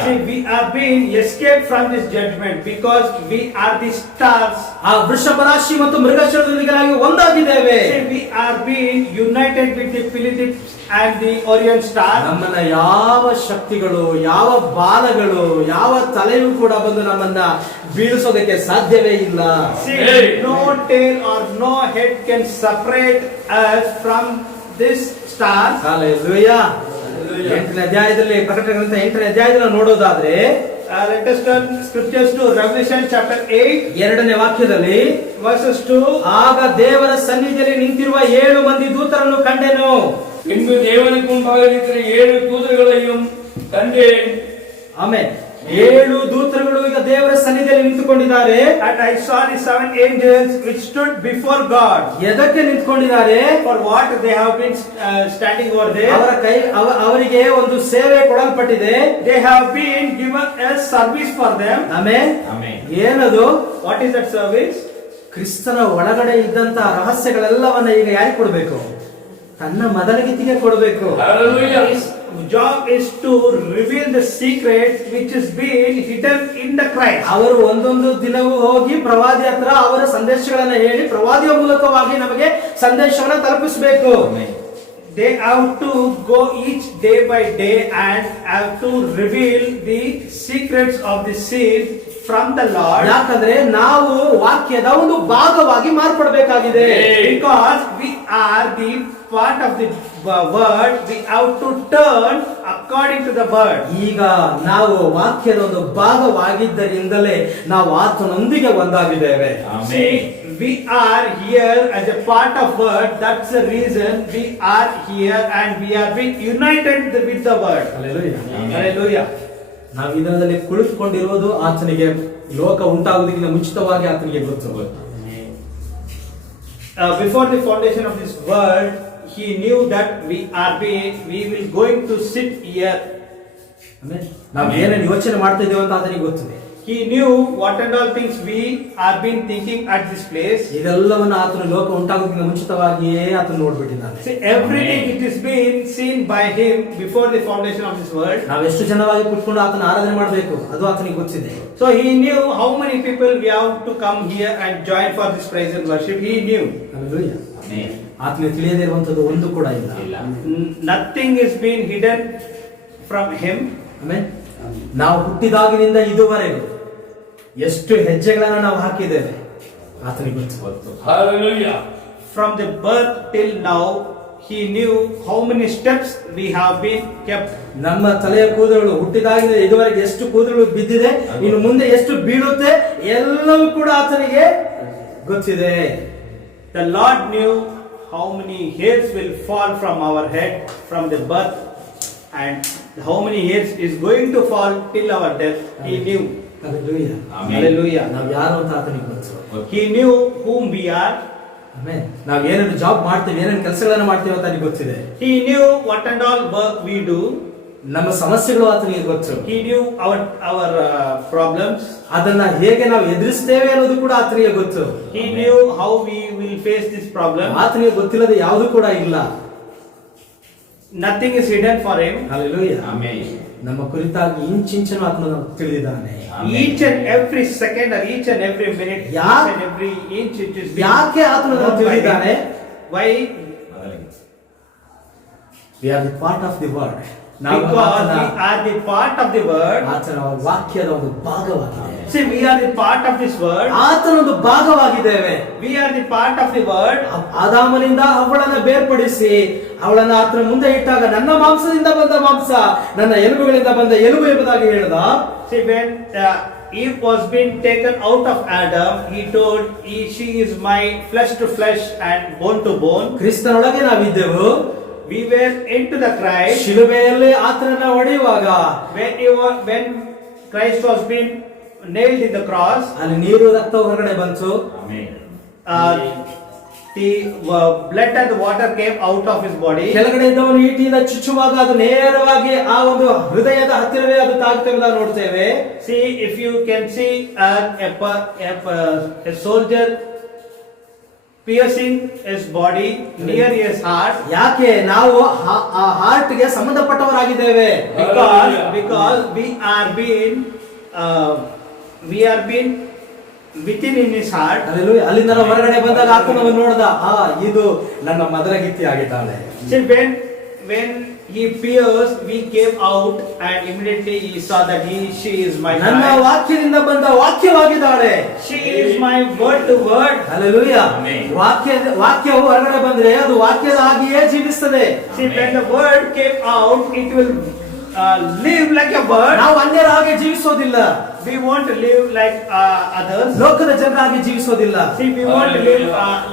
See, we are being escaped from this judgment because we are the stars. ಆ ವೃಷಭ ರಾಶಿ ಮತ್ತು ಮೃಗಶಿರದೊಂದಿಗೆ ನಾವು ಒಂದಾಗಿದ್ದೇವೆ. See, we are being united with the Pleiades and the Orion star. ನಮ್ಮನ್ನ ಯಾವ ಶಕ್ತಿಗಳು, ಯಾವ ಬಾಲಗಳು, ಯಾವ ತಲೆಯೂ ಕೂಡ ಬಂದು ನಮ್ಮನ್ನ ಬೀಳಿಸೋದಕ್ಕೆ ಸಾಧ್ಯವೇ ಇಲ್ಲ. See, no tail or no head can separate us from this star. Hallelujah. 8ನೇ ಅಧ್ಯಾಯದಲ್ಲಿ, ಪ್ರಕಟಣೆ ಗ್ರಂಥ 8ನೇ ಅಧ್ಯಾಯದಲ್ಲಿ ನೋಡೋದಾದ್ರೆ, Let us turn scriptures to Revelation chapter 8, 2ನೇ ವಾಕ್ಯದಲ್ಲಿ, verses 2. ಆಗ ದೇವರ ಸನ್ನಿಧಿಯಲ್ಲಿ ನಿಂತಿರುವ 7 ಮಂದಿ ದೂತರನ್ನು ಕಂಡೆನು. பின்பு தேவனுக்கு முன்பாக இருக்கிற 7 தூதர்களையும் கண்டேன். ಆಮೇಲೆ 7 ದೂತರುಗಳು ಈಗ ದೇವರ ಸನ್ನಿಧಿಯಲ್ಲಿ ನಿಂತುಕೊಂಡಿದ್ದಾರೆ. And I saw the 7 angels which stood before God. ಎದಕ್ಕೆ ನಿಂತುಕೊಂಡಿದ್ದಾರೆ? For what they have been standing over there. ಅವರಿಗೆ ಒಂದು ಸೇವೆ ಕೊಡಲ್ಪಟ್ಟಿದೆ. They have been given a service for them. ಆಮೇಲೆ Amen. ಏನದು? What is that service? ಕ್ರಿಸ್ತನ ಒಳಗಡೆ ಇದ್ದಂತ ರಹಸ್ಯಗಳೆಲ್ಲವನ್ನ ಈಗ ಯಾರಿಗೆ ಕೊಡಬೇಕು? ತನ್ನ ಮೊದಲಗಿತ್ತಿಗೆ ಕೊಡಬೇಕು. Hallelujah. His job is to reveal the secrets which is being hidden in the Christ. ಅವರು ಒಂದೊಂದು ದಿನವೂ ಹೋಗಿ ಪ್ರವಾದಿ ಹತ್ರ ಅವರ ಸಂದೇಶಗಳನ್ನ ಹೇಳಿ ಪ್ರವಾದಿಯ ಮೂಲಕವಾಗಿ ನಮಗೆ ಸಂದೇಶವನ್ನ ತಲುಪಿಸಬೇಕು. They have to go each day by day and have to reveal the secrets of the seal from the Lord. ಯಾಕಂದ್ರೆ ನಾವು ವಾಕ್ಯದ ಒಂದು ಭಾಗವಾಗಿ ಮಾರ್ಪಡಬೇಕಾಗಿದೆ. Because we are the part of the word, we have to turn according to the word. ಈಗ ನಾವು ವಾಕ್ಯದ ಒಂದು ಭಾಗವಾಗಿದ್ದರಿಂದಲೇ ನಾವು ಆತನೊಂದಿಗೆ ಒಂದಾಗಿದ್ದೇವೆ. See, we are here as a part of word. That's the reason we are here and we are being united with the word. Hallelujah. Hallelujah. ನಾವು ಇದರಲ್ಲಿ ಕುಳಿತುಕೊಂಡಿರುವುದು ಆತನಿಗೆ ಲೋಕ ಉಂಟಾಗುವುದಕ್ಕಿಂತ ಮುಂಚಿತವಾಗಿ ಆತನಿಗೆ ಗೊತ್ತು. Before the foundation of this world, he knew that we will going to sit here. ನಾವು ಏನೇನು ಯೋಚನೆ ಮಾಡ್ತಾ ಇದ್ದೇವೆ ಅಂತ ಆತನಿಗೆ ಗೊತ್ತಿದೆ. He knew what and all things we have been thinking at this place. ಇದೆಲ್ಲವನ್ನ ಆತನ ಲೋಕ ಉಂಟಾಗುವುದಕ್ಕಿಂತ ಮುಂಚಿತವಾಗಿಯೇ ಆತನು ನೋಡ್ಬಿಟ್ಟಿದ್ದಾನೆ. See, everything it is been seen by him before the foundation of this world. ನಾವು ಎಷ್ಟು ಜನವಾಗಿ ಕುತ್ಕೊಂಡು ಆತನ ಆರಾಧನೆ ಮಾಡಬೇಕು ಅದು ಆತನಿಗೆ ಗೊತ್ತಿದೆ. So he knew how many people we have to come here and join for this praise and worship. He knew. Hallelujah. ಆತನಿಗೆ ತಿಳಿಯದೇ ಇರುವಂತದ್ದು ಒಂದು ಕೂಡ ಇಲ್ಲ. Nothing is being hidden from him. ಆಮೇಲೆ ನಾವು ಹುಟ್ಟಿದಾಗಿನಿಂದ ಇದುವರೆಗೂ ಎಷ್ಟು ಹೆಜ್ಜೆಗಳನ್ನ ನಾವು ಹಾಕಿದ್ದೇವೆ ಆತನಿಗೆ ಗೊತ್ತು. Hallelujah. From the birth till now, he knew how many steps we have been kept. ನಮ್ಮ ತಲೆಯ ಕೂದಲು ಹುಟ್ಟಿದಾಗಿನಿಂದ ಇದುವರೆಗೆ ಎಷ್ಟು ಕೂದಲು ಬಿದ್ದಿದೆ, ಇನ್ನು ಮುಂದೆ ಎಷ್ಟು ಬೀಳುತ್ತೆ ಎಲ್ಲವೂ ಕೂಡ ಆತನಿಗೆ ಗೊತ್ತಿದೆ. The Lord knew how many hairs will fall from our head from the birth and how many hairs is going to fall till our death. He knew. Hallelujah. Hallelujah. ನಾವು ಯಾರು ಅಂತ ಆತನಿಗೆ ಗೊತ್ತು. He knew whom we are. Amen. ನಾವು ಏನೇನು ಜಾಬ್ ಮಾಡ್ತೀವಿ, ಏನೇನು ಕೆಲಸಗಳನ್ನು ಮಾಡ್ತೀವಿ ಅಂತ ಆತನಿಗೆ ಗೊತ್ತಿದೆ. He knew what and all work we do. ನಮ್ಮ ಸಮಸ್ಯೆಗಳು ಆತನಿಗೆ ಗೊತ್ತು. He knew our problems. ಅದನ್ನ ಹೇಗೆ ನಾವು ಎದುರಿಸ್ತೇವೆ ಅನ್ನೋದು ಕೂಡ ಆತನಿಗೆ ಗೊತ್ತು. He knew how we will face this problem. ಆತನಿಗೆ ಗೊತ್ತಿಲ್ಲದೆ ಯಾವುದು ಕೂಡ ಇಲ್ಲ. Nothing is hidden for him. Hallelujah. Amen. ನಮ್ಮ ಕುರಿತಾಗಿ ಇಂಚಿಂಚನು ಆತನು ತಿಳಿದಿದ್ದಾನೆ. Each and every second or each and every minute, each and every inch it is being ಯಾಕೆ ಆತನು known by ತಿಳಿದಿದ್ದಾನೆ? him. Why? We are the part of the word. Because we are the part of the word. ಆತನ ವಾಕ್ಯದ ಒಂದು ಭಾಗವಾಗಿದೆ. See, we are the part of this word. ಆತನ ಒಂದು ಭಾಗವಾಗಿದ್ದೇವೆ. We are the part of the word. ಆದಾಮನಿಂದ ಅವಳನ್ನ ಬೇರ್ಪಡಿಸಿ ಅವಳನ್ನ ಆತನ ಮುಂದೆ ಇಟ್ಟಾಗ ನನ್ನ ಮಾಂಸದಿಂದ ಬಂದ ಮಾಂಸ ನನ್ನ ಎಲುಬುಗಳಿಂದ ಬಂದ ಎಲುಬು ಎಂಬುದಾಗಿ ಹೇಳಿದ. See, when Eve was being taken out of Adam, he told, she is my flesh to flesh and bone to bone. ಕ್ರಿಸ್ತನೊಳಗೆ ನಾವಿದ್ದೆವು. We were into the Christ. ಶಿಲುಬೆಯಲ್ಲಿ ಆತನನ್ನ ಹೊಡೆಯುವಾಗ When Christ was being nailed in the cross, ಅಲ್ಲಿ ನೀರು ರಕ್ತ ಹೊರಗಡೆ ಬಂತು. Amen. The blood and the water came out of his body. ಕೆಳಗಡೆ ಇದ್ದವನು ಈಟಿಯಿಂದ ಚುಚ್ಚುವಾಗ ಅದು ನೇರವಾಗಿ ಆ ಒಂದು ಹೃದಯದ ಹತ್ತಿರವೇ ಅದು ತಾಗುತ್ತಿರುವುದನ್ನು ನೋಡ್ತೇವೆ. See, if you can see a soldier piercing his body near his heart. ಯಾಕೆ ನಾವು ಆ ಹಾರ್ಟ್ ಗೆ ಸಂಬಂಧಪಟ್ಟವರಾಗಿದ್ದೇವೆ? Because we are being within in his heart. Hallelujah. ಅಲ್ಲಿಂದ ನಾವು ಹೊರಗಡೆ ಬಂದಾಗ ಆತನನ್ನು ನೋಡಿದ, ಇದು ನನ್ನ ಮದರಗಿತ್ತಿ ಆಗಿದ್ದಾಳೆ. See, when he pierced, we came out and immediately he saw that she is my ನನ್ನ bride. ವಾಕ್ಯದಿಂದ ಬಂದ ವಾಕ್ಯವಾಗಿದ್ದಾಳೆ. She is my word to word. Hallelujah. Amen. ವಾಕ್ಯವು ಹೊರಗಡೆ ಬಂದ್ರೆ ಅದು ವಾಕ್ಯದ ಹಾಗೆಯೇ ಜೀವಿಸ್ತದೆ. See, when the word came out, it will live like a word. ನಾವು ಅನ್ಯರ ಹಾಗೆ ಜೀವಿಸೋದಿಲ್ಲ. We want to live like others. ಲೋಕದ ಜನರ ಹಾಗೆ ಜೀವಿಸೋದಿಲ್ಲ. See, we want to live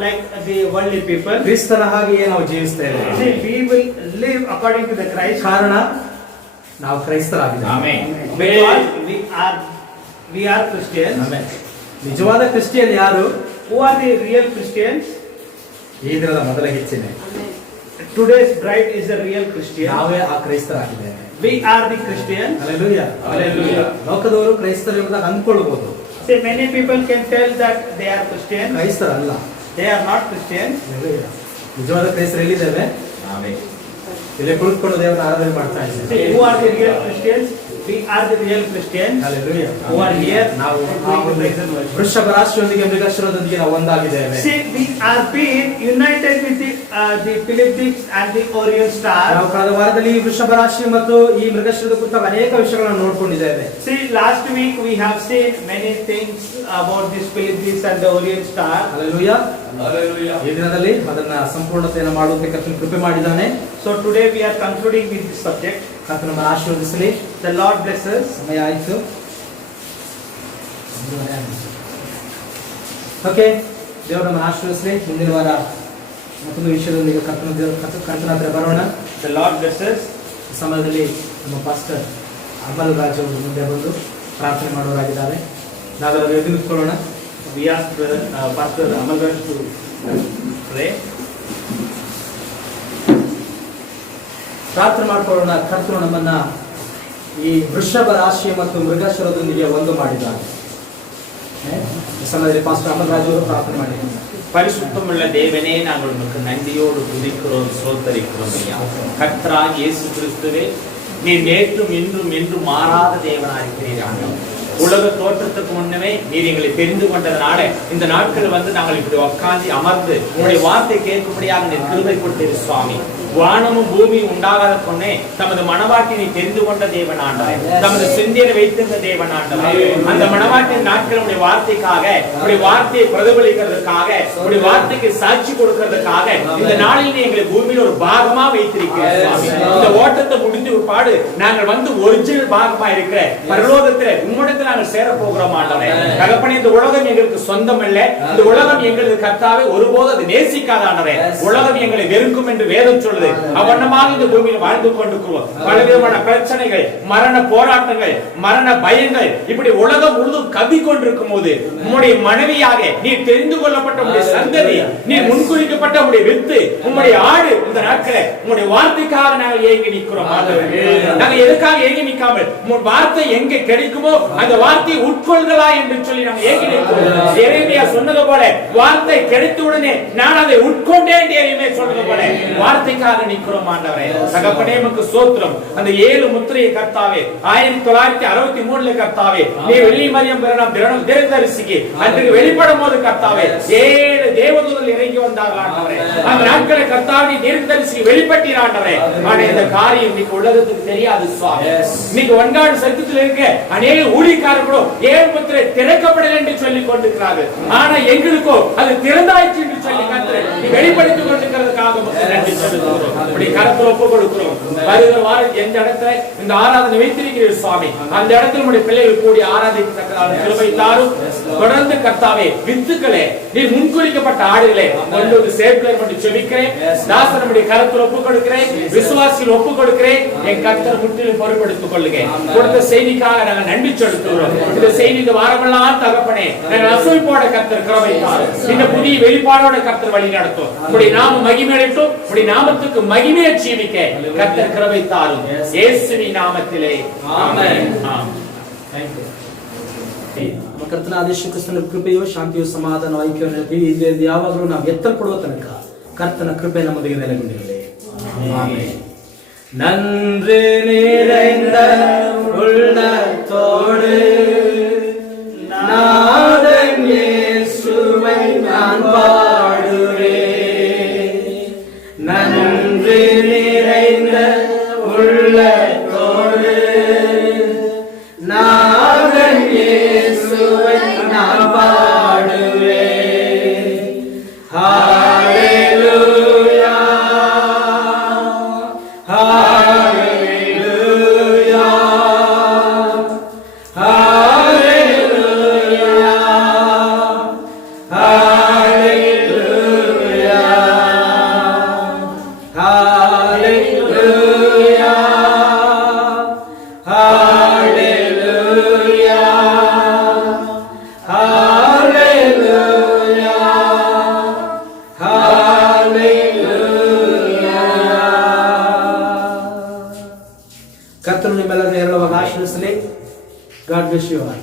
like the worldly people. ಕ್ರಿಸ್ತನ ಹಾಗೆಯೇ ನಾವು ಜೀವಿಸ್ತೇವೆ. See, we will live according to the Christ. ಕಾರಣ ನಾವು ಕ್ರೈಸ್ತರಾಗಿದ್ದೇವೆ. Amen. Because we are Christians. Amen. ನಿಜವಾದ ಕ್ರಿಶ್ಚಿಯನ್ ಯಾರು? Who are the real Christians? ಈ ದಿನದ ಮೊದಲ ಹೆಚ್ಚಿನ Today's bride is a real Christian. ನಾವೇ ಆ ಕ್ರೈಸ್ತರಾಗಿದ್ದೇವೆ. We are the Christians. Hallelujah. Hallelujah. ಲೋಕದವರು ಕ್ರೈಸ್ತರು ಎಂಬುದಾಗಿ ಅಂದ್ಕೊಳ್ಬಹುದು. See, many people can tell that they are Christians. ಕ್ರೈಸ್ತರಲ್ಲ. They are not Christians. Hallelujah. ನಿಜವಾದ ಕ್ರೈಸ್ತರು ಎಲ್ಲಿದ್ದೇವೆ? Amen. ಇಲ್ಲಿ ಕುಳಿತುಕೊಂಡು ದೇವರ ಆರಾಧನೆ ಮಾಡ್ತಾ ಇದ್ದೇವೆ. See, who are the real Christians? We are the real Christians. Hallelujah. Who are here? ನಾವು ಆ ಒಂದು ವೃಷಭ ರಾಶಿಯೊಂದಿಗೆ ಮೃಗಶಿರದೊಂದಿಗೆ ನಾವು ಒಂದಾಗಿದ್ದೇವೆ. See, we are being united with the Philippics and the Orion star. ನಾವು ಕಳೆದ ವಾರದಲ್ಲಿ ಈ ವೃಷಭ ರಾಶಿ ಮತ್ತು ಈ ಮೃಗಶಿರದ ಕುರಿತಾಗ ಅನೇಕ ವಿಷಯಗಳನ್ನು ನೋಡ್ಕೊಂಡಿದ್ದೇವೆ. See, last week we have seen many things about this Philippics and the Orion star. Hallelujah. Hallelujah. ಈ ದಿನದಲ್ಲಿ ಅದನ್ನ ಸಂಪೂರ್ಣತೆಯನ್ನು ಮಾಡುವುದಕ್ಕೆ ಕರ್ತನು ಕೃಪೆ ಮಾಡಿದ್ದಾನೆ. So today we are concluding with this subject. ಕರ್ತನು ನಮ್ಮನ್ನು ಆಶೀರ್ವದಿಸಲಿ. The Lord bless us. ಸಮಯ ಆಯಿತು. ಓಕೆ, ದೇವರು ನಮ್ಮನ್ನು ಆಶೀರ್ವದಿಸಲಿ. ಮುಂದಿನ ವಾರ ಮತ್ತೊಂದು ವಿಷಯದೊಂದಿಗೆ ಕರ್ತನ ಹತ್ರ ಬರೋಣ. The Lord bless us. ಈ ಸಮಯದಲ್ಲಿ ನಮ್ಮ ಪಾಸ್ಟರ್ ಅಮಲ್ ರಾಜ್ ಅವರು ಮುಂದೆ ಬಂದು ಪ್ರಾರ್ಥನೆ ಮಾಡೋರಾಗಿದ್ದಾರೆ. ನಾವೆಲ್ಲರೂ ಎದ್ದು ನಿಂತ್ಕೊಳ್ಳೋಣ. We ask Pastor Amalraj to pray. ಪ್ರಾರ್ಥನೆ ಮಾಡ್ಕೊಳ್ಳೋಣ. ಕರ್ತನು ನಮ್ಮನ್ನ ಈ ವೃಷಭ ರಾಶಿ ಮತ್ತು ಮೃಗಶಿರದೊಂದಿಗೆ ಒಂದು ಮಾಡಿದ್ದಾರೆ. ಈ ಸಮಯದಲ್ಲಿ ಪಾಸ್ಟರ್ ಅಮಲ್ ರಾಜ್ ಅವರು ಪ್ರಾರ್ಥನೆ ಮಾಡಿದ್ದಾರೆ. பரிசுத்தமுள்ள தேவனே, நாங்கள் உமக்கு நன்றியோடு துதிக்கிறோம், சோத்தரிக்கிறோம் ஐயா. கர்த்தராகிய இயேசு கிறிஸ்துவே, நீர் நேற்றும் இன்றும் என்றும் மாறாத தேவனா இருக்கிறீர் ஆண்டவரே. உலக தோற்றத்துக்கு முன்னமே நீர் எங்களை தெரிந்து கொண்டதனால இந்த நாட்கள் வந்து நாங்கள் இப்படி உட்கார்ந்து அமர்ந்து உங்களுடைய வார்த்தை கேட்கும்படியாக நீர் கிருபை கொடுத்தீர் சுவாமி. வானமும் பூமியும் உண்டாகாத பொண்ணே, தமது மனவாட்டினை தெரிந்து கொண்ட தேவன் ஆண்டவரே, தமது சிந்தையை வைத்திருந்த தேவன் ஆண்டவரே, அந்த மனவாட்டின் நாட்கள் உடைய வார்த்தைக்காக, உடைய வார்த்தையை பிரதிபலிக்கிறதுக்காக, உடைய வார்த்தைக்கு சாட்சி கொடுக்கிறதுக்காக இந்த நாளில் எங்களை பூமியில் ஒரு பாகமா வைத்திருக்கிறீர் சுவாமி. இந்த ஓட்டத்தை முடிந்து பாடு நாங்கள் வந்து ஒரிஜினல் பாகமா இருக்கிற பரலோகத்திலே உம்மிடத்தில் நாங்கள் சேர போகிறோம் ஆண்டவரே. தகப்பனே, இந்த உலகம் எங்களுக்கு சொந்தம் அல்ல. இந்த உலகம் எங்களுக்கு கர்த்தாவே ஒருபோது அது நேசிக்காத ஆண்டவரே. உலகம் எங்களை வெறுக்கும் என்று வேதம் சொல்லுது. இருக்கிறது. அவனமாக இந்த பூமியில் வாழ்ந்து கொண்டிருக்கிறோம். பலவிதமான பிரச்சனைகள், மரண போராட்டங்கள், மரண பயங்கள் இப்படி உலகம் முழுதும் கவி கொண்டிருக்கும் போது உம்முடைய மனைவியாக நீ தெரிந்து கொள்ளப்பட்ட உம்முடைய சந்ததி, நீ முன்குறிக்கப்பட்ட உம்முடைய வித்து, உம்முடைய ஆடு இந்த நாட்களே உம்முடைய வார்த்தைக்காக நாங்கள் ஏங்கி நிற்கிறோம். நாங்கள் எதுக்காக ஏங்கி நிற்காமல் உம் வார்த்தை எங்கே கிடைக்குமோ அந்த வார்த்தையை உட்கொள்களா என்று சொல்லி நாங்கள் ஏங்கி நிற்கிறோம். எரேமியா சொன்னது போல வார்த்தை கிடைத்த உடனே நான் அதை உட்கொண்டேன் என்று எரேமியா சொன்னது போல வார்த்தைக்காக நிற்கிறோம். ஆண்டவரே தகப்பனே உமக்கு ஸ்தோத்திரம். அந்த 7 முத்திரையை கர்த்தாவே 1963 கர்த்தாவே நீ வெள்ளி மரியம் பிறனம் தீர்க்கதரிசிக்கு அன்றைக்கு வெளிப்படும் போது கர்த்தாவே 7 தேவதூதர்கள் இறங்கி வந்தார்கள். ஆண்டவரே அந்த நாட்களை கர்த்தாவே தீர்க்கதரிசிக்கு வெளிப்பட்டீர். ஆண்டவரே ஆனா இந்த காரியம் இன்னைக்கு உலகத்துக்கு தெரியாது சுவாமி. இன்னைக்கு வன்காடு சத்தத்தில் இருக்க அநேக ஊழியக்காரர்களும் 7 முத்திரை திறக்கப்படல என்று சொல்லிக் கொண்டிருக்கிறார்கள். ஆனா எங்களுக்கோ அது திறந்தாயிற்று என்று சொல்லி கர்த்தர் நீ வெளிப்படுத்திக் கொண்டிருக்கிறதுக்காக நன்றி சொல்லுகிறோம். அப்படி கரத்தில் ஒப்பு கொடுக்கிறோம். வருகிற வாரம் எந்த இடத்துல இந்த ஆராதனை வைத்திருக்கிறீர்கள் சுவாமி அந்த இடத்துல நம்முடைய பிள்ளைகள் கூடி ஆராதிக்கத்தக்கதான கிருபை தாரும். தொடர்ந்து கர்த்தாவே வித்துக்களே நீ முன்குறிக்கப்பட்ட ஆடுகளே கொண்டு வந்து சேர்க்கிறேன் என்று ஜெபிக்கிறேன். தாசன் நம்முடைய கரத்தில் ஒப்பு கொடுக்கிறேன். விசுவாசியில் ஒப்பு கொடுக்கிறேன். என் கர்த்தர் முற்றிலும் பொறுப்பெடுத்துக் கொள்ளுங்க. கொடுத்த செய்திக்காக நாங்கள் நன்றி செலுத்துகிறோம். இந்த செய்தி இந்த வாரமெல்லாம் தகப்பனே நாங்கள் அசைப்போட கர்த்தர் கிருபை தாரும். இந்த புதிய வெளிப்பாடோட கர்த்தர் வழி நடத்தும். உம்முடைய நாம மகிமையடையட்டும். உம்முடைய நாமத்துக்கு மகிமையை ஜீவிக்க கர்த்தர் கிருபை தாரும். இயேசுவின் நாமத்திலே ஆமென். Thank you. ನಮ್ಮ ಕರ್ತನಾದ ಯೇಸು ಕ್ರಿಸ್ತನ ಕೃಪೆಯೋ ಶಾಂತಿಯೋ ಸಮಾಧಾನ ಐಕ್ಯತೆ ಇಲ್ಲಿ ಯಾವಾಗಲೂ ನಾವು ಎತ್ತಲ್ಪಡುವ ತನಕ ಕರ್ತನ ಕೃಪೆ ನಮ್ಮೊಂದಿಗೆ ನೆಲೆಗೊಂಡಿರಲಿ. ಆಮೆನ್. நன்று நிறைந்த உள்ளத்தோடு நாதன் இயேசுவை நான் பாடுவேன். நன்று நிறைந்த உள்ளத்தோடு நாதன் இயேசுவை நான் பாடுவேன். ஹalleluya ஹalleluya ஹalleluya ஹalleluya ஹalleluya ஹalleluya ஹalleluya ஹalleluya. கர்த்தர் நம்மை எல்லாரையும் ஏராளமாக ஆசீர்வதிக்கಲಿ. God bless you all.